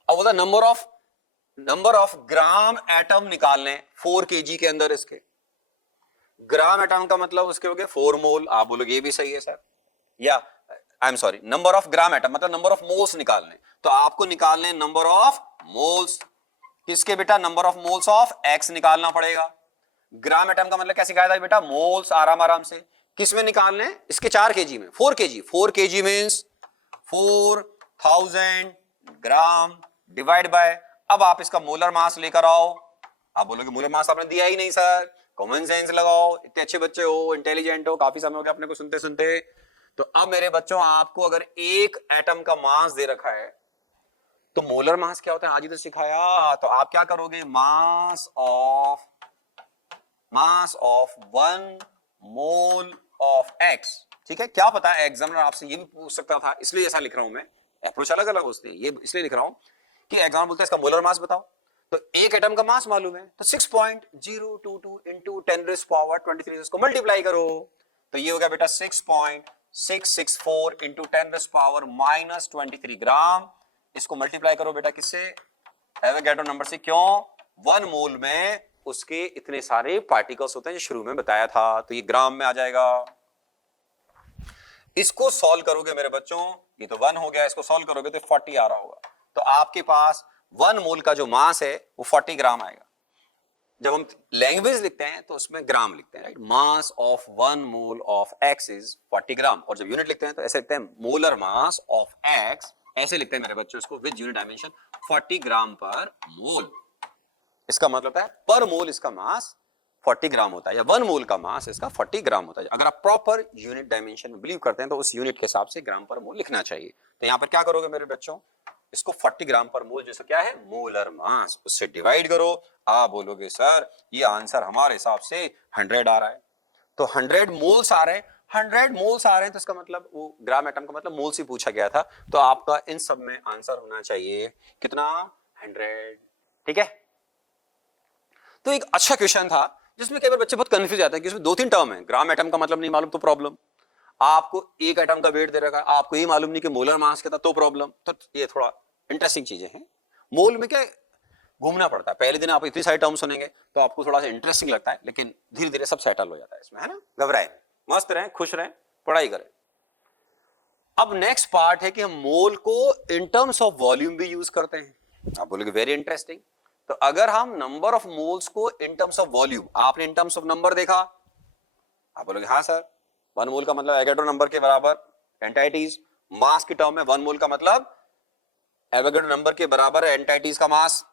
अब बोला नंबर ऑफ ग्राम एटम निकालने 4 kg के अंदर इसके। ग्राम एटम का मतलब उसके हो गए 4 मोल। आप बोलोगे ये भी सही है सर, या I am sorry, number of gram atom मतलब नंबर ऑफ मोल्स निकालने, तो आपको निकालने नंबर ऑफ मोल्स किसके बेटा? Number of moles of x निकालना पड़ेगा। ग्राम एटम का मतलब क्या सिखाया था बेटा? मोल्स। आराम आराम से किस में निकालने? इसके 4 kg में, 4 kg। 4 kg मींस 4000 ग्राम डिवाइड बाय, अब आप इसका मोलर मास लेकर आओ। आप बोलोगे मोलर मास आपने दिया ही नहीं सर, कॉमन सेंस लगाओ, इतने अच्छे बच्चे हो, इंटेलिजेंट हो, काफी समय हो गया अपने को सुनते सुनते। तो अब मेरे बच्चों, आपको अगर एक एटम का मास दे रखा है तो मोलर मास क्या होता है आज ही तो सिखाया। तो आप क्या करोगे? Mass of 1 mole of x, ठीक है। क्या पता है एग्जामिनर आपसे ये भी पूछ सकता था, इसलिए ऐसा लिख रहा हूं मैं, अप्रोच अलग अलग होते हैं, ये इसलिए लिख रहा हूं कि एग्जाम बोलता है इसका मोलर मास बताओ, तो एक एटम का मास मालूम है तो 6.022 इंटू 10 रेज़ पावर 23 इसको मल्टीप्लाई करो, तो ये हो गया बेटा 6.23 664 इंटू 10⁻⁻23 ग्राम। इसको मल्टीप्लाई करो बेटा किससे, एवोगैड्रो नंबर से। क्यों? 1 मोल में उसके इतने सारे पार्टिकल्स होते हैं जो शुरू में बताया था, तो ये ग्राम में आ जाएगा। इसको सॉल्व करोगे मेरे बच्चों, ये तो 1 हो गया, इसको सॉल्व करोगे तो 40 आ रहा होगा। तो आपके पास 1 मोल का जो मास है वो 40 ग्राम आएगा। जब हम लैंग्वेज लिखते हैं तो उसमें ग्राम लिखते हैं, right. Mass of 1 mole of x is 40 ग्राम। और जब यूनिट लिखते हैं तो ऐसे लिखते हैं, मोलर मास ऑफ एक्स, ऐसे लिखते हैं मेरे बच्चों इसको, with unit dimension 40 gram per मोल। इसका मतलब है पर मोल इसका मास 40 ग्राम होता है, या 1 मोल का मास इसका 40 ग्राम होता है। अगर आप प्रॉपर यूनिट डायमेंशन में बिलीव करते हैं तो उस यूनिट के हिसाब से ग्राम पर मोल लिखना चाहिए। तो यहां पर क्या करोगे मेरे बच्चों, इसको 40 ग्राम पर मोल जैसे क्या है, मोलर मास, उससे डिवाइड करो। आप बोलोगे सर ये आंसर हमारे हिसाब से 100 आ रहा है, तो 100 मोल्स आ रहे हैं। 100 मोल्स आ रहे हैं तो इसका मतलब वो ग्राम एटम का मतलब मोल से पूछा गया था, तो आपका इन सब में आंसर होना चाहिए कितना, 100। ठीक है, तो एक अच्छा क्वेश्चन था जिसमें कई बार बच्चे बहुत कंफ्यूज जाते हैं कि इसमें 2-3 टर्म है, ग्राम एटम का मतलब नहीं मालूम तो प्रॉब्लम, आपको एक एटम का वेट दे रखा है, आपको ये मालूम नहीं कि मोलर मास क्या था तो प्रॉब्लम। तो ये थोड़ा इंटरेस्टिंग चीजें हैं। मोल में क्या घूमना पड़ता है, पहले दिन आप इतनी सारी टर्म सुनेंगे तो आपको थोड़ा सा इंटरेस्टिंग लगता है, लेकिन धीरे धीरे सब सेटल हो जाता है इसमें, है ना। घबराए, मस्त रहें, खुश रहें, पढ़ाई करें। अब नेक्स्ट पार्ट है कि हम मोल को इन टर्म्स ऑफ वॉल्यूम भी यूज करते हैं। आप बोलोगे वेरी इंटरेस्टिंग। तो अगर हम नंबर ऑफ मोल्स को इन टर्म्स ऑफ वॉल्यूम, आपने इन टर्म्स ऑफ नंबर देखा, आप बोलोगे हाँ सर, 1 मोल का मतलब एवोगैड्रो नंबर के बराबर एंटाइटीज। मास की टर्म में 1 मोल का मतलब एवोगैड्रो नंबर के बराबर है एंटाइटीज का मास।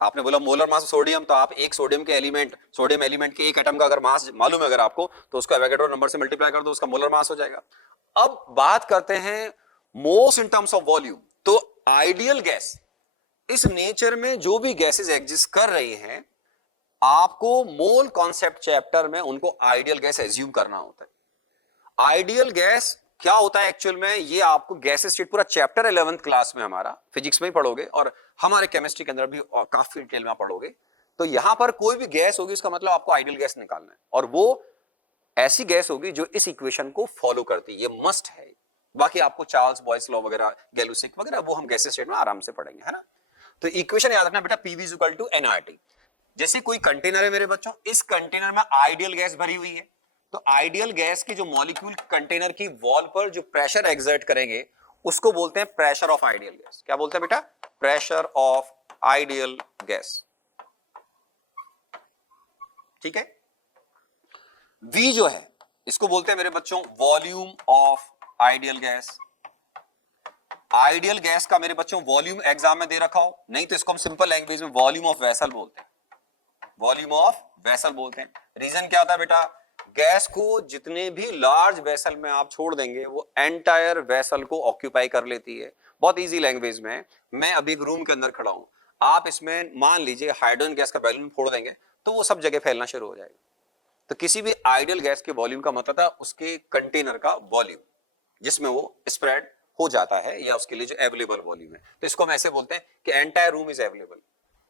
आपने बोला मोलर मास सोडियम, तो आप एक सोडियम के एलिमेंट, सोडियम एलिमेंट के एक एटम का अगर मास मालूम है अगर आपको, तो उसको एवोगैड्रो नंबर से मल्टीप्लाई कर दो, उसका मोलर मास हो जाएगा। अब बात करते हैं moles in terms of volume. तो आइडियल गैस, इस नेचर में जो भी गैसेस एग्जिस्ट कर रही हैं, आपको मोल कॉन्सेप्ट चैप्टर में उनको आइडियल गैस एज्यूम करना होता है। आइडियल गैस क्या होता है एक्चुअल में, ये आपको गैस स्टेट पूरा चैप्टर 11th क्लास में हमारा फिजिक्स में ही पढ़ोगे, और हमारे केमिस्ट्री के अंदर भी काफी डिटेल में पढ़ोगे। तो यहां पर कोई भी गैस होगी उसका मतलब आपको आइडियल गैस निकालना है, और वो ऐसी गैस होगी जो इस इक्वेशन को फॉलो करती है, ये मस्ट है। बाकी आपको चार्ल्स बॉयस लॉ वगैरह, गैलुसिक वगैरह, वो हम गैस स्टेट में आराम से पढ़ेंगे, है ना। तो इक्वेशन याद रखना बेटा, PV is equal to NRT. जैसे कोई कंटेनर है मेरे बच्चों, इस कंटेनर में आइडियल गैस भरी हुई है, तो आइडियल गैस की जो मॉलिक्यूल कंटेनर की वॉल पर जो प्रेशर एक्सर्ट करेंगे उसको बोलते हैं प्रेशर ऑफ आइडियल गैस। क्या बोलते हैं बेटा, प्रेशर ऑफ आइडियल गैस। ठीक है, V जो है इसको बोलते हैं मेरे बच्चों volume of ideal gas. Ideal gas का मेरे बच्चों वॉल्यूम एग्जाम में दे रखा हो, नहीं तो इसको हम सिंपल लैंग्वेज में वॉल्यूम ऑफ वेसल बोलते हैं, वॉल्यूम ऑफ वेसल बोलते हैं। रीजन क्या होता है बेटा, गैस को जितने भी लार्ज वेसल में आप छोड़ देंगे वो एंटायर वेसल को ऑक्यूपाई कर लेती है। बहुत इजी लैंग्वेज में, मैं अभी एक रूम के अंदर खड़ा हूं, आप इसमें मान लीजिए हाइड्रोजन गैस का बैलून फोड़ देंगे तो वो सब जगह फैलना शुरू हो जाएगा। तो किसी भी आइडियल गैस के वॉल्यूम का मतलब था उसके कंटेनर का वॉल्यूम जिसमें वो स्प्रेड हो जाता है, या उसके लिए जो अवेलेबल वॉल्यूम है। तो इसको हम ऐसे बोलते हैं कि एंटायर रूम इज अवेलेबल।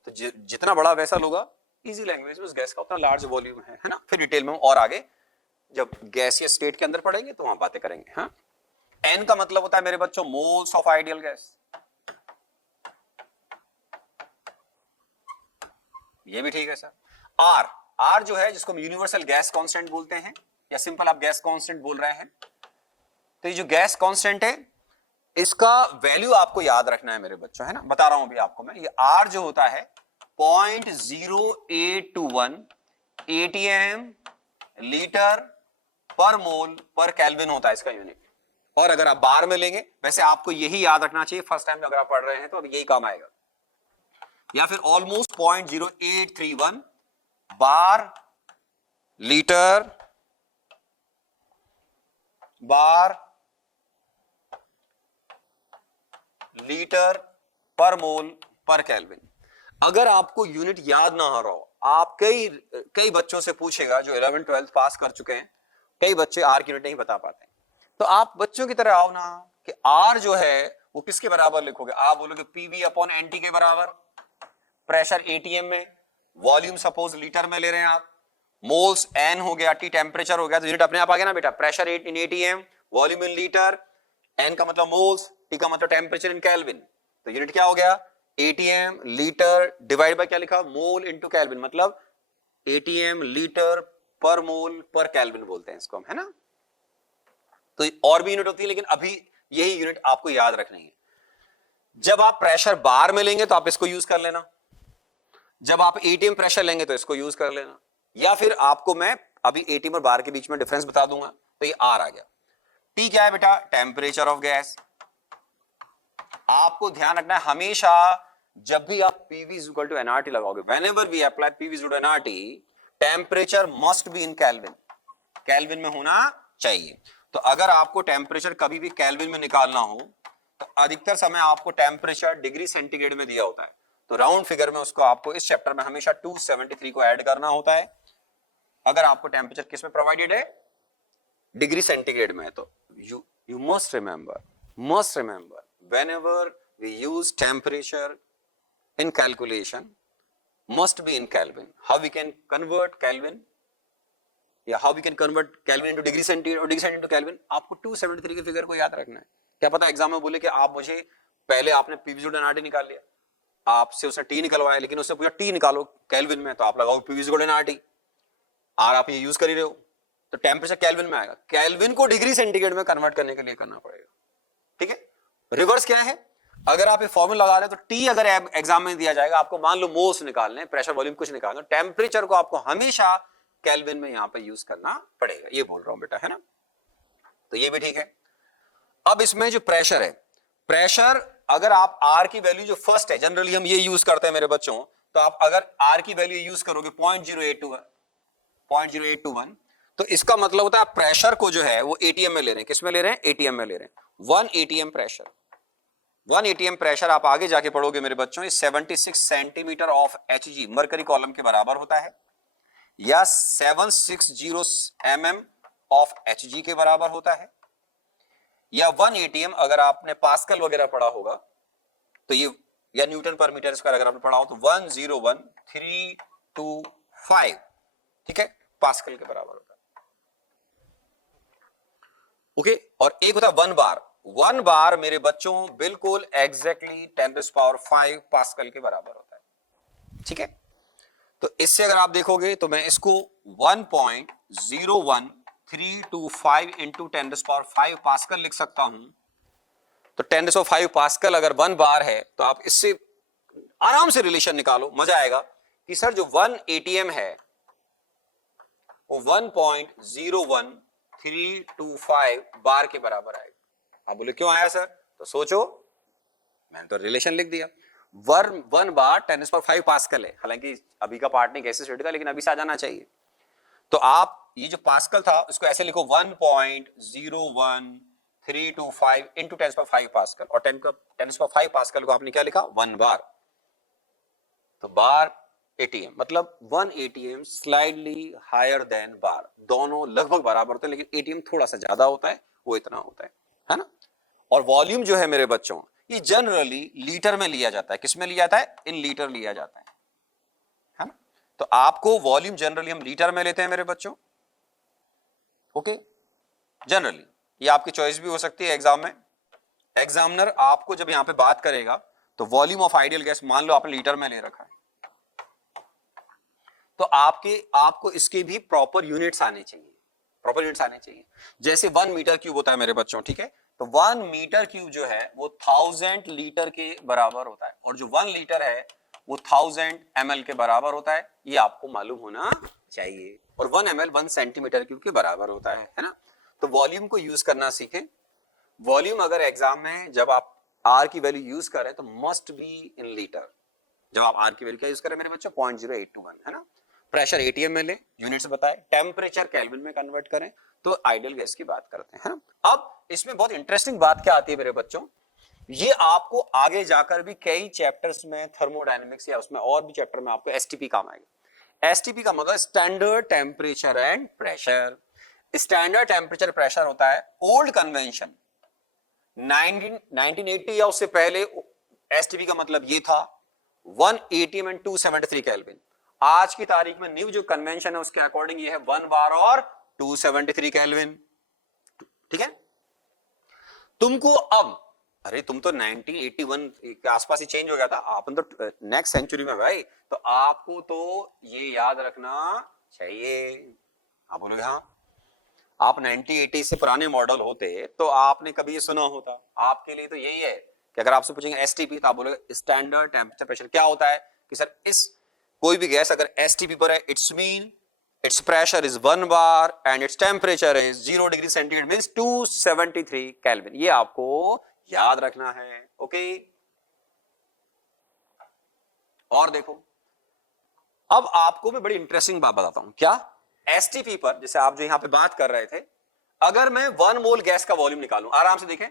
तो जितना बड़ा वेसल होगा, इजी लैंग्वेज में, उस गैस का उतना लार्ज वॉल्यूम है ना। फिर डिटेल में और आगे जब गैसियस स्टेट के अंदर पढ़ेंगे तो वहां बातें करेंगे। हाँ, एन का मतलब होता है मेरे बच्चों मोल्स ऑफ आइडियल गैस। ये भी ठीक है सर। आर, आर जो है जिसको हम यूनिवर्सल गैस कांस्टेंट बोलते हैं, या सिंपल आप गैस कांस्टेंट बोल रहे हैं। तो ये जो गैस कांस्टेंट है इसका वैल्यू आपको याद रखना है मेरे बच्चों, है ना। बता रहा हूं अभी आपको मैं, ये आर जो होता है 0.0821 ATM लीटर पर मोल पर केल्विन होता है इसका यूनिट। और अगर आप बार में लेंगे, वैसे आपको यही याद रखना चाहिए फर्स्ट टाइम अगर आप पढ़ रहे हैं तो यही काम आएगा, या फिर ऑलमोस्ट 0.0831 बार लीटर लीटर पर मोल पर केल्विन। अगर आपको यूनिट याद ना हो रहा हो, आप कई बच्चों से पूछेगा जो 11th 12th पास कर चुके हैं, कई बच्चे आर की यूनिट नहीं बता पाते, तो आप बच्चों की तरह आओ ना कि आर जो है वो किसके बराबर लिखोगे, आप बोलोगे पीवी अपॉन एनटी के बराबर, प्रेशर एटीएम में, वॉल्यूम सपोज लीटर में ले रहे हैं आप, मोल्स एन हो गया, टी टेम्परेचर हो गया, तो यूनिट अपने आप आ गया ना बेटा, pressure in ATM, volume in litre, N का मतलब मोल्स, टी का मतलब टेम्परेचर इन केल्विन। तो यूनिट क्या हो गया, एटीएम लीटर डिवाइड बाय क्या लिखा, मोल इनटू केल्विन, मतलब एटीएम लीटर पर मोल पर केल्विन बोलते हैं इसको हम, है ना। तो और भी यूनिट होती है, लेकिन अभी यही यूनिट आपको याद रखनी है। जब आप प्रेशर बार में लेंगे तो आप इसको यूज कर लेना, जब आप एटीएम प्रेशर लेंगे तो इसको यूज कर लेना, या फिर आपको मैं अभी एटीएम और बार के बीच में डिफरेंस बता दूंगा। तो ये आर आ गया। टी क्या है बेटा, टेम्परेचर ऑफ गैस। आपको ध्यान रखना है हमेशा जब भी आप PV is equal to NRT लगाओगे, whenever we apply PV is equal to NRT, temperature must be in kelvin, kelvin में होना चाहिए। तो अगर आपको टेम्परेचर कभी भी केल्विन में निकालना हो तो अधिकतर समय आपको टेम्परेचर डिग्री सेंटीग्रेड में दिया होता है, तो राउंड फिगर में उसको आपको इस चैप्टर में हमेशा 273 को ऐड करना होता है। अगर आपको टेम्परेचर किस में प्रोवाइडेड है, डिग्री सेंटीग्रेड में है, तो you must remember whenever we use temperature in calculation must be in Kelvin. How we can convert Kelvin? Yeah, how we can convert Kelvin into degree centigrade और degree centigrade into Kelvin? आपको 273 के figure को याद रखना है। क्या पता exam में बोले कि आप मुझे पहले आपने पीवी इक्वल टू एनआरटी निकाल लिया, आपसे उसने टी निकलवाया, लेकिन उसने पूछा टी निकालो केल्विन में, तो आप लगाओ PV equal to NRT, R आप ये यूज कर ही रहे हो, तो टेम्परेचर केल्विन में आएगा। केल्विन को डिग्री सेंटीग्रेड में कन्वर्ट करने के लिए करना पड़ेगा, ठीक है। रिवर्स क्या है, अगर आप ये फॉर्मूला लगा रहे हैं तो टी अगर एग्जाम में दिया जाएगा, आपको मान लो मोल्स निकालने, प्रेशर वॉल्यूम कुछ निकालना, टेम्परेचर को आपको हमेशा केल्विन में यहां पे यूज करना पड़ेगा, ये बोल रहा हूं बेटा, है ना। तो ये भी ठीक है। अब इसमें जो प्रेशर है, प्रेशर अगर आप आर की वैल्यू जो फर्स्ट है, जनरली हम ये यूज करते हैं मेरे बच्चों, तो आप अगर आर की वैल्यू यूज करोगे 0.0821, तो इसका मतलब होता है आप प्रेशर को जो है वो एटीएम में ले रहे हैं, किस में ले रहे हैं, एटीएम में ले रहे हैं। 1 एटीएम प्रेशर आप आगे जाके पढ़ोगे मेरे बच्चों, 76 centimetre of Hg mercury column के बराबर होता है, या 760 mm ऑफ एचजी के बराबर होता है, या 1 एटीएम अगर आपने पास्कल वगैरह पढ़ा होगा तो ये, या न्यूटन पर मीटर स्क्वायर अगर आपने पढ़ा हो तो 101,325, ठीक है, पास्कल के बराबर होता है। ओके, और एक होता है 1 बार मेरे बच्चों बिल्कुल एग्जैक्टली 10⁵ पास्कल के बराबर होता है, ठीक है। तो इससे अगर आप देखोगे तो मैं इसको 1.01325 इंटू 10⁵ पास्कल लिख सकता हूं। तो 10⁵ पास्कल अगर 1 बार है तो आप इससे आराम से रिलेशन निकालो, मजा आएगा कि सर जो 1 एटीएम है वो 1.01325 बार के बराबर आएगा। आप बोले क्यों आया सर, तो सोचो, मैंने तो रिलेशन लिख दिया। 1 बार 10⁵ पास्कल है, हालांकि अभी का पार्ट नहीं कैसे स्टडी का, लेकिन अभी से आ जाना चाहिए। तो आप ये जो पास्कल था उसको ऐसे लिखो 1.01325 इंटू 10⁵ पास्कल, और 10⁵ पास्कल को आपने क्या लिखा, 1 बार। तो बार एटीएम मतलब 1 एटीएम स्लाइडली हायर देन बार, दोनों लगभग बराबर होते हैं, लेकिन एटीएम थोड़ा सा ज्यादा होता है, वो इतना होता है ना। और वॉल्यूम जो है मेरे बच्चों ये जनरली लीटर में लिया जाता है, किसमें लिया जाता है, इन लीटर लिया जाता है ना। तो आपको वॉल्यूम जनरली हम लीटर में लेते हैं मेरे बच्चों, ओके। जनरली ये आपकी चॉइस भी हो सकती है एग्जाम में, एग्जामिनर आपको जब यहां पे बात करेगा तो वॉल्यूम ऑफ आइडियल गैस मान लो आपने लीटर में ले रखा है, तो आपको इसके भी प्रॉपर यूनिट्स आने चाहिए, जैसे 1 मीटर क्यूब होता है मेरे बच्चों, ठीक है। तो 1 मीटर क्यूब जो है वो 1000 लीटर के बराबर होता है, और जो 1 लीटर है वो 1000 ml के बराबर होता है, ये आपको मालूम होना चाहिए। और 1 ml 1 सेंटीमीटर क्यूब के बराबर होता है ना। तो वॉल्यूम को यूज करना सीखें। वॉल्यूम अगर एग्जाम में जब आप आर की वैल्यू यूज करें तो मस्ट बी इन लीटर। जब आप आर की वैल्यू क्या यूज करें मेरे बच्चों, 0.0821, है ना। प्रेशर एटीएम में ले, यूनिट्स बताए, टेम्परेचर केल्विन में कन्वर्ट करें, तो आइडियल गैस की बात करते हैं, है ना। अब इसमें बहुत इंटरेस्टिंग बात क्या आती है मेरे बच्चों, ये आपको आगे जाकर भी कई चैप्टर्स में थर्मोडायनेमिक्स या उसमें और भी चैप्टर में आपको एसटीपी काम आएगा। एसटीपी का मतलब standard temperature and pressure. Standard temperature pressure होता है ओल्ड कन्वेंशन 1980 या उससे पहले एसटीपी का मतलब ये था 180 एंड 273 केल्विन। आज की तारीख में न्यू जो कन्वेंशन है उसके अकॉर्डिंग ये है 1 बार और 273 केल्विन, ठीक है। तुमको अब, अरे तुम तो 1981 के आसपास ही चेंज हो गया था, आप तो नेक्स्ट सेंचुरी में भाई, तो आपको तो ये याद रखना चाहिए। आप बोलोगे हाँ, आप 1980 से पुराने मॉडल होते तो आपने कभी ये सुना होता। आपके लिए तो यही है कि अगर आपसे पूछेंगे एसटीपी तो आप बोलोगे स्टैंडर्ड टेम्परेचर प्रेशर। क्या होता है कि सर इस कोई भी गैस अगर एसटीपी पर है, it's mean its pressure is 1 bar and its temperature is 0 degree centigrade means 273 kelvin. ये आपको याद रखना है। ओके, और देखो अब आपको मैं बड़ी इंटरेस्टिंग बात बताता हूं। क्या? एसटीपी पर जैसे आप जो यहां पे बात कर रहे थे, अगर मैं 1 मोल गैस का वॉल्यूम निकालूं, आराम से देखें,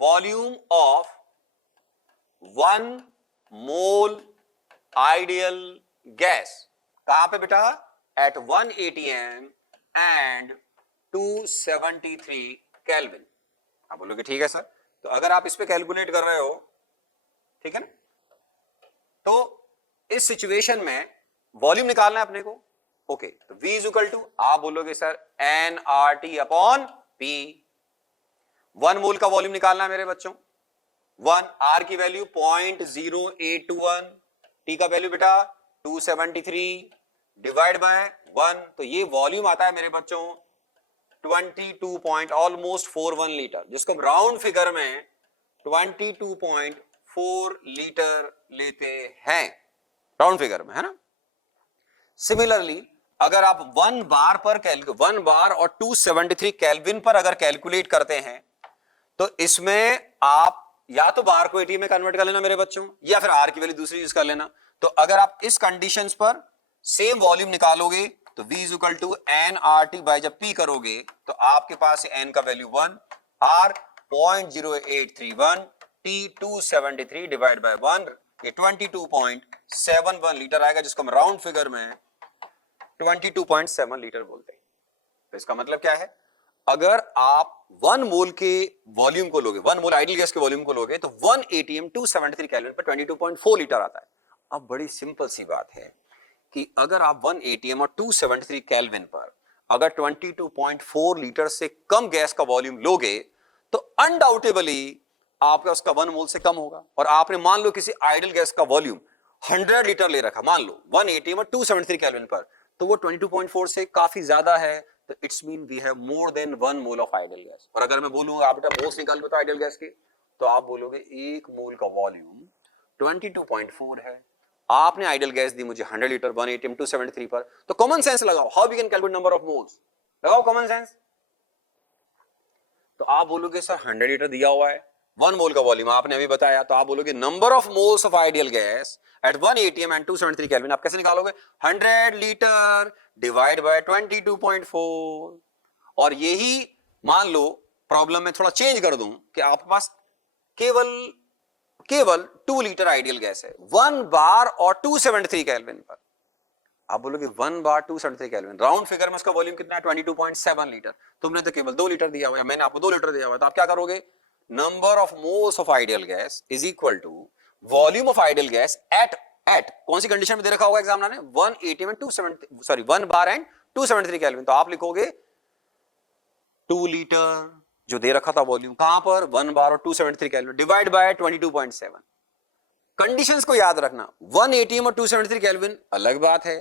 volume of 1 mole ideal gas कहां पे बेटा? at 1 atm and 273 kelvin. आप बोलोगे ठीक है सर, तो अगर आप इस पे कैलकुलेट कर रहे हो, ठीक है ना, तो इस सिचुएशन में वॉल्यूम निकालना है अपने को। ओके, तो V इज इक्वल टू, आप बोलोगे सर nRT अपॉन P। 1 मोल का वॉल्यूम निकालना है मेरे बच्चों, 1 R की वैल्यू 0.0821, T का वैल्यू बेटा 273 डिवाइड बाय 1, तो ये वॉल्यूम आता है मेरे बच्चों 22 ऑलमोस्ट 41 लीटर, जिसको राउंड फिगर में 22.4 लीटर लेते हैं राउंड फिगर में, है ना। सिमिलरली अगर आप 1 बार पर 1 बार और 273 केल्विन पर अगर कैलकुलेट करते हैं, तो इसमें आप या तो बार को एटीएम में कन्वर्ट कर लेना मेरे बच्चों, या फिर आर की वैल्यू दूसरी यूज कर लेना। तो अगर आप इस कंडीशंस पर सेम वॉल्यूम निकालोगे तो V is equal to N R T by जब P करोगे तो आपके पास एन का value 1, R 0.0831, T 273 divide by 1, ये 22.71 लीटर आएगा, जिसको हम राउंड फिगर में 22.7 लीटर बोलते हैं। तो इसका मतलब क्या है, अगर आप 1 मोल के वॉल्यूम को लोगे, 1 मोल आइडियल गैस के वॉल्यूम को लोगे, तो 1 एटीएम 273 केल्विन पर 22.4 लीटर आता है। अब बड़ी सिंपल सी बात है कि अगर आप 1 एटीएम और 273 केल्विन पर अगर 22.4 लीटर से कम गैस का वॉल्यूम लोगे, तो अनडाउटेबली आपका उसका 1 मोल से कम होगा। और आपने मान लो किसी आइडियल गैस का वॉल्यूम 100 लीटर ले रखा, मान लो 1 एटीएम और 273 केल्विन पर, तो वो 22.4 से काफी ज्यादा है, तो it's mean we have more than 1 mole of ideal gas. और अगर मैं बोलूंगा आप बेटा मोल्स निकाल बताओ आइडियल गैस के, तो आप बोलोगे 1 मोल का वॉल्यूम 22.4 है। आपने आइडियल गैस दी मुझे 100 लीटर 1 एटीएम 273 पर, तो कॉमन सेंस लगाओ, how we can calculate number of moles, लगाओ कॉमन सेंस। तो आप बोलोगे सर 100 लीटर दिया हुआ है, 1 मोल का वॉल्यूम आपने अभी बताया, तो आप बोलोगे number of moles of ideal gas eight 1 ATM and 273 kelvin. आप कैसे निकालोगे? 100 लीटर डिवाइड बाय 22.4। और यही मान लो प्रॉब्लम में थोड़ा चेंज कर दूं कि आपके पास केवल 2 लीटर आइडियल गैस है 1 बार और 273 केल्विन पर। आप बोलोगे 1 बार 273 केल्विन, राउंड फिगर में उसका वॉल्यूम कितना है 22.7 लीटर, तुमने तो केवल 2 लीटर दिया हुआ है, मैंने आपको 2 लीटर दिया हुआ है, तो आप क्या करोगे? Number of moles of ideal gas is equal to volume of ideal gas at कौन सी कंडीशन में दे रखा होगा एग्जामिनर ने? 1 ATM and 1 bar and 273 kelvin. तो आप लिखोगे 2 लीटर जो दे रखा था वॉल्यूम, कहां पर? 1 बार और 273 केल्विन डिवाइड बाय 22.7। कंडीशंस को याद रखना, 1 एटीएम और 273 केल्विन अलग बात है,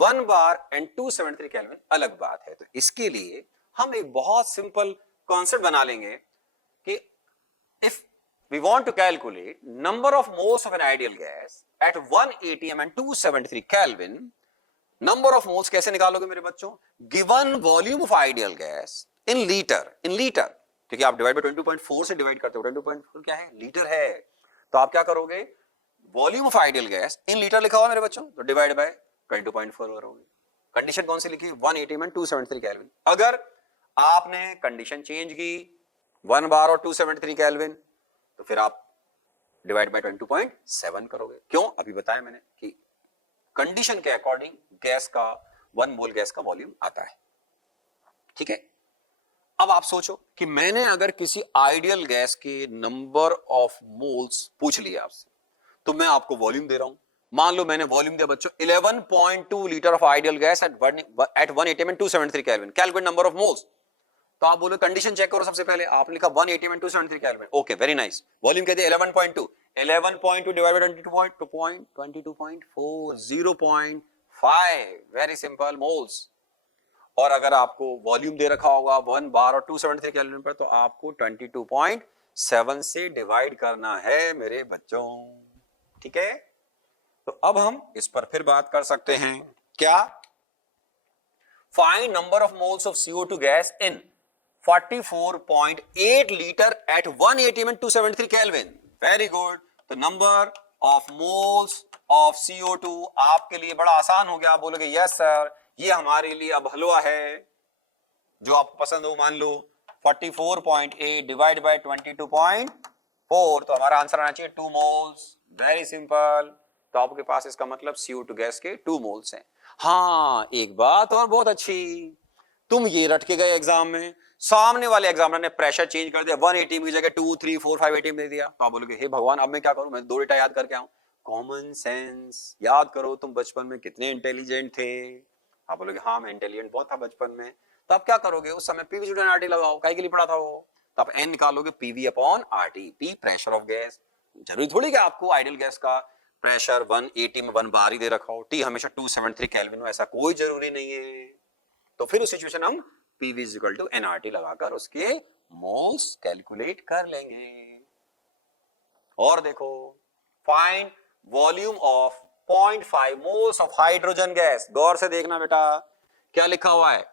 1 बार एंड 273 केल्विन अलग बात है। तो इसके लिए हम एक बहुत सिंपल कॉन्सेप्ट बना लेंगे कि if we want to calculate number of moles of an ideal gas at 1 atm and 273 Kelvin, number of moles कैसे निकालोगे मेरे बच्चों? Given volume of ideal gas in liter, क्योंकि आप डिवाइड बाय 22.4 से डिवाइड करते हो, 22.4 क्या है? लीटर है। तो आप क्या करोगे? Volume of ideal gas in litre लिखा हुआ मेरे बच्चों, तो डिवाइड बाय 22.4 करोगे। कंडीशन कौन सी लिखी? 1 एटीएम एंड 273 केल्विन। अगर आपने कंडीशन चेंज की 1 बार और 273 केल्विन, तो फिर आप डिवाइड बाय 22.7 करोगे। क्यों? अभी बताया मैंने कि कंडीशन के अकॉर्डिंग गैस का 1 मोल गैस का वॉल्यूम आता है। ठीक है, अब आप सोचो कि मैंने अगर किसी आइडियल गैस के नंबर ऑफ मोल्स पूछ लिया आपसे, तो मैं आपको वॉल्यूम दे रहा हूं। मान लो मैंने वॉल्यूम दिया बच्चों 11.2 litre of ideal gas eight 1 ATM and 273 kelvin. Calculate number of moles, तो आप बोलो कंडीशन चेक करो सबसे पहले, आपने लिखा 1 atm and 273 kelvin, okay very nice. Volume कहते हैं 11.2, 11.2 divided by 22.4 0.5, very simple moles. और अगर आपको वॉल्यूम दे रखा होगा 1 बार और 273 केल्विन पर, तो आपको 22.7 से डिवाइड करना है मेरे बच्चों, ठीक है। तो अब हम इस पर फिर बात कर सकते हैं, क्या? Find number of moles of CO2 gas in 44.8 litre at 1 atm and 273 kelvin, very good. तो number of moles of CO2 आपके लिए बड़ा आसान हो गया, आप बोलोगे यस सर, ये हमारे लिए अब हलवा है, जो आपको पसंद हो, मान लो 44.8 डिवाइड बाय 22.4, तो हमारा आंसर आना चाहिए 2 मोल्स, वेरी सिंपल। तो आपके पास इसका मतलब CO2 गैस के 2 मोल्स हैं। हाँ, एक बात और बहुत अच्छी, तुम ये रट के गए एग्जाम में, सामने वाले एग्जामिनर ने प्रेशर चेंज कर दिया, 1 atm की जगह 2 3 4 5 atm दे दिया, तो आप बोलोगे हे भगवान अब मैं क्या करूं, मैं 2 डेटा याद करके आऊं। कॉमन सेंस याद करो, तुम बचपन में कितने इंटेलिजेंट थे। आप बोलोगे हाँ मैं इंटेलिजेंट बहुत था बचपन में, तो आप क्या करोगे, उस समय पीवी जुड़न आरटी लगाओ, काहे के लिए पढ़ा था वो, तो आप एन निकालोगे PV upon RT, P pressure of gas, जरूरी थोड़ी कि आपको आइडियल गैस का प्रेशर 180 में 1 बार ही दे रखा हो, टी हमेशा 273 केल्विन हो, ऐसा कोई जरूरी नहीं है। तो फिर उस सिचुएशन हम PV is equal to NRT लगाकर उसके मोल्स कैलकुलेट कर लेंगे। और देखो, find volume of 0.5 moles of hydrogen gas, गौर से देखना बेटा क्या लिखा हुआ है,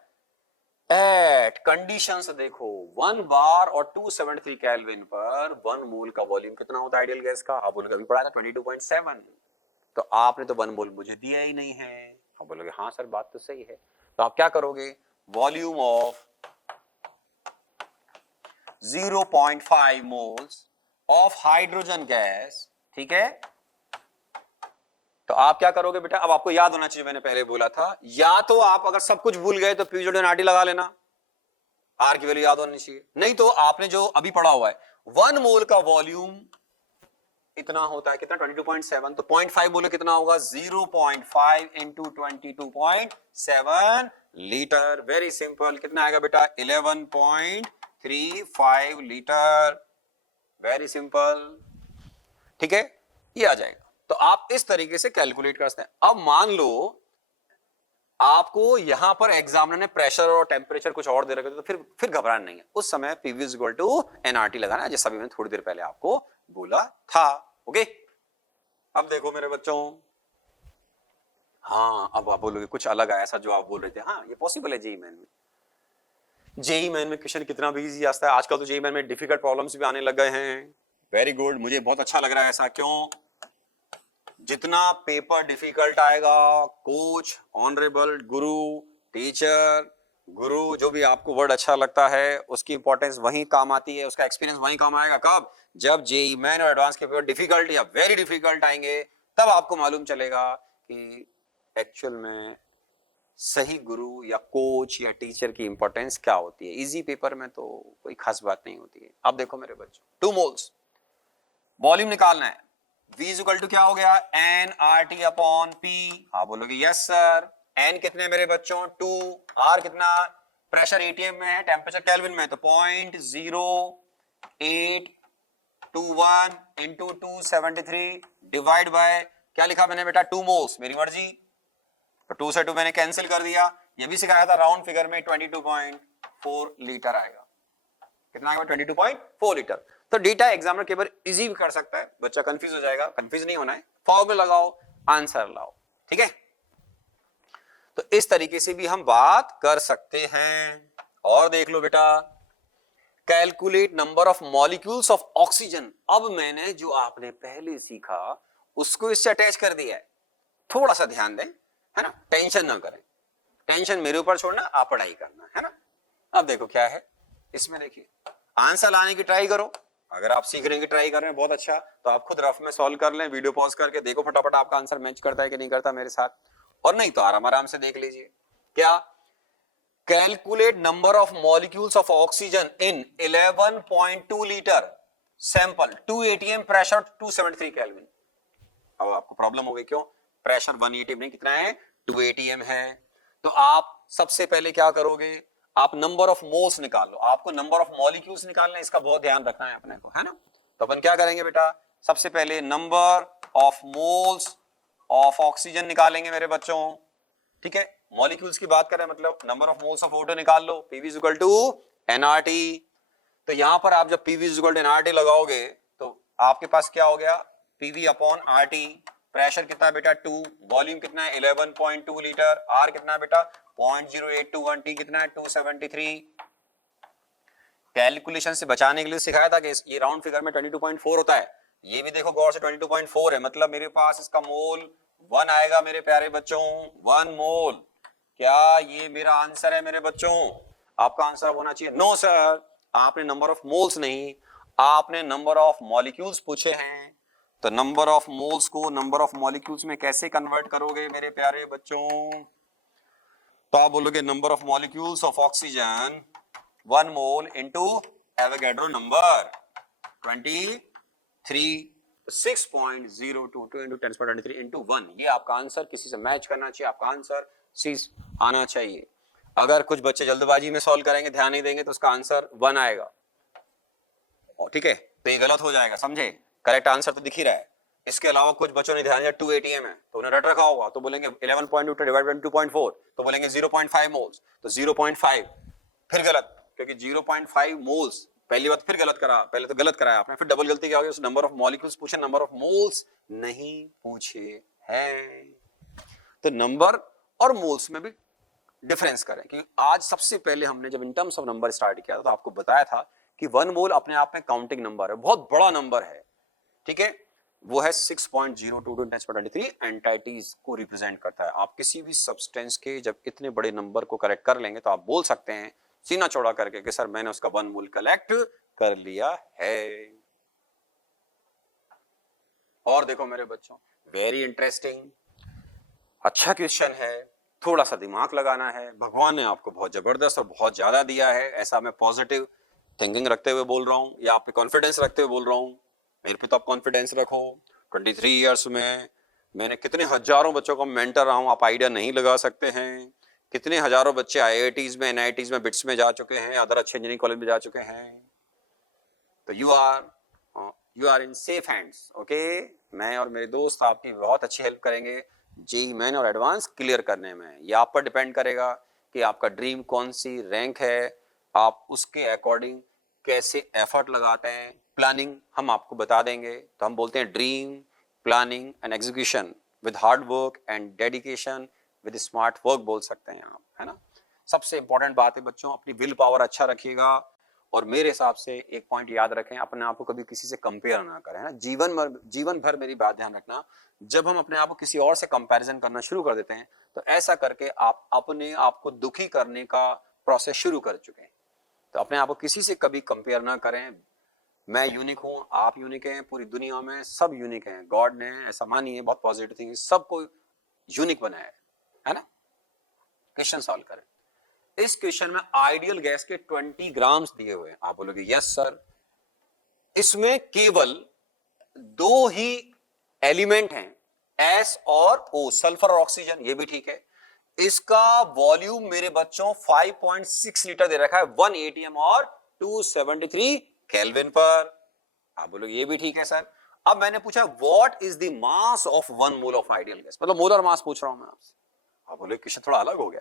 एट कंडीशंस देखो 1 बार और 273 केल्विन पर 1 मोल का वॉल्यूम कितना होता है आइडियल गैस का, आप बोलोगे अभी पढ़ा था 22.7, तो आपने तो 1 मोल मुझे दिया ही नहीं है, आप बोलोगे हाँ सर बात तो सही है। तो आप क्या करोगे, volume of 0.5 moles of hydrogen gas, ठीक है। तो आप क्या करोगे बेटा, अब आपको याद होना चाहिए, मैंने पहले बोला था, या तो आप अगर सब कुछ भूल गए तो पीवी आरटी लगा लेना, आर की वैल्यू याद होनी चाहिए, नहीं तो आपने जो अभी पढ़ा हुआ है 1 मोल का वॉल्यूम इतना होता है, कितना 22.7, तो 0.5 बोले कितना होगा, 0.5 इंटू 22.7 लीटर, वेरी सिंपल, कितना आएगा बेटा 11.35 लीटर, वेरी सिंपल, ठीक है, ये आ जाएगा। तो आप इस तरीके से कैलकुलेट कर सकते हैं। अब मान लो आपको यहां पर एग्जामिनर ने प्रेशर और टेम्परेचर कुछ और दे रखे, तो फिर घबराना नहीं है, उस समय PV is equal to NRT लगाना, जैसा भी मैंने थोड़ी देर पहले आपको बोला था, ओके। अब देखो मेरे बच्चों, हाँ अब आप बोलोगे कुछ अलग आया, ऐसा जो आप बोल रहे थे, हाँ ये पॉसिबल है जेईई मेन में, जेईई मेन में क्वेश्चन कितना भी इजी आता है आजकल, तो जेईई मेन में डिफिकल्ट प्रॉब्लम्स भी आने लग गए हैं, वेरी गुड, मुझे बहुत अच्छा लग रहा है ऐसा, क्यों, जितना पेपर डिफिकल्ट आएगा, कोच, ऑनरेबल, गुरु, टीचर, गुरु, जो भी आपको वर्ड अच्छा लगता है उसकी इंपॉर्टेंस वहीं काम आती है, उसका एक्सपीरियंस वहीं काम आएगा, कब, जब जेईई मेन और एडवांस के पेपर डिफिकल्ट या वेरी डिफिकल्ट आएंगे, तब आपको मालूम चलेगा कि एक्चुअल में सही गुरु या कोच या टीचर की इंपॉर्टेंस क्या होती है। इजी पेपर में तो कोई खास बात नहीं होती है। अब देखो मेरे बच्चों, 2 मोल्स वॉल्यूम निकालना है, V इक्वल टू क्या हो गया, N R T upon P, आप बोलोगे यस सर, एन कितने मेरे बच्चों 2, आर कितना, प्रेशर एटीएम में है, टेम्परेचर केल्विन में, तो 0.0821 इंटू 273 डिवाइड बाय क्या लिखा मैंने बेटा 2 मोल्स, मेरी मर्जी, तो 2 से 2 मैंने कैंसिल कर दिया, ये भी सिखाया था राउंड फिगर में 22.4 लीटर आएगा, कितना आएगा 22.4 लीटर। तो डेटा एग्जामिनर केवल इजी भी कर सकता है, बच्चा कंफ्यूज हो जाएगा, कंफ्यूज नहीं होना है, फॉर्मूला लगाओ, आंसर लाओ, ठीक है। तो इस तरीके से भी हम बात कर सकते हैं। और देख लो बेटा, calculate number of molecules of oxygen, अब मैंने जो आपने पहले सीखा उसको इससे अटैच कर दिया है, थोड़ा सा ध्यान दें, है ना, टेंशन ना करें, टेंशन मेरे ऊपर छोड़ना, आप पढ़ाई करना, है ना। अब देखो क्या है इसमें, देखिए आंसर लाने की ट्राई करो, अगर आप सीखने की ट्राई कर रहे हैं बहुत अच्छा, तो आप खुद रफ में सॉल्व कर लें, वीडियो पॉज करके देखो फटाफट आपका आंसर मैच करता है कि नहीं करता मेरे साथ, और नहीं तो आराम आराम से देख लीजिए। क्या, calculate number of molecules of oxygen in 11.2 litre sample 2 atm pressure 273 kelvin. अब आपको प्रॉब्लम हो गई, क्यों, प्रेशर 1 atm नहीं, कितना है 2 atm है, तो आप सबसे पहले क्या करोगे, आप नंबर ऑफ मोल्स निकाल लो, आपको नंबर ऑफ मॉलिक्यूल्स निकालना है, इसका बहुत ध्यान रखना है अपने को, है ना। तो अपन क्या करेंगे बेटा, सबसे पहले number of moles of oxygen निकालेंगे मेरे बच्चों, ठीक है। मॉलिक्यूल्स की बात करें मतलब number of moles of O2 निकाल लो, PV is equal to nRT। तो यहां पर आप जब PV is equal to nRT लगाओगे तो आपके पास क्या हो गया, PV अपॉन RT। प्रेशर कितना है बेटा 2, वॉल्यूम कितना है 11.2 लीटर, R कितना है बेटा 0.0821, T कितना है 273। कैलकुलेशन से बचाने के लिए सिखाया था कि ये राउंड फिगर में 22.4 होता है, ये भी देखो गौर से 22.4 है, मतलब मेरे पास इसका मोल 1 आएगा मेरे प्यारे बच्चों, 1 मोल। क्या ये मेरा आंसर है मेरे बच्चों? आपका आंसर होना चाहिए नो सर, आपने नंबर ऑफ मोल्स नहीं, आपने नंबर ऑफ मॉलिक्यूल्स पूछे हैं। तो नंबर ऑफ मोल्स को नंबर ऑफ मॉलिक्यूल्स में कैसे कन्वर्ट करोगे मेरे प्यारे बच्चों? तो आप बोलोगे number of molecules of oxygen 1 mole into Avogadro number 23, 6.022 into 10⁻23 into 1। ये आपका आंसर किसी से मैच करना चाहिए, आपका आंसर सी आना चाहिए। अगर कुछ बच्चे जल्दबाजी में सॉल्व करेंगे, ध्यान नहीं देंगे, तो उसका आंसर 1 आएगा, ठीक है, तो ये गलत हो जाएगा, समझे। करेक्ट आंसर तो दिख ही रहा है। इसके अलावा कुछ बच्चों ने ध्यान दिया 2 ATM है तो उन्हें रट रखा होगा, तो बोलेंगे 11.2 डिवाइड बाय 2.4 तो बोलेंगे 0.5 मोल्स, तो 0.5 फिर गलत, क्योंकि 0.5 मोल्स पहली बात, फिर गलत करा, पहले तो गलत कराया आपने, फिर डबल गलती क्या हो गई, उस नंबर ऑफ मॉलिक्यूल्स पूछे, नंबर ऑफ मोल्स नहीं पूछे हैं। तो नंबर और मोल्स में भी डिफरेंस करें, क्योंकि आज सबसे पहले हमने जब इन टर्म्स ऑफ नंबर स्टार्ट किया था तो आपको बताया था कि 1 मोल अपने आप में काउंटिंग नंबर है, बहुत बड़ा नंबर है, ठीक है, वो है 6.022 10⁻23 एंटाइटीज को रिप्रेजेंट करता है। आप किसी भी सब्सटेंस के जब इतने बड़े नंबर को करेक्ट कर लेंगे तो आप बोल सकते हैं सीना चौड़ा करके कि सर मैंने उसका 1 मोल कलेक्ट कर लिया है। और देखो मेरे बच्चों, वेरी इंटरेस्टिंग, अच्छा क्वेश्चन है, थोड़ा सा दिमाग लगाना है। भगवान ने आपको बहुत जबरदस्त और बहुत ज्यादा दिया है, ऐसा मैं पॉजिटिव थिंकिंग रखते हुए बोल रहा हूं या आप पे कॉन्फिडेंस रखते हुए बोल रहा हूं। मेरे पे तो आप कॉन्फिडेंस रखो। 23 इयर्स में मैंने कितने हजारों बच्चों का मेंटर रहा हूं, आप आइडिया नहीं लगा सकते हैं। कितने हजारों बच्चे IITs में, NITs में, बिट्स में जा चुके हैं, अदर अच्छे इंजीनियरिंग कॉलेज में जा चुके हैं। तो you are in safe hands, okay. मैं और मेरे दोस्त आपकी बहुत अच्छी हेल्प करेंगे JEE मेन और एडवांस क्लियर करने में। ये आप पर डिपेंड करेगा कि आपका ड्रीम कौन सी रैंक है, आप उसके अकॉर्डिंग कैसे एफर्ट लगाते हैं। प्लानिंग हम आपको बता देंगे, तो हम बोलते हैं dream, planning and execution with hard work and dedication with smart work बोल सकते हैं आप, है ना। सबसे इंपॉर्टेंट बात है बच्चों, अपनी विल पावर अच्छा रखिएगा। और मेरे हिसाब से एक पॉइंट याद रखें, अपने आप को कभी किसी से कंपेयर ना करें, है ना। जीवन भर मेरी बात ध्यान रखना, जब हम अपने आप को किसी और से कंपैरिजन करना शुरू कर देते हैं तो ऐसा करके आप अपने आप को दुखी करने का प्रोसेस शुरू कर चुके हैं। तो अपने आप को किसी से कभी कंपेयर ना करें। मैं यूनिक हूं, आप यूनिक हैं, पूरी दुनिया में सब यूनिक हैं। गॉड ने ऐसा मानिए, बहुत पॉजिटिव थिंग, सबको यूनिक बनाया है ना। क्वेश्चन सॉल्व करें। इस क्वेश्चन में आइडियल गैस के 20 ग्राम्स दिए हुए हैं। आप बोलोगे यस सर, इसमें केवल 2 ही एलिमेंट हैं, S और O, सल्फर और ऑक्सीजन, ये भी ठीक है। इसका वॉल्यूम मेरे बच्चों 5.6 लीटर दे रखा है 1 ATM और 273 केल्विन पर। आप बोलोगे ये भी ठीक है सर। अब मैंने पूछा what is the mass of 1 mole of ideal gas, मतलब मोलर मास पूछ रहा हूं मैं आपसे। आप बोलोगे क्वेश्चन थोड़ा अलग हो गया।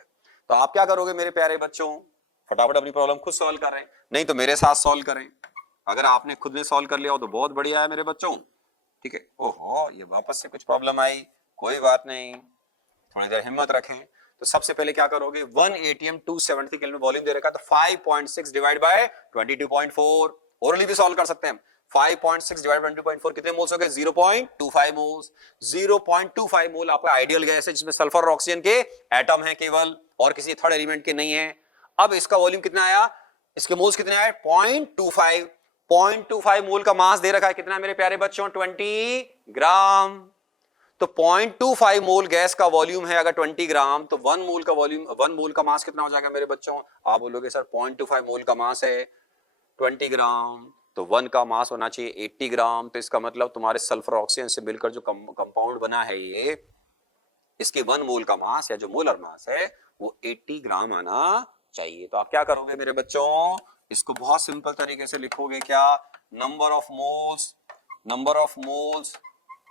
तो आप क्या करोगे मेरे प्यारे बच्चों, फटाफट अपनी प्रॉब्लम खुद सॉल्व कर रहे हैं, नहीं तो मेरे साथ सॉल्व करें। अगर आपने खुद ने सॉल्व कर लिया हो तो बहुत बढ़िया है मेरे बच्चों, ठीक है। ओहो, ये वापस से कुछ प्रॉब्लम आई, कोई बात नहीं, थोड़ी देर हिम्मत रखें। तो सबसे पहले क्या करोगे, 1 ATM 270 केल्विन वॉल्यूम दे रखा है, तो 5.6 डिवाइड बाय 22.4, ओरली भी सॉल्व कर सकते हैं। 5.6 डिवाइड बाय 22.4 कितने मोल्स हो गए, 0.25 मोल्स। 0.25 मोल आपका आइडियल गैस है जिसमें सल्फर और ऑक्सीजन के एटम है केवल, और किसी थर्ड एलिमेंट के नहीं है। अब इसका वॉल्यूम कितना आया, इसके मोल्स कितने आए, 0.25। 0.25 मोल का मास दे रखा है, कितना है मेरे प्यारे बच्चों, 20 ग्राम। तो 0.25 मोल गैस का वॉल्यूम है अगर 20 ग्राम, तो 1 मोल का वॉल्यूम, 1 मोल का मास कितना हो जाएगा मेरे बच्चों। आप बोलोगे सर 0.25 मोल का मास है 20 ग्राम, तो 1 का मास होना चाहिए 80 ग्राम। तो इसका मतलब तुम्हारे सल्फर ऑक्सीजन से मिलकर जो कंपाउंड बना है ये, इसके 1 मोल का मास या जो मोलर मास है वो 80 ग्राम आना चाहिए। तो आप क्या करोगे मेरे बच्चों, इसको बहुत सिंपल तरीके से लिखोगे, क्या, number of moles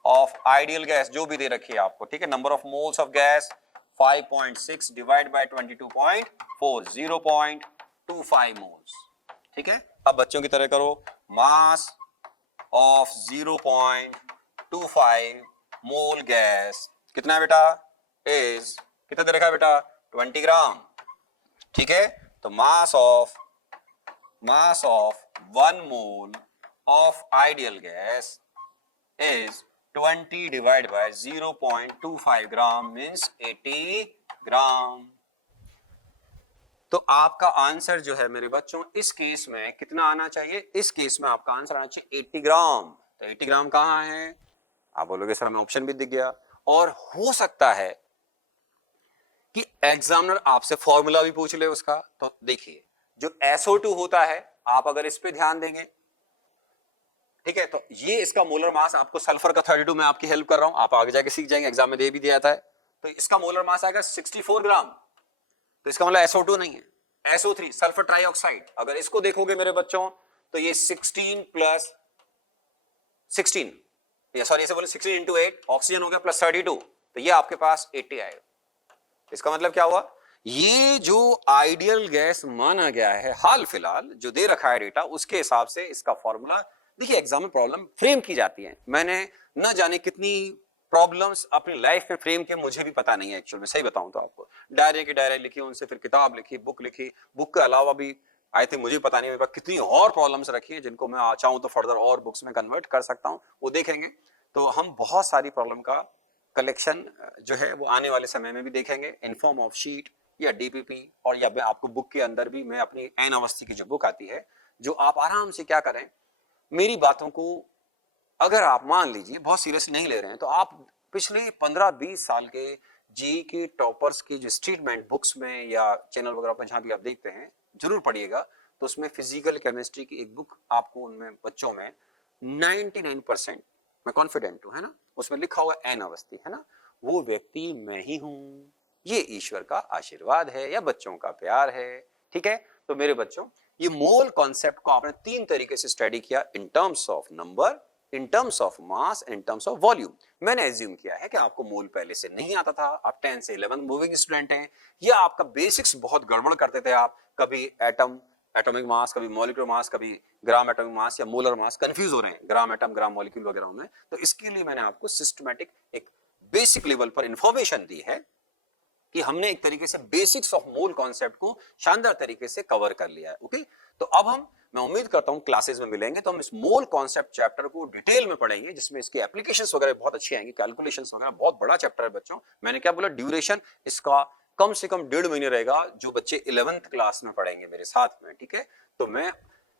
of ideal gas, जो भी दे रखी है आपको, ठीक है, number of moles of gas 5.6 divide by 22.4, 0.25 moles. ठीक है, अब बच्चों की तरह करो, मास ऑफ 0.25 मोल गैस कितना है बेटा, इज, कितना दे रखा है बेटा, 20 ग्राम। ठीक है, तो mass of 1 mole of ideal gas is 20 divided by 0.25 gram means 80 ग्राम। तो आपका आंसर जो है मेरे बच्चों इस केस में कितना आना चाहिए, इस केस में आपका आंसर आना चाहिए 80 ग्राम। तो 80 ग्राम कहां है, आप बोलोगे सर हमें ऑप्शन भी दिख गया, और हो सकता है कि एग्जामिनर आपसे फॉर्मूला भी पूछ ले उसका। तो देखिए जो SO2 होता है, आप अगर इस पे ध्यान देंगे, ठीक है, तो ये इसका मोलर मास, आपको सल्फर का 32 में आपकी हेल्प कर रहा हूं, आप आगे जाके सीख जाएंगे, एग्जाम में दे भी दिया था। तो इसका मोलर मास आएगा 64 ग्राम। तो इसका मतलब SO2 नहीं है, SO3 सल्फर ट्राइऑक्साइड। अगर इसको देखोगे मेरे बच्चों तो ये 16 प्लस 16, सॉरी ऐसे बोले 16 इंटू 8 ऑक्सीजन हो गया प्लस 32, तो ये आपके पास 80 आएगा। इसका मतलब क्या हुआ, ये जो आइडियल गैस माना गया है हाल फिलहाल जो दे रखा है डेटा, उसके हिसाब से इसका फॉर्मूला, देखिए एग्जाम में प्रॉब्लम फ्रेम की जाती है, मैंने न जाने कितनी प्रॉब्लम्स अपनी लाइफ में फ्रेम के, मुझे भी पता नहीं है एक्चुअल में, सही बताऊं तो आपको, डायरी की डायरी लिखी, उनसे फिर किताब लिखी, बुक के अलावा भी आई थिंक मुझे पता नहीं मेरे पास कितनी और प्रॉब्लम्स रखी है जिनको मैं चाहूं तो फर्दर और बुक्स में कन्वर्ट कर सकता हूं, वो देखेंगे। तो हम बहुत सारी प्रॉब्लम का कलेक्शन जो है वो आने वाले समय में भी देखेंगे इन फॉर्म ऑफ शीट या डीपीपी, और या मैं आपको बुक के अंदर भी, मैं अपनी एन अवस्थी की जो बुक आती है, जो आप आराम से क्या करें, मेरी बातों को अगर आप मान लीजिए बहुत सीरियसली नहीं ले रहे हैं, तो आप पिछले 15-20 साल के जी के टॉपर्स की जो स्टेटमेंट बुक्स में या चैनल वगैरह पर जहां भी आप देखते हैं जरूर पढ़िएगा। तो उसमें फिजिकल केमिस्ट्री की एक बुक आपको उनमें बच्चों में 99% मैं कॉन्फिडेंट हूं, है ना, उसमें लिखा हुआ एन अवस्थी, है ना, वो व्यक्ति मैं ही हूं, ये ईश्वर का आशीर्वाद है या बच्चों का प्यार है। ठीक है, तो मेरे बच्चों ये मोल कॉन्सेप्ट को आपने 3 तरीके से स्टडी किया, इन terms of number, in terms of mass, in terms of volume. मैंने एज्यूम किया है कि आपको मोल पहले से नहीं आता था, आप 10 से 11 मूविंग स्टूडेंट हैं, या आपका बेसिक्स बहुत गड़बड़ करते थे आप, कभी एटम एटॉमिक मास, कभी मॉलिक्यूलर मास, कभी ग्राम एटॉमिक मास या मोलर मास, कंफ्यूज हो रहे हैं ग्राम एटम ग्राम मॉलिक्यूल वगैरह में। तो इसके लिए मैंने आपको सिस्टमैटिक एक बेसिक लेवल पर इंफॉर्मेशन दी है कि हमने एक तरीके से बेसिक्स ऑफ मोल कॉन्सेप्ट को शानदार तरीके से कवर कर लिया है। ओके, तो अब मैं उम्मीद करता हूं क्लासेस में मिलेंगे तो हम इस मोल कॉन्सेप्ट चैप्टर को डिटेल में पढ़ेंगे, जिसमें इसकी एप्लीकेशंस वगैरह बहुत अच्छी आएंगी, कैलकुलेशंस वगैरह, बहुत बड़ा चैप्टर है बच्चों। मैंने क्या बोला, ड्यूरेशन इसका कम से कम 1.5 महीने रहेगा, जो बच्चे 11th क्लास में पढ़ेंगे मेरे साथ में। ठीक है, तो मैं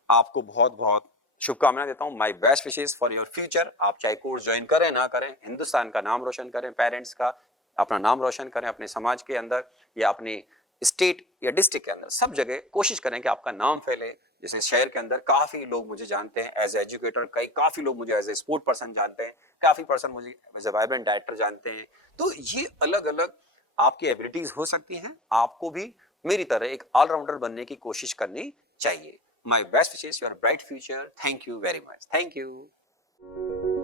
आपको बहुत बहुत शुभकामनाएं देता हूं, my best wishes for your future. आप चाहे कोर्स ज्वाइन करें ना करें, हिंदुस्तान का नाम रोशन करें, पेरेंट्स का अपना नाम रोशन करें, अपने समाज के अंदर या अपने स्टेट या डिस्ट्रिक्ट के अंदर, सब जगह कोशिश करें कि आपका नाम फैले। जैसे शहर के अंदर काफी लोग मुझे जानते हैं एज एजुकेटर, काफी लोग मुझे एज ए स्पोर्ट पर्सन जानते हैं, काफी पर्सन मुझे एज ए वाइब्रेंट डायरेक्टर जानते हैं। तो ये अलग अलग आपकी एबिलिटीज हो सकती हैं, आपको भी मेरी तरह एक ऑलराउंडर बनने की कोशिश करनी चाहिए। My best wishes, your bright future. Thank you very much, thank you.